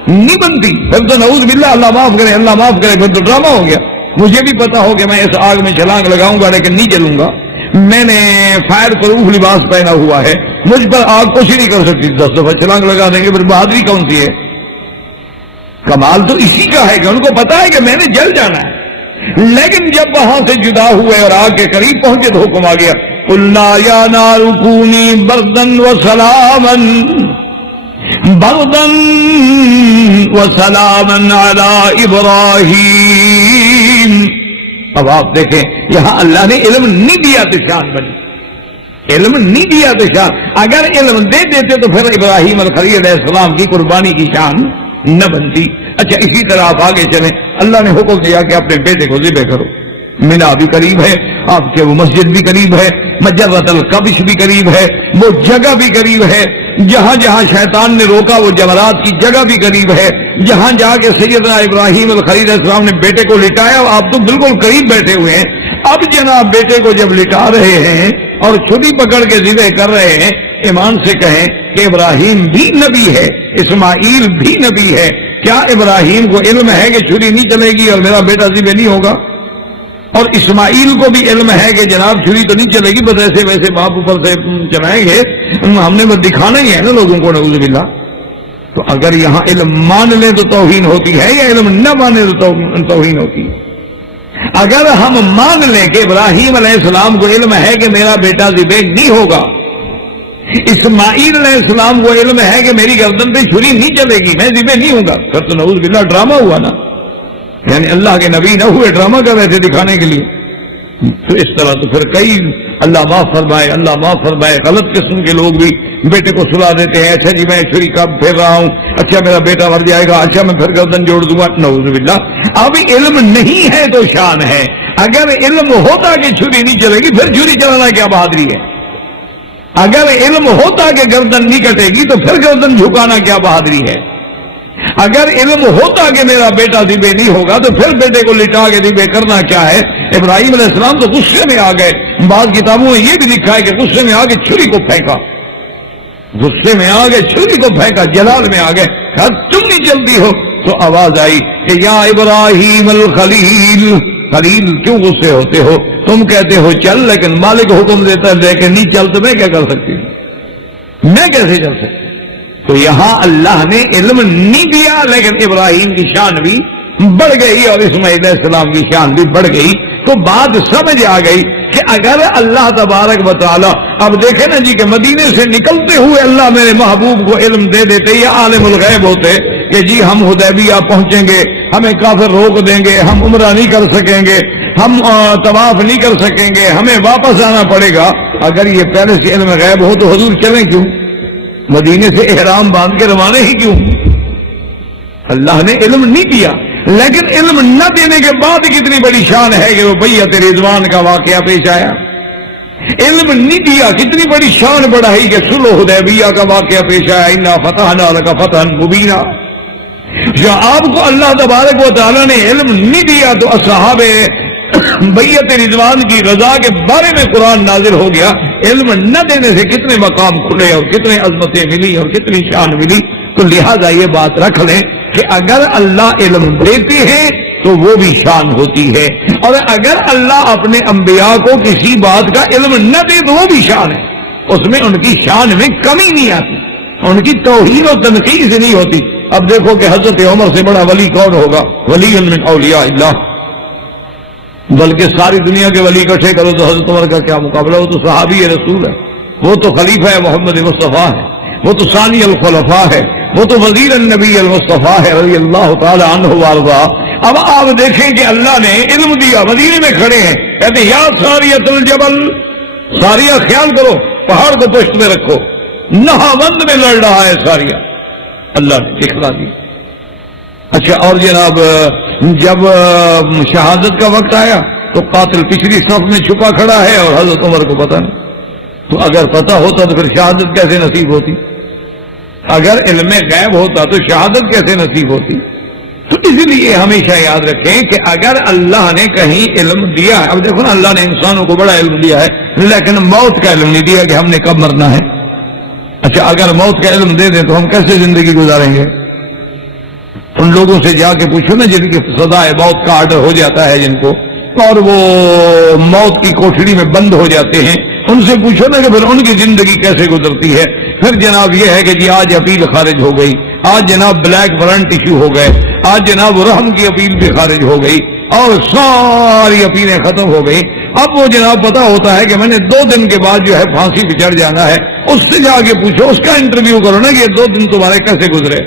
نہیں بنتی، پھر تو نعوذ باللہ اللہ معاف کرے، اللہ معاف کرے، پھر تو ڈرامہ ہو گیا. مجھے بھی پتا ہو کہ میں اس آگ میں چھلانگ لگاؤں گا لیکن نہیں جلوں گا، میں نے فائر پروف لباس پہنا ہوا ہے، مجھ پر آگ کچھ نہیں کر سکتی، 10 دفعہ چھلانگ لگا دیں گے، پھر بہادری کون سی ہے؟ کمال تو اسی کا ہے کہ ان کو پتا ہے کہ میں نے جل جانا ہے. لیکن جب وہاں سے جدا ہوئے اور آگ کے قریب پہنچے تو حکم آ گیا، قلنا یا نار کونی بردن وسلاما بردن وسلاما علی ابراہیم. اب آپ دیکھیں یہاں اللہ نے علم نہیں دیا تو شان بنی، علم نہیں دیا تو شان. اگر علم دے دیتے تو پھر ابراہیم الخلیل علیہ السلام کی قربانی کی شان نہ بنتی. اچھا اسی طرح آپ آگے چلیں، اللہ نے حکم دیا کہ اپنے بیٹے کو ذبح کرو. مینا بھی قریب ہے آپ کے، وہ مسجد بھی قریب ہے، مجرۃ القبش بھی قریب ہے، وہ جگہ بھی قریب ہے، جہاں جہاں شیطان نے روکا وہ جمرات کی جگہ بھی قریب ہے، جہاں جا کے سیدنا ابراہیم الخلیل علیہ السلام نے بیٹے کو لٹایا آپ تو بالکل قریب بیٹھے ہوئے ہیں. اب جناب بیٹے کو جب لٹا رہے ہیں اور چھری پکڑ کے ذبح کر رہے ہیں، ایمان سے کہیں کہ ابراہیم بھی نبی ہے، اسماعیل بھی نبی ہے. کیا ابراہیم کو علم ہے کہ چھری نہیں چلے گی اور میرا بیٹا ذبح نہیں ہوگا؟ اور اسماعیل کو بھی علم ہے کہ جناب چھری تو نہیں چلے گی، بس ایسے ویسے باپ اوپر سے چلائیں گے، ہم نے بس دکھانا ہی ہے نا لوگوں کو، نعوذ باللہ. تو اگر یہاں علم مان لیں تو توہین ہوتی ہے، یا علم نہ مانے تو توہین ہوتی ہے؟ اگر ہم مان لیں کہ ابراہیم علیہ السلام کو علم ہے کہ میرا بیٹا ذبح نہیں ہوگا، اسماعیل علیہ السلام کو علم ہے کہ میری گردن پہ چھری نہیں چلے گی، میں ذبح نہیں ہوں گا، پھر تو نعوذ باللہ ڈرامہ ہوا نا. یعنی اللہ کے نبی نہ ہوئے، ڈرامہ کر رہے تھے دکھانے کے لیے. تو اس طرح تو پھر کئی اللہ معاف فرمائے، اللہ معاف فرمائے، غلط قسم کے لوگ بھی بیٹے کو سلا دیتے ہیں، اچھا جی میں چھری کا پھیر رہا ہوں، اچھا میرا بیٹا مر جائے گا، اچھا میں پھر گردن جوڑ دوں گا. نعوذ باللہ. اب علم نہیں ہے تو شان ہے. اگر علم ہوتا کہ چھری نہیں چلے گی پھر چھری چلانا کیا بہادری ہے؟ اگر علم ہوتا کہ گردن نہیں کٹے گی تو پھر گردن جھکانا کیا بہادری ہے؟ اگر علم ہوتا کہ میرا بیٹا ذبح نہیں ہوگا تو پھر بیٹے کو لٹا کے ذبح کرنا کیا ہے؟ ابراہیم علیہ السلام تو غصے میں آ گئے. بعض کتابوں میں یہ بھی لکھا ہے کہ غصے میں آ کے چھری کو پھینکا، غصے میں آ گئے چھری کو پھینکا، جلال میں آ گئے، تم نہیں جلدی ہو. تو آواز آئی کہ یا ابراہیم الخلیل، خلیل کیوں غصے ہوتے ہو؟ تم کہتے ہو چل، لیکن مالک حکم دیتا ہے لیکن نہیں چل تو میں کیا کر سکتی ہوں، میں کیسے چل سکتی؟ تو یہاں اللہ نے علم نہیں دیا لیکن ابراہیم کی شان بھی بڑھ گئی اور اسماعیل علیہ السلام کی شان بھی بڑھ گئی. تو بات سمجھ آ گئی کہ اگر اللہ تبارک و تعالی، اب دیکھیں نا جی کہ مدینے سے نکلتے ہوئے اللہ میرے محبوب کو علم دے دیتے یا عالم الغیب ہوتے کہ جی ہم حدیبیہ پہنچیں گے، ہمیں کافر روک دیں گے، ہم عمرہ نہیں کر سکیں گے، ہم طواف نہیں کر سکیں گے، ہمیں واپس آنا پڑے گا. اگر یہ پہلے سے علم غیب ہو تو حضور چلیں کیوں؟ مدینے سے احرام باندھ کے روانہ ہی کیوں؟ اللہ نے علم نہیں دیا. لیکن علم نہ دینے کے بعد کتنی بڑی شان ہے کہ وہ بیعت رضوان کا واقعہ پیش آیا. علم نہیں دیا، کتنی بڑی شان بڑھائی کہ صلح حدیبیہ کا واقعہ پیش آیا، انا فتحنا لک فتحا مبینا. جو آپ کو اللہ تبارک و تعالیٰ نے علم نہیں دیا تو اصحاب بیعت رضوان کی رضا کے بارے میں قرآن نازل ہو گیا. علم نہ دینے سے کتنے مقام کھلے اور کتنے عظمتیں ملی اور کتنی شان ملی. تو لہذا یہ بات رکھ لیں کہ اگر اللہ علم دیتے ہیں تو وہ بھی شان ہوتی ہے، اور اگر اللہ اپنے انبیاء کو کسی بات کا علم نہ دے تو وہ بھی شان ہے، اس میں ان کی شان میں کمی نہیں آتی، ان کی توہین و تنقید نہیں ہوتی. اب دیکھو کہ حضرت عمر سے بڑا ولی کون ہوگا؟ ولی من اولیاء اللہ. بلکہ ساری دنیا کے ولی اکٹھے کرو تو حضرت عمر کا کیا مقابلہ؟ وہ تو صحابی رسول ہے، وہ تو خلیفہ محمد مصطفیٰ ہے، وہ تو ثانی الخلفاء ہے، وہ تو وزیر النبی المصطفیٰ ہے رضی اللہ تعالی عنہ وارضا. اب آپ دیکھیں کہ اللہ نے علم دیا، مدینے میں کھڑے ہیں، کہتے ہیں یا ساریۃ الجبل، ساریہ خیال کرو پہاڑ کو پشت میں رکھو، نہاوند میں لڑ رہا ہے ساریہ، اللہ نے دکھلا دی. اچھا اور جناب جب شہادت کا وقت آیا تو قاتل پچھلی صف میں چھپا کھڑا ہے اور حضرت عمر کو پتہ نہیں. تو اگر پتہ ہوتا تو پھر شہادت کیسے نصیب ہوتی؟ اگر علم غیب ہوتا تو شہادت کیسے نصیب ہوتی؟ تو اس لیے ہمیشہ یاد رکھیں کہ اگر اللہ نے کہیں علم دیا ہے، اب دیکھو نا اللہ نے انسانوں کو بڑا علم دیا ہے لیکن موت کا علم نہیں دیا کہ ہم نے کب مرنا ہے. اچھا اگر موت کا علم دے دیں تو ہم کیسے زندگی گزاریں گے؟ ان لوگوں سے جا کے پوچھو نا جن کی سزائے موت کا آرڈر ہو جاتا ہے جن کو، اور وہ موت کی کوٹھڑی میں بند ہو جاتے ہیں، ان سے پوچھو نا کہ پھر ان کی زندگی کیسے گزرتی ہے. پھر جناب یہ ہے کہ جی آج اپیل خارج ہو گئی، آج جناب بلیک وارنٹ ایشو ہو گئے، آج جناب رحم کی اپیل بھی خارج ہو گئی اور ساری اپیلیں ختم ہو گئی. اب وہ جناب پتا ہوتا ہے کہ میں نے 2 دن کے بعد جو ہے پھانسی پہ چڑھ جانا ہے، اس سے جا کے پوچھو، اس کا انٹرویو کرو نا کہ یہ 2 دن تمہارے کیسے گزرے.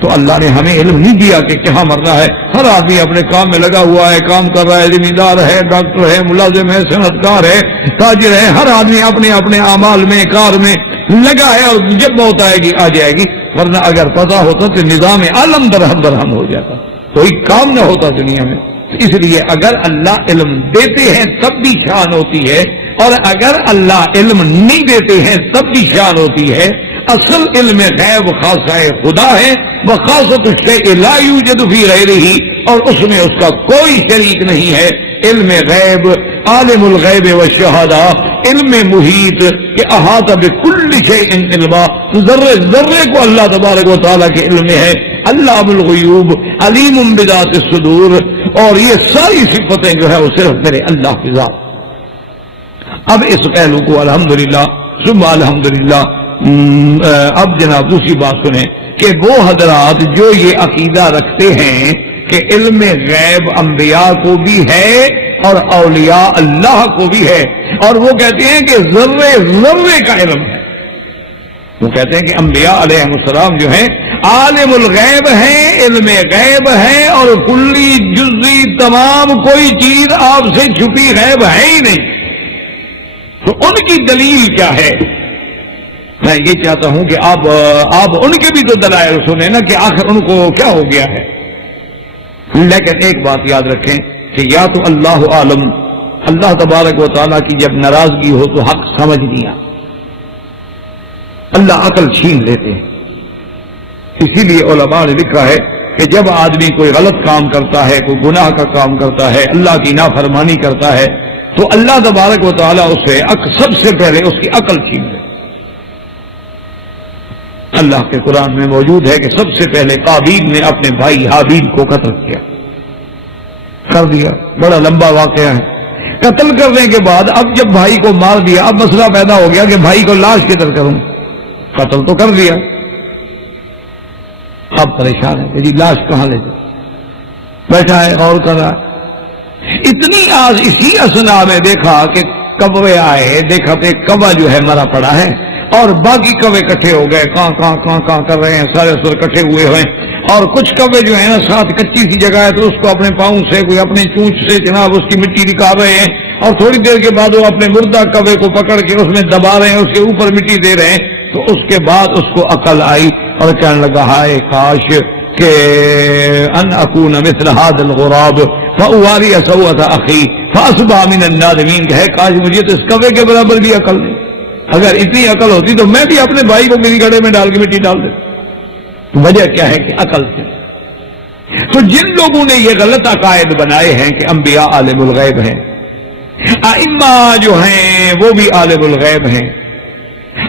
تو اللہ نے ہمیں علم نہیں دیا کہ کہاں مرنا ہے. ہر آدمی اپنے کام میں لگا ہوا ہے، کام کر رہا ہے، ذمہ دار ہے، ڈاکٹر ہے، ملازم ہے، صنعت کار ہے، تاجر ہے، ہر آدمی اپنے اپنے اعمال میں کار میں لگا ہے اور جب موت آئے گی آ جائے گی. ورنہ اگر پتہ ہوتا تو نظام عالم درہم ہو جاتا، کوئی کام نہ ہوتا دنیا میں. اس لیے اگر اللہ علم دیتے ہیں تب بھی شان ہوتی ہے، اور اگر اللہ علم نہیں دیتے ہیں تب بھی شان ہوتی ہے. اصل علم غیب خاصہ خدا ہے، وخاصۃ الشیء لا یوجد فی غیرہ، اور اس میں اس کا کوئی شریک نہیں ہے. علم غیب عالم الغیب والشہادہ، علم محیط کہ احاطہ بکل شیء علما، ذرے ذرے کو اللہ تبارک و تعالیٰ کے علم میں ہے. علام الغیوب علیم بذات الصدور، اور یہ ساری صفتیں جو ہے وہ صرف میرے اللہ کی ذات. اب اس پہلو کو الحمدللہ ثم الحمدللہ. اب جناب دوسری بات سنیں کہ وہ حضرات جو یہ عقیدہ رکھتے ہیں کہ علم غیب انبیاء کو بھی ہے اور اولیاء اللہ کو بھی ہے، اور وہ کہتے ہیں کہ ذرے ذرے کا علم ہے. وہ کہتے ہیں کہ انبیاء علیہ السلام جو ہیں عالم الغیب ہیں، علم غیب ہے، اور کلی جزئی تمام کوئی چیز آپ سے چھپی غیب ہے ہی نہیں. تو ان کی دلیل کیا ہے؟ میں یہ چاہتا ہوں کہ آپ ان کے بھی تو دلائل سنیں نا کہ آخر ان کو کیا ہو گیا ہے. لیکن ایک بات یاد رکھیں کہ یا تو اللہ عالم، اللہ تبارک و تعالیٰ کی جب ناراضگی ہو تو حق سمجھ لیا، اللہ عقل چھین لیتے ہیں. اسی لیے علماء نے لکھا ہے کہ جب آدمی کوئی غلط کام کرتا ہے، کوئی گناہ کا کام کرتا ہے، اللہ کی نافرمانی کرتا ہے، تو اللہ تبارک و تعالیٰ اسے سب سے پہلے اس کی عقل چھین لیتے. اللہ کے قرآن میں موجود ہے کہ سب سے پہلے قابیل نے اپنے بھائی حابیل کو قتل کر دیا. بڑا لمبا واقعہ ہے. قتل کرنے کے بعد اب جب بھائی کو مار دیا، اب مسئلہ پیدا ہو گیا کہ بھائی کو لاش کدھر کروں. قتل تو کر دیا، اب پریشان ہے کہ جی لاش کہاں لے جائے. بیٹھا ہے اور کر رہا ہے. اتنی آج اسی اسنا میں دیکھا کہ کوے آئے، دیکھا تو ایک کوا جو ہے مرا پڑا ہے اور باقی کوے کٹھے ہو گئے، کہاں کر رہے ہیں، سارے سر کٹھے ہوئے ہوئے. اور کچھ کوے جو ہے نا ساتھ کچی سی جگہ ہے تو اس کو اپنے پاؤں سے، کوئی اپنے چونچ سے جناب اس کی مٹی نکال رہے ہیں، اور تھوڑی دیر کے بعد وہ اپنے مردہ کوے کو پکڑ کے اس میں دبا رہے ہیں، اس کے اوپر مٹی دے رہے ہیں. تو اس کے بعد اس کو عقل آئی اور کہنے لگا ہائے کاش کہ ان اکون مثل هذا الغراب فاواری سوءة اخی فاصبح من النادمین، کہ ہے کاش مجھے تو اس کوے کے برابر بھی عقل نہیں. اگر اتنی عقل ہوتی تو میں بھی اپنے بھائی کو میری گڑھے میں ڈال کے مٹی ڈال دیتا. وجہ کیا ہے کہ عقل سے. تو جن لوگوں نے یہ غلط عقائد بنائے ہیں کہ انبیاء عالم الغیب ہیں، ائمہ جو ہیں وہ بھی عالم الغیب ہیں،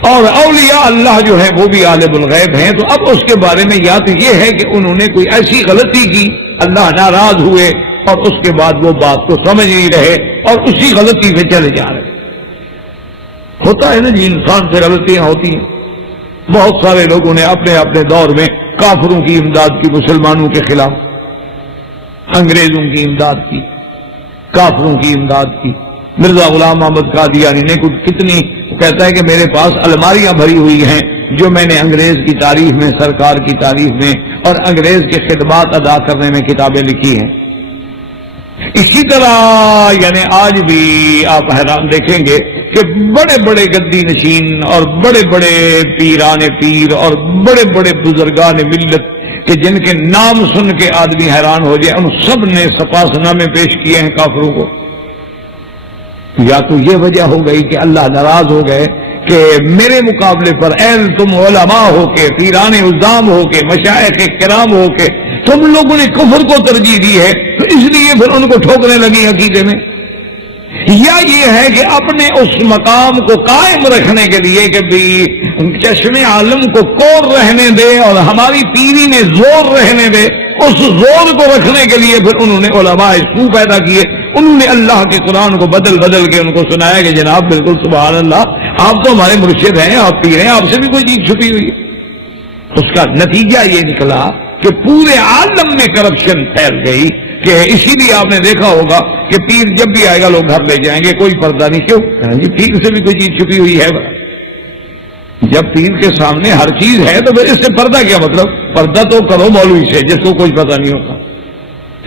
اور اولیاء اللہ جو ہیں وہ بھی عالم الغیب ہیں، تو اب اس کے بارے میں یا تو یہ ہے کہ انہوں نے کوئی ایسی غلطی کی، اللہ ناراض ہوئے، اور اس کے بعد وہ بات کو سمجھ نہیں رہے اور اسی غلطی پہ چلے جا رہے. ہوتا ہے نا جی، انسان سے غلطیاں ہوتی ہیں. بہت سارے لوگوں نے اپنے اپنے دور میں کافروں کی امداد کی، مسلمانوں کے خلاف، انگریزوں کی امداد کی، کافروں کی امداد کی. مرزا غلام احمد قادیانی نے کتنی کہتا ہے کہ میرے پاس الماریاں بھری ہوئی ہیں جو میں نے انگریز کی تعریف میں، سرکار کی تعریف میں اور انگریز کے خدمات ادا کرنے میں کتابیں لکھی ہیں. اسی طرح یعنی آج بھی آپ حیران دیکھیں گے کہ بڑے بڑے گدی نشین اور بڑے بڑے پیران پیر اور بڑے بڑے بزرگان ملت کہ جن کے نام سن کے آدمی حیران ہو جائے، ان سب نے سپاس نامے پیش کیے ہیں کافروں کو۔ یا تو یہ وجہ ہو گئی کہ اللہ ناراض ہو گئے کہ میرے مقابلے پر اہل تم علماء ہو کے، پیران عظام ہو کے، مشائخ کرام ہو کے تم لوگوں نے کفر کو ترجیح دی ہے، تو اس لیے پھر ان کو ٹھوکنے لگی عقیدے میں۔ یا یہ ہے کہ اپنے اس مقام کو قائم رکھنے کے لیے کہ بھی چشم عالم کو کور رہنے دے اور ہماری پیری میں زور رہنے دے، اس زور کو رکھنے کے لیے پھر انہوں نے علماء سو پیدا کیے، انہوں نے اللہ کے قرآن کو بدل بدل کے ان کو سنایا کہ جناب بالکل سبحان اللہ، آپ تو ہمارے مرشد ہیں، آپ پیر ہیں، آپ سے بھی کوئی چیز چھپی ہوئی ہے۔ اس کا نتیجہ یہ نکلا کہ پورے عالم میں کرپشن پھیل گئی، کہ اسی لیے آپ نے دیکھا ہوگا کہ پیر جب بھی آئے گا لوگ گھر لے جائیں گے، کوئی پردہ نہیں، کیوں جی پیر سے بھی کوئی چیز چھپی ہوئی ہے۔ جب پیر کے سامنے ہر چیز ہے تو پھر اس سے پردہ کیا مطلب؟ پردہ تو کرو مولوی سے جس کو کوئی پتہ نہیں ہوتا۔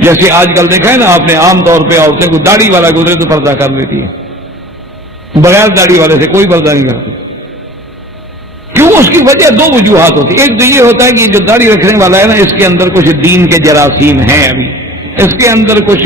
جیسے آج کل دیکھا ہے نا آپ نے، عام طور پہ عورتیں کو داڑھی والا گزرے تو پردہ کر لیتی ہے، بغیر داڑھی والے سے کوئی پردہ نہیں کرتی۔ کیوں؟ اس کی وجہ دو وجوہات ہوتی ہے۔ ایک تو یہ ہوتا ہے کہ جو داڑھی رکھنے والا ہے نا، اس کے اندر کچھ دین کے جراثیم ہیں، ابھی اس کے اندر کچھ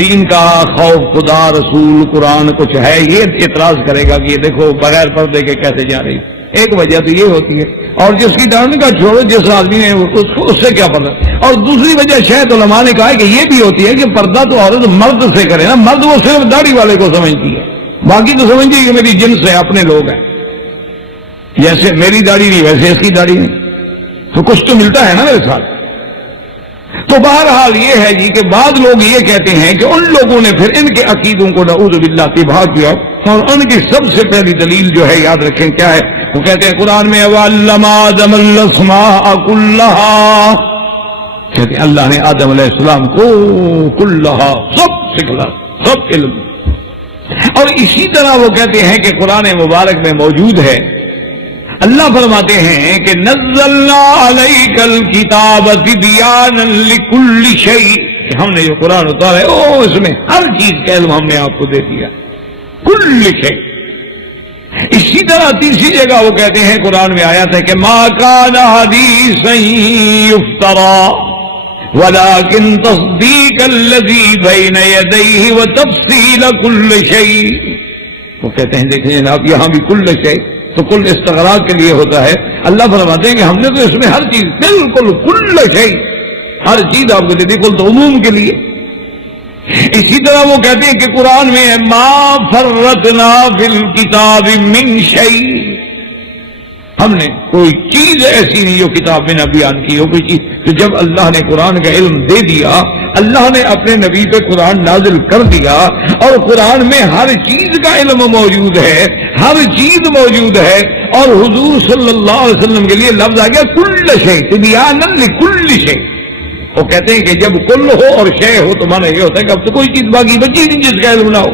دین کا خوف، خدا، رسول، قرآن کچھ ہے، یہ اعتراض کرے گا کہ یہ دیکھو بغیر پردے کے کیسے جا رہی۔ ایک وجہ تو یہ ہوتی ہے، اور جس کی داڑھی کا چھوڑو، جس آدمی نے اس سے کیا پردہ۔ اور دوسری وجہ شاید علماء نے کہا ہے کہ یہ بھی ہوتی ہے کہ پردہ تو عورت مرد سے کرے نا، مرد وہ صرف داڑھی والے کو سمجھتی ہے، باقی تو سمجھتی ہے کہ میری جنس ہے، اپنے لوگ ہیں، جیسے میری داڑھی نہیں ویسے اس کی داڑھی نہیں، تو کچھ تو ملتا ہے نا میرے ساتھ۔ تو بہرحال یہ ہے جی کہ بعض لوگ یہ کہتے ہیں کہ ان لوگوں نے پھر ان کے عقیدوں کو نعوذ باللہ تباہ کیا، اور ان کی سب سے پہلی دلیل جو ہے یاد رکھیں کیا ہے، وہ کہتے ہیں قرآن میں وَعَلَّمَ آدَمَ الْأَسْمَاءَ كُلَّهَا، کہتے ہیں اللہ نے آدم علیہ السلام کو کلہا سب سکھلا، سب علم۔ اور اسی طرح وہ کہتے ہیں کہ قرآن مبارک میں موجود ہے، اللہ فرماتے ہیں کہ نزلنا علیک الکتاب تبیانا لکل شیء، ہم نے جو قرآن اتارا ہے اس میں ہر چیز کا علم ہم نے آپ کو دے دیا، کل شیء۔ اسی طرح تیسری جگہ وہ کہتے ہیں قرآن میں آیت ہے کہ ما کان حدیثا یفترا ولکن تصدیق الذی بین یدیہ وتفصیل کل شیء۔ وہ کہتے ہیں دیکھیں جناب یہاں بھی کل شیء تو کل استغراق کے لیے ہوتا ہے، اللہ فرماتے ہیں کہ ہم نے تو اس میں ہر چیز بالکل کل شیء، ہر چیز آپ کو دے دی، کل تو عموم کے لیے۔ اسی طرح وہ کہتے ہیں کہ قرآن میں ما فرطنا فی الکتاب من شیء، ہم نے کوئی چیز ایسی نہیں جو کتاب میں نہ بیان کی ہو کوئی چیز۔ تو جب اللہ نے قرآن کا علم دے دیا، اللہ نے اپنے نبی پہ قرآن نازل کر دیا، اور قرآن میں ہر چیز کا علم موجود ہے، ہر چیز موجود ہے، اور حضور صلی اللہ علیہ وسلم کے لیے لفظ آ گیا کل شیء تبیانا لکل شیء۔ وہ کہتے ہیں کہ جب کل ہو اور شے ہو تو معنی یہ ہوتا ہے کہ اب تو کوئی چیز باقی بچی نہیں جس کا علم نہ ہو۔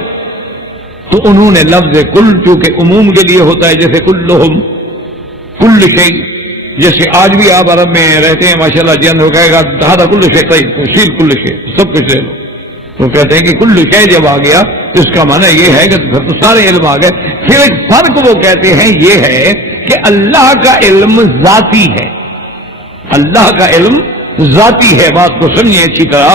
تو انہوں نے لفظ کل چونکہ عموم کے لیے ہوتا ہے، جیسے کلہم کل شیء، جیسے آج بھی آپ عرب میں رہتے ہیں ماشاءاللہ، جن ہو کہے گا ہذا کل شیء طیب، شیل کل شیء، سب کچھ لے لو۔ تو کہتے ہیں کہ کل شیء جب آ گیا اس کا معنی یہ ہے کہ تو سارے علم آ گئے۔ پھر ایک فرق وہ کہتے ہیں یہ ہے کہ اللہ کا علم ذاتی ہے، اللہ کا علم ذاتی ہے، بات کو سمجھیں اچھی طرح،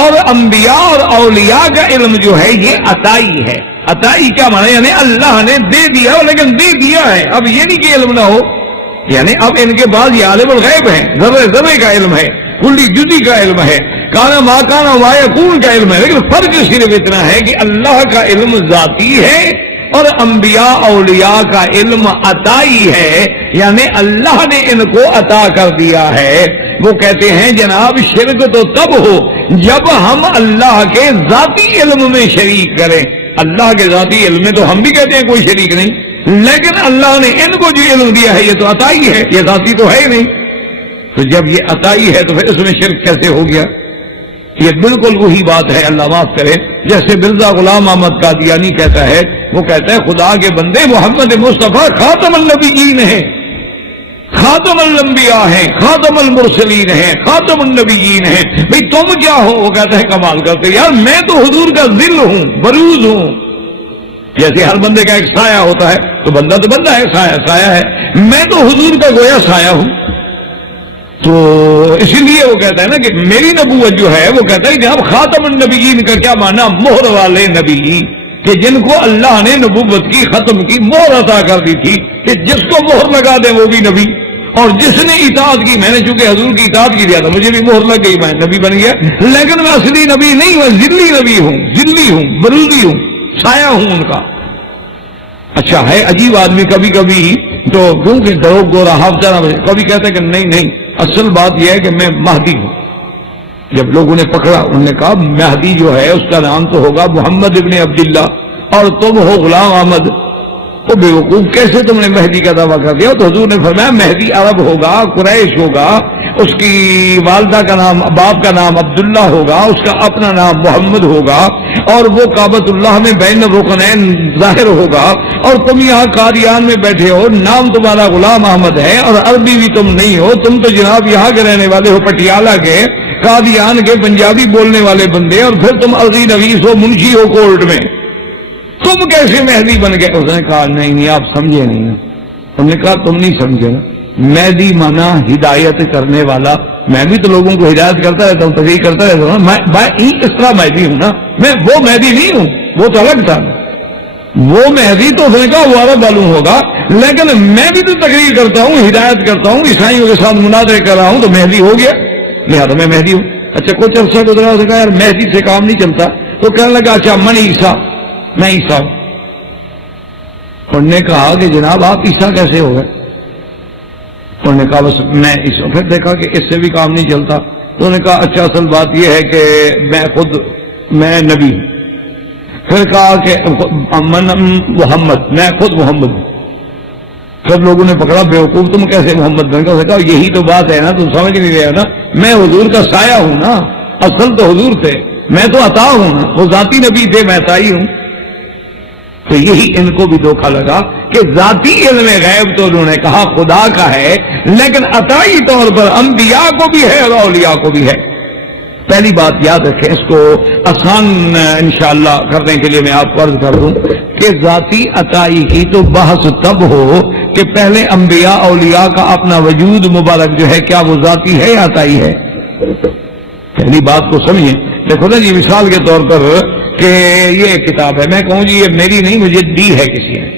اور انبیاء اور اولیاء کا علم جو ہے یہ عطائی ہے۔ عطائی کیا معنی؟ یعنی اللہ نے دے دیا، لیکن دے دیا ہے، اب یہ نہیں کہ علم نہ ہو، یعنی اب ان کے بعد یہ عالم الغیب ہے، ذرے ذرے کا علم ہے، کلی جزی کا علم ہے، کانا ما کانا ما یکون کا علم ہے، لیکن فرق صرف اتنا ہے کہ اللہ کا علم ذاتی ہے اور انبیاء اولیاء کا علم عطائی ہے، یعنی اللہ نے ان کو عطا کر دیا ہے۔ وہ کہتے ہیں جناب شرک تو تب ہو جب ہم اللہ کے ذاتی علم میں شریک کریں۔ اللہ کے ذاتی علم میں تو ہم بھی کہتے ہیں کوئی شریک نہیں، لیکن اللہ نے ان کو جو علم دیا ہے یہ تو عطائی ہے، یہ ذاتی تو ہے ہی نہیں۔ تو جب یہ عطائی ہے تو پھر اس میں شرک کیسے ہو گیا؟ یہ بالکل وہی بات ہے، اللہ معاف کرے، جیسے مرزا غلام احمد قادیانی کہتا ہے، وہ کہتا ہے خدا کے بندے محمد مصطفیٰ خاتم النبیین ہیں، خاتم الانبیاء ہیں، خاتم المرسلین ہیں، خاتم النبیین ہیں، بھئی تم کیا ہو؟ وہ کہتا ہے کمال کرتے یار میں تو حضور کا ذل ہوں، بروز ہوں، جیسے ہر بندے کا ایک سایہ ہوتا ہے تو بندہ ہے، سایہ ہے. میں تو حضور کا گویا سایہ ہوں. تو اسی لیے وہ کہتا ہے نا کہ میری نبوت جو ہے وہ کہتا ہے کہ جناب خاتم النبیین کا کیا معنی؟ مہر والے نبی، کہ جن کو اللہ نے نبوت کی ختم کی مہر عطا کر دی تھی کہ جس کو مہر لگا دے وہ بھی نبی، اور جس نے اطاعت کی، میں نے چونکہ حضور کی اطاعت کی دیا تھا مجھے بھی مہر لگ گئی، میں نبی بن گیا. لیکن میں اصلی نبی نہیں، میں ذلی نبی ہوں، ذلی ہوں، بروزی ہوں، سایہ ہوں ان کا. اچھا ہے عجیب آدمی کبھی کبھی تو کیونکہ دروغ گورا حافظہ کبھی کہتا ہے کہ نہیں اصل بات یہ ہے کہ میں مہدی ہوں. جب لوگوں نے پکڑا انہوں نے کہا مہدی جو ہے اس کا نام تو ہوگا محمد ابن عبداللہ اور تم ہو غلام احمد. تو بے وقوف کیسے تم نے مہدی کا دعویٰ کر دیا؟ تو حضور نے فرمایا مہدی عرب ہوگا، قریش ہوگا، اس کی والدہ کا نام، باپ کا نام عبداللہ ہوگا، اس کا اپنا نام محمد ہوگا، اور وہ کعبۃ اللہ میں بین الرکنین ظاہر ہوگا، اور تم یہاں قادیان میں بیٹھے ہو، نام تمہارا غلام احمد ہے اور عربی بھی تم نہیں ہو، تم تو جناب یہاں کے رہنے والے ہو، پٹیالہ کے، قادیان کے، پنجابی بولنے والے بندے، اور پھر تم عرضی نویس ہو، منشی ہو کورٹ میں، تم کیسے مہدی بن گئے؟ اس نے کہا نہیں آپ سمجھے نہیں نا. تم نے کہا تم نہیں سمجھے نا، مہدی مانا ہدایت کرنے والا. میں بھی تو لوگوں کو ہدایت کرتا رہتا ہوں، تقریر کرتا رہتا ہوں. میں اس طرح مہدی ہوں نا، میں وہ مہدی نہیں ہوں، وہ تو الگ تھا. وہ مہدی تو اس نے کہا وہ عرب معلوم ہوگا، لیکن میں بھی تو تقریر کرتا ہوں، ہدایت کرتا ہوں، عیسائیوں کے ساتھ مناظرے کر رہا ہوں، تو مہدی ہو گیا، لہٰذا میں مہدی ہوں. اچھا کچھ عرصہ گزرا، سے کہا یار مہدی سے کام نہیں چلتا، تو کہنے لگا اچھا من عیسیٰ، میں عیسیٰ ہوں. انہوں نے کہا کہ جناب آپ عیسیٰ کیسے ہو گئے؟ انہوں نے کہا بس میں عیسیٰ. پھر دیکھا کہ اس سے بھی کام نہیں چلتا، تو انہوں نے کہا اچھا اصل بات یہ ہے کہ میں نبی ہوں. پھر کہا کہ محمد، میں خود محمد ہوں. سب لوگوں نے پکڑا بیوقوف تم کیسے محمد بن گئے؟ کہا یہی تو بات ہے نا، تم سمجھ نہیں رہے نا، میں حضور کا سایہ ہوں نا، اصل تو حضور تھے، میں تو عطا ہوں نا، وہ ذاتی نبی تھے، میں عطائی ہوں. تو یہی ان کو بھی دھوکہ لگا کہ ذاتی علم غیب تو انہوں نے کہا خدا کا ہے، لیکن عطائی طور پر انبیاء کو بھی ہے اور اولیاء کو بھی ہے. پہلی بات یاد رکھیں، اس کو آسان انشاءاللہ کرنے کے لیے میں آپ کو عرض کر دوں کہ ذاتی عطائی کی تو بحث تب ہو کہ پہلے انبیاء اولیاء کا اپنا وجود مبارک جو ہے کیا وہ ذاتی ہے یا عطائی ہے. پہلی بات کو سمجھیں. دیکھو نا جی مثال کے طور پر کہ یہ کتاب ہے، میں کہوں جی یہ میری نہیں، مجھے دی ہے کسی نے،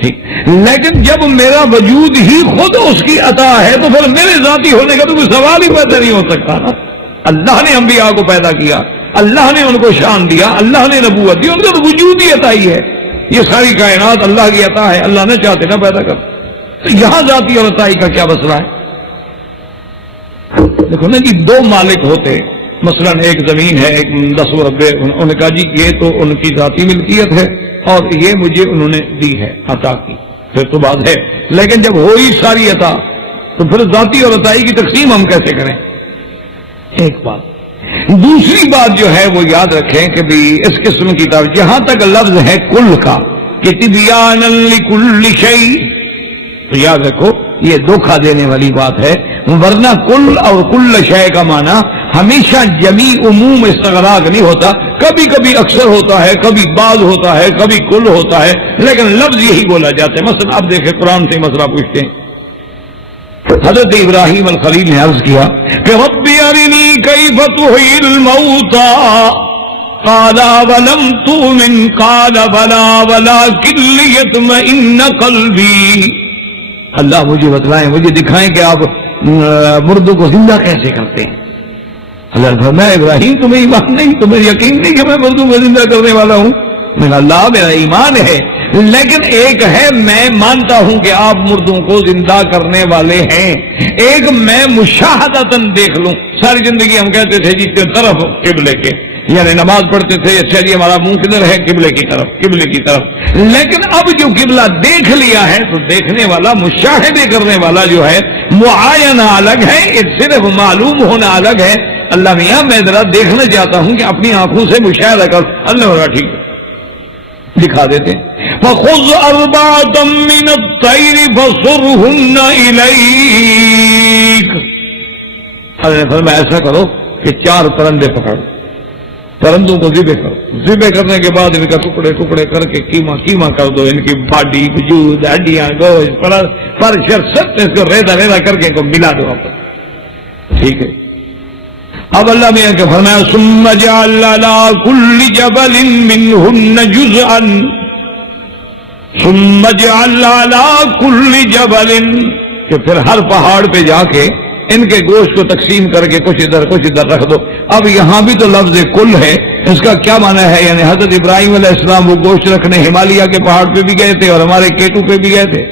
ٹھیک، لیکن جب میرا وجود ہی خود اس کی عطا ہے تو پھر میرے ذاتی ہونے کا تو کوئی سوال ہی پیدا نہیں ہو سکتا نا. اللہ نے انبیاء کو پیدا کیا، اللہ نے ان کو شان دیا، اللہ نے نبوت دی، ان کا تو وجود ہی عطائی ہے. یہ ساری کائنات اللہ کی عطا ہے، اللہ نے چاہتے نہ پیدا کر. تو یہاں ذاتی اور عطائی کا کیا مسئلہ ہے؟ دیکھو نا جی دو مالک ہوتے، مثلا ایک زمین ہے، ایک 10 رقبے، انہوں نے کہا جی یہ تو ان کی ذاتی ملکیت ہے اور یہ مجھے انہوں نے دی ہے، عطا کی، پھر تو بات ہے. لیکن جب ہوئی ساری عطا تو پھر ذاتی اور عطائی کی تقسیم ہم کیسے کریں؟ ایک بات. دوسری بات جو ہے وہ یاد رکھیں کہ بھی اس قسم کی طرف جہاں تک لفظ ہے کل کا کہ تبیانا لکل شیء، تو یاد رکھو یہ دھوکہ دینے والی بات ہے، ورنہ کل اور کل شے کا معنی ہمیشہ جمی عموم استغراق نہیں ہوتا، کبھی کبھی اکثر ہوتا ہے، کبھی بعض ہوتا ہے، کبھی کل ہوتا ہے، لیکن لفظ یہی بولا جاتا ہے. مثلا آپ دیکھیں قرآن سے مسئلہ پوچھتے ہیں، حضرت ابراہیم الخلیل نے عرض کیا کہ رب ارنی کیف تحیی الموتی قال ولم تؤمن قال بلی ولکن لیطمئن قلبی. اللہ مجھے بتلائیں، مجھے دکھائیں کہ آپ مردوں کو زندہ کیسے کرتے ہیں. اللہ نے فرمایا ابراہیم تمہیں ایمان نہیں، تمہیں یقین نہیں کہ میں مردوں کو زندہ کرنے والا ہوں؟ میں نے اللہ میرا ایمان ہے، لیکن ایک ہے میں مانتا ہوں کہ آپ مردوں کو زندہ کرنے والے ہیں، ایک میں مشاہدتاً دیکھ لوں. ساری زندگی ہم کہتے تھے جی طرف قبلے کے، یعنی نماز پڑھتے تھے اچھا جی ہمارا منہ کدھر ہے؟ قبلے کی طرف، قبلے کی طرف. لیکن اب جو قبلہ دیکھ لیا ہے تو دیکھنے والا، مشاہدے کرنے والا جو ہے معاینہ الگ ہے، صرف معلوم ہونا الگ ہے. اللہ میاں میں ذرا دیکھنا چاہتا ہوں کہ اپنی آنکھوں سے مشاہدہ کر. اللہ بڑا ٹھیک ہے دکھا دیتے. فَخُذْ أَرْبَعَةً مِّنَ الطَّيْرِ فَصُرْهُنَّ إِلَيْكَ. اللہ نے فرمایا ایسا کرو کہ 4 پرندے پکڑو. پرندوں کو ذبح کرو، ذبح کرنے کے بعد ان کا ٹکڑے ٹکڑے کر کے کیما کر دو، ان کی باڈی وجود ہڈیاں گوشت پر سب اس کو ریدا ریدا کر کے ان کو ملا دو آپ، ٹھیک ہے۔ اب اللہ میاں کے فرمایا ثم جعل علی کل جبل منہن جزءا، ثم جعل علی کل جبل، کہ پھر ہر پہاڑ پہ جا کے ان کے گوشت کو تقسیم کر کے کچھ ادھر رکھ دو۔ اب یہاں بھی تو لفظ کل ہے، اس کا کیا معنی ہے؟ یعنی حضرت ابراہیم علیہ السلام وہ گوشت رکھنے ہمالیہ کے پہاڑ پہ بھی گئے تھے اور ہمارے کیٹو پہ بھی گئے تھے،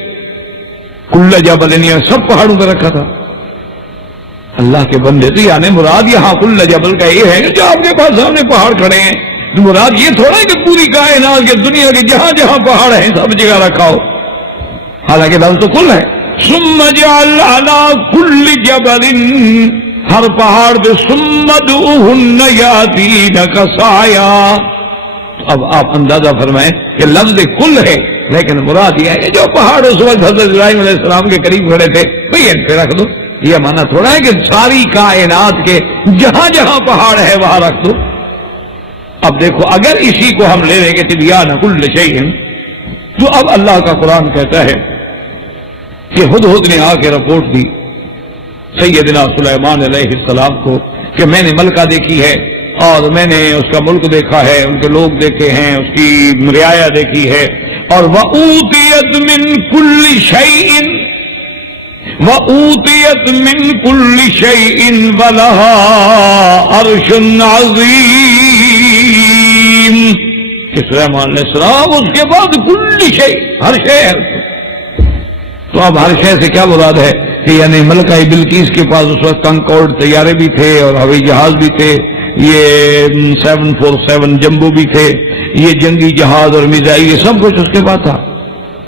کل جبل یعنی سب پہاڑوں پہ رکھا تھا۔ اللہ کے بندے تو یعنی مراد یہاں کل جبل کا یہ ہے کہ جو آپ کے پاس سامنے پہاڑ کھڑے ہیں، تو مراد یہ تھوڑا ہے کہ پوری کائنات کے دنیا کے جہاں جہاں پہاڑ ہیں سب جگہ رکھا ہو، حالانکہ لفظ تو کل ہے۔ ثم جعل علی کل جبل، ہر پہاڑ پہ ثم ادعوہن یاتینک سعیا۔ اب آپ اندازہ فرمائیں کہ لفظ کل ہے لیکن مراد یہ ہے کہ جو پہاڑ اس وقت حضرت ابراہیم علیہ السلام کے قریب کھڑے تھے وہی ان پہ رکھ دو۔ یہ معنی تھوڑا ہے کہ ساری کائنات کے جہاں جہاں پہاڑ ہے وہاں رکھ دو۔ اب دیکھو اگر اسی کو ہم لے لیں کہ تبیان کل شیء، تو اب اللہ کا قرآن کہتا ہے کہ ہدہد نے آ کے رپورٹ دی سیدنا سلیمان علیہ السلام کو کہ میں نے ملکہ دیکھی ہے اور میں نے اس کا ملک دیکھا ہے، ان کے لوگ دیکھے ہیں، اس کی رعایا دیکھی ہے، اور وَأُوتِيَتْ مِن كُلِّ شَيْءٍ وَأُوتِيَتْ مِن كُلِّ شَيْءٍ وَلَهَا عَرْشٌ عَظِيمٌ، کہ سلیمان علیہ السلام اس کے بعد کل شیء، ہر شے ہے۔ تو اب ہر شے سے کیا مراد ہے کہ یعنی ملکہ بلقیس کے پاس اس وقت کنکورڈ طیارے بھی تھے اور ہوائی جہاز بھی تھے، یہ 747 جمبو بھی تھے، یہ جنگی جہاز اور میزائل، یہ سب کچھ اس کے پاس تھا۔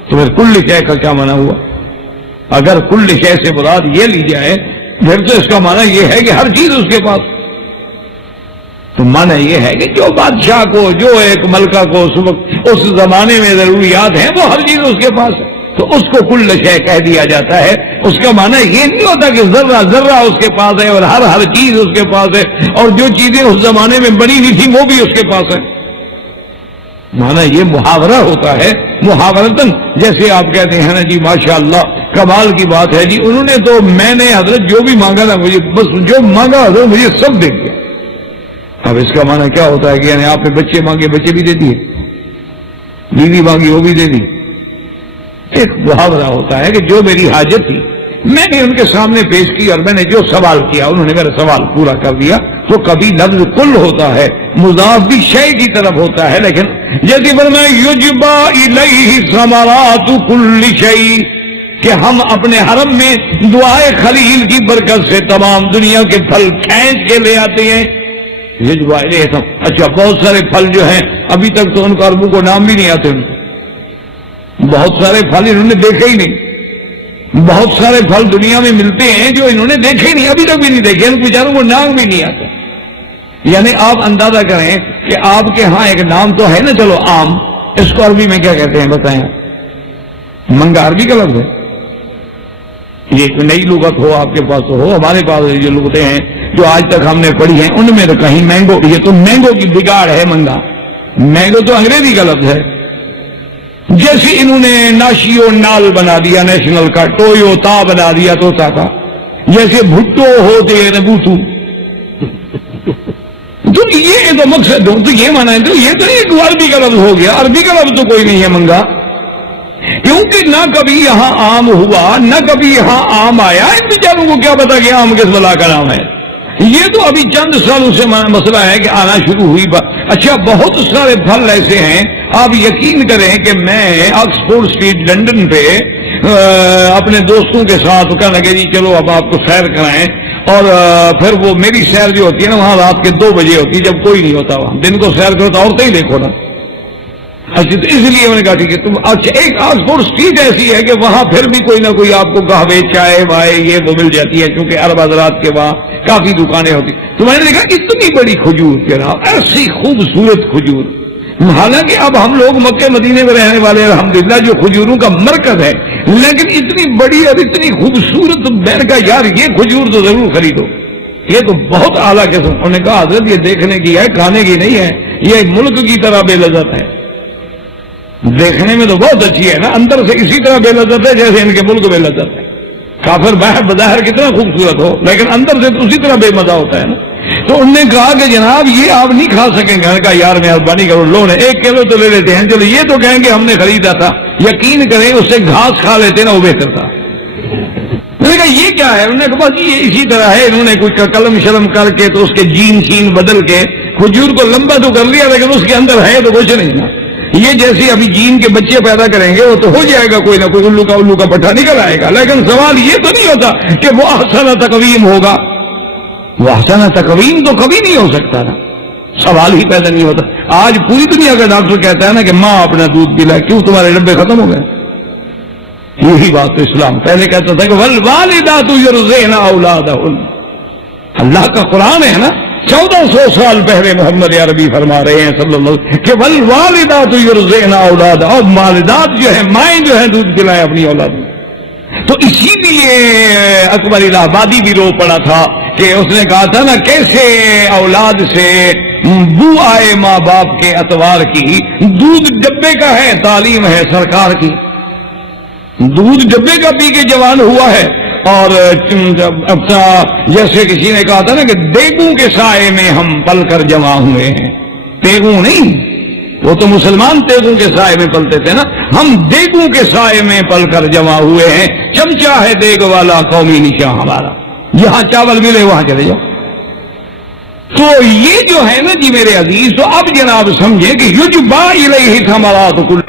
تو پھر کل شے کا کیا معنی ہوا؟ اگر کل شے سے مراد یہ لی جائے پھر تو اس کا معنی یہ ہے کہ ہر چیز اس کے پاس۔ تو معنی یہ ہے کہ جو بادشاہ کو، جو ایک ملکہ کو اس زمانے میں ضروریات ہیں وہ ہر چیز اس کے پاس ہے، تو اس کو کل شے کہہ دیا جاتا ہے۔ اس کا معنی یہ نہیں ہوتا کہ ذرہ ذرہ اس کے پاس ہے اور ہر چیز اس کے پاس ہے، اور جو چیزیں اس زمانے میں بنی نہیں تھی وہ بھی اس کے پاس ہے۔ معنی یہ محاورہ ہوتا ہے، محاورتن، جیسے آپ کہتے ہیں نا جی ماشاءاللہ کمال کی بات ہے جی، انہوں نے تو میں نے حضرت جو بھی مانگا نا مجھے بس جو مانگا حضرت مجھے سب دے دیا۔ اب اس کا معنی کیا ہوتا ہے کہ یعنی آپ نے بچے مانگے بچے بھی دے دیے، بیوی مانگی وہ بھی دے دی۔ ایک محاورہ ہوتا ہے کہ جو میری حاجت تھی میں نے ان کے سامنے پیش کی اور میں نے جو سوال کیا انہوں نے میرا سوال پورا کر دیا۔ تو کبھی لفظ کل ہوتا ہے مضاف بھی شے کی طرف ہوتا ہے، لیکن جیسے فرمایا یجبا الیہ ثمرات کل شیء، کہ ہم اپنے حرم میں دعائے خلیل کی برکت سے تمام دنیا کے پھل کھینچ کے لے آتے ہیں۔ یجبا الیہ، اچھا بہت سارے پھل جو ہیں ابھی تک تو ان کو عربوں کو نام بھی نہیں آتے، بہت سارے پھل انہوں نے دیکھے ہی نہیں، بہت سارے پھل دنیا میں ملتے ہیں جو انہوں نے دیکھے نہیں، ابھی تک بھی نہیں دیکھے، ان بیچاروں کو نام بھی نہیں آتا۔ یعنی آپ اندازہ کریں کہ آپ کے ہاں ایک نام تو ہے نا، چلو آم، اس کو عربی میں کیا کہتے ہیں بتائیں؟ منگا عربی کا لفظ ہے، یہ نئی لغت ہو آپ کے پاس تو ہو، ہمارے پاس جو لغتیں ہیں جو آج تک ہم نے پڑھی ہیں ان میں تو کہیں مینگو، یہ تو مینگو کی بگاڑ ہے، منگا، مینگو تو انگریزی کا لفظ ہے۔ جیسے انہوں نے ناشیو نال بنا دیا نیشنل کا، ٹویو تا بنا دیا توتا کا، جیسے بھٹو ہوتے ہیں بوٹو، تو یہ تو مقصد ہو تو یہ مانا ہے، تو یہ تو ایک عربی کا لفظ ہو گیا، عربی کا لفظ تو کوئی نہیں ہے منگا، کیونکہ نہ کبھی یہاں آم ہوا نہ کبھی یہاں آم آیا، ان بیچاروں کو کیا پتا کہ آم کس بلا کا نام ہے، یہ تو ابھی چند سالوں سے مسئلہ ہے کہ آنا شروع ہوئی۔ اچھا بہت سارے پھل ایسے ہیں، آپ یقین کریں کہ میں آکسفورڈ اسٹریٹ لندن پہ اپنے دوستوں کے ساتھ کہنے لگے جی چلو اب آپ کو سیر کرائیں، اور پھر وہ میری سیر جو ہوتی ہے نا وہاں رات کے 2 بجے ہوتی ہے جب کوئی نہیں ہوتا، وہاں دن کو سیر کرو تو عورتیں ہی دیکھو نا۔ اچھا تو اس لیے میں نے کہا ٹھیک ہے تم، اچھا ایک آکسفورڈ اسٹریٹ ایسی ہے کہ وہاں پھر بھی کوئی نہ کوئی آپ کو قہوے چائے وائے یہ وہ مل جاتی ہے، کیونکہ عرب حضرات کے وہاں کافی دکانیں ہوتی، تو میں نے دیکھا اتنی بڑی کھجور کے نام، ایسی خوبصورت کھجور، حالانکہ اب ہم لوگ مکہ مدینے میں رہنے والے الحمدللہ جو کھجوروں کا مرکز ہے، لیکن اتنی بڑی اور اتنی خوبصورت، میں نے کہا یار یہ کھجور تو ضرور خریدو، یہ تو بہت اعلیٰ قسم. انہوں نے کہا حضرت یہ دیکھنے کی ہے, کھانے کی نہیں ہے, یہ ملک کی طرح بے لذت ہے. دیکھنے میں تو بہت اچھی ہے نا, اندر سے اسی طرح بے لذت ہے جیسے ان کے ملک بے لذت ہے. کافر باہر بظاہر کتنا خوبصورت ہو لیکن اندر سے اسی طرح بے مزہ ہوتا ہے نا. تو انہوں نے کہا کہ جناب یہ آپ نہیں کھا سکیں گے. میں نے کہا یار مہربانی کرو, لو نے 1 کلو تو لے لیتے ہیں. چلو یہ تو کہیں گے ہم نے خریدا تھا, یقین کریں اس سے گھاس کھا لیتے نا وہ بہتر تھا. میں نے کہا یہ کیا ہے؟ انہوں نے کہا بس یہ اسی طرح ہے. انہوں نے کچھ قلم شلم کر کے تو اس کے جین شین بدل کے کھجور کو لمبا تو کر لیا لیکن اس کے اندر ہے تو کچھ نہیں نا. یہ جیسے ابھی جین کے بچے پیدا کریں گے وہ تو ہو جائے گا, کوئی نہ کوئی الو کا پٹھا نکل آئے گا. لیکن سوال یہ تو نہیں ہوتا کہ وہ احسن تقویم ہوگا. وہ احسن تقویم تو کبھی نہیں ہو سکتا نا, سوال ہی پیدا نہیں ہوتا. آج پوری دنیا کا ڈاکٹر کہتا ہے نا کہ ماں اپنا دودھ پلا, کیوں تمہارے ڈبے ختم ہو گئے. یہی بات تو اسلام پہلے کہتا تھا کہ والوالدات یرضعن اولادہن. اللہ کا قرآن ہے نا, 1400 سال پہلے محمد عربی فرما رہے ہیں صلی اللہ علیہ وسلم کہ والوالدات یرضعن اولادہن, اور والدات جو ہے مائیں جو ہے دودھ پلائیں اپنی اولاد. تو اسی لیے اکبر الہ آبادی بھی رو پڑا تھا کہ اس نے کہا تھا نا کیسے اولاد سے بو آئے ماں باپ کے اتوار کی. دودھ ڈبے کا ہے, تعلیم ہے سرکار کی. دودھ ڈبے کا پی کے جوان ہوا ہے. اور جیسے کسی نے کہا تھا نا کہ دیگوں کے سائے میں ہم پل کر جمع ہوئے ہیں. تیگوں نہیں, وہ تو مسلمان تیگوں کے سائے میں پلتے تھے نا, ہم دیگوں کے سائے میں پل کر جمع ہوئے ہیں. چمچہ ہے دیگ والا قومی نشان ہمارا, یہاں چاول ملے وہاں چلے جاؤ. تو یہ جو ہے نا جی میرے عزیز, تو اب جناب سمجھے کہ یجبا الیہ ثمرات کل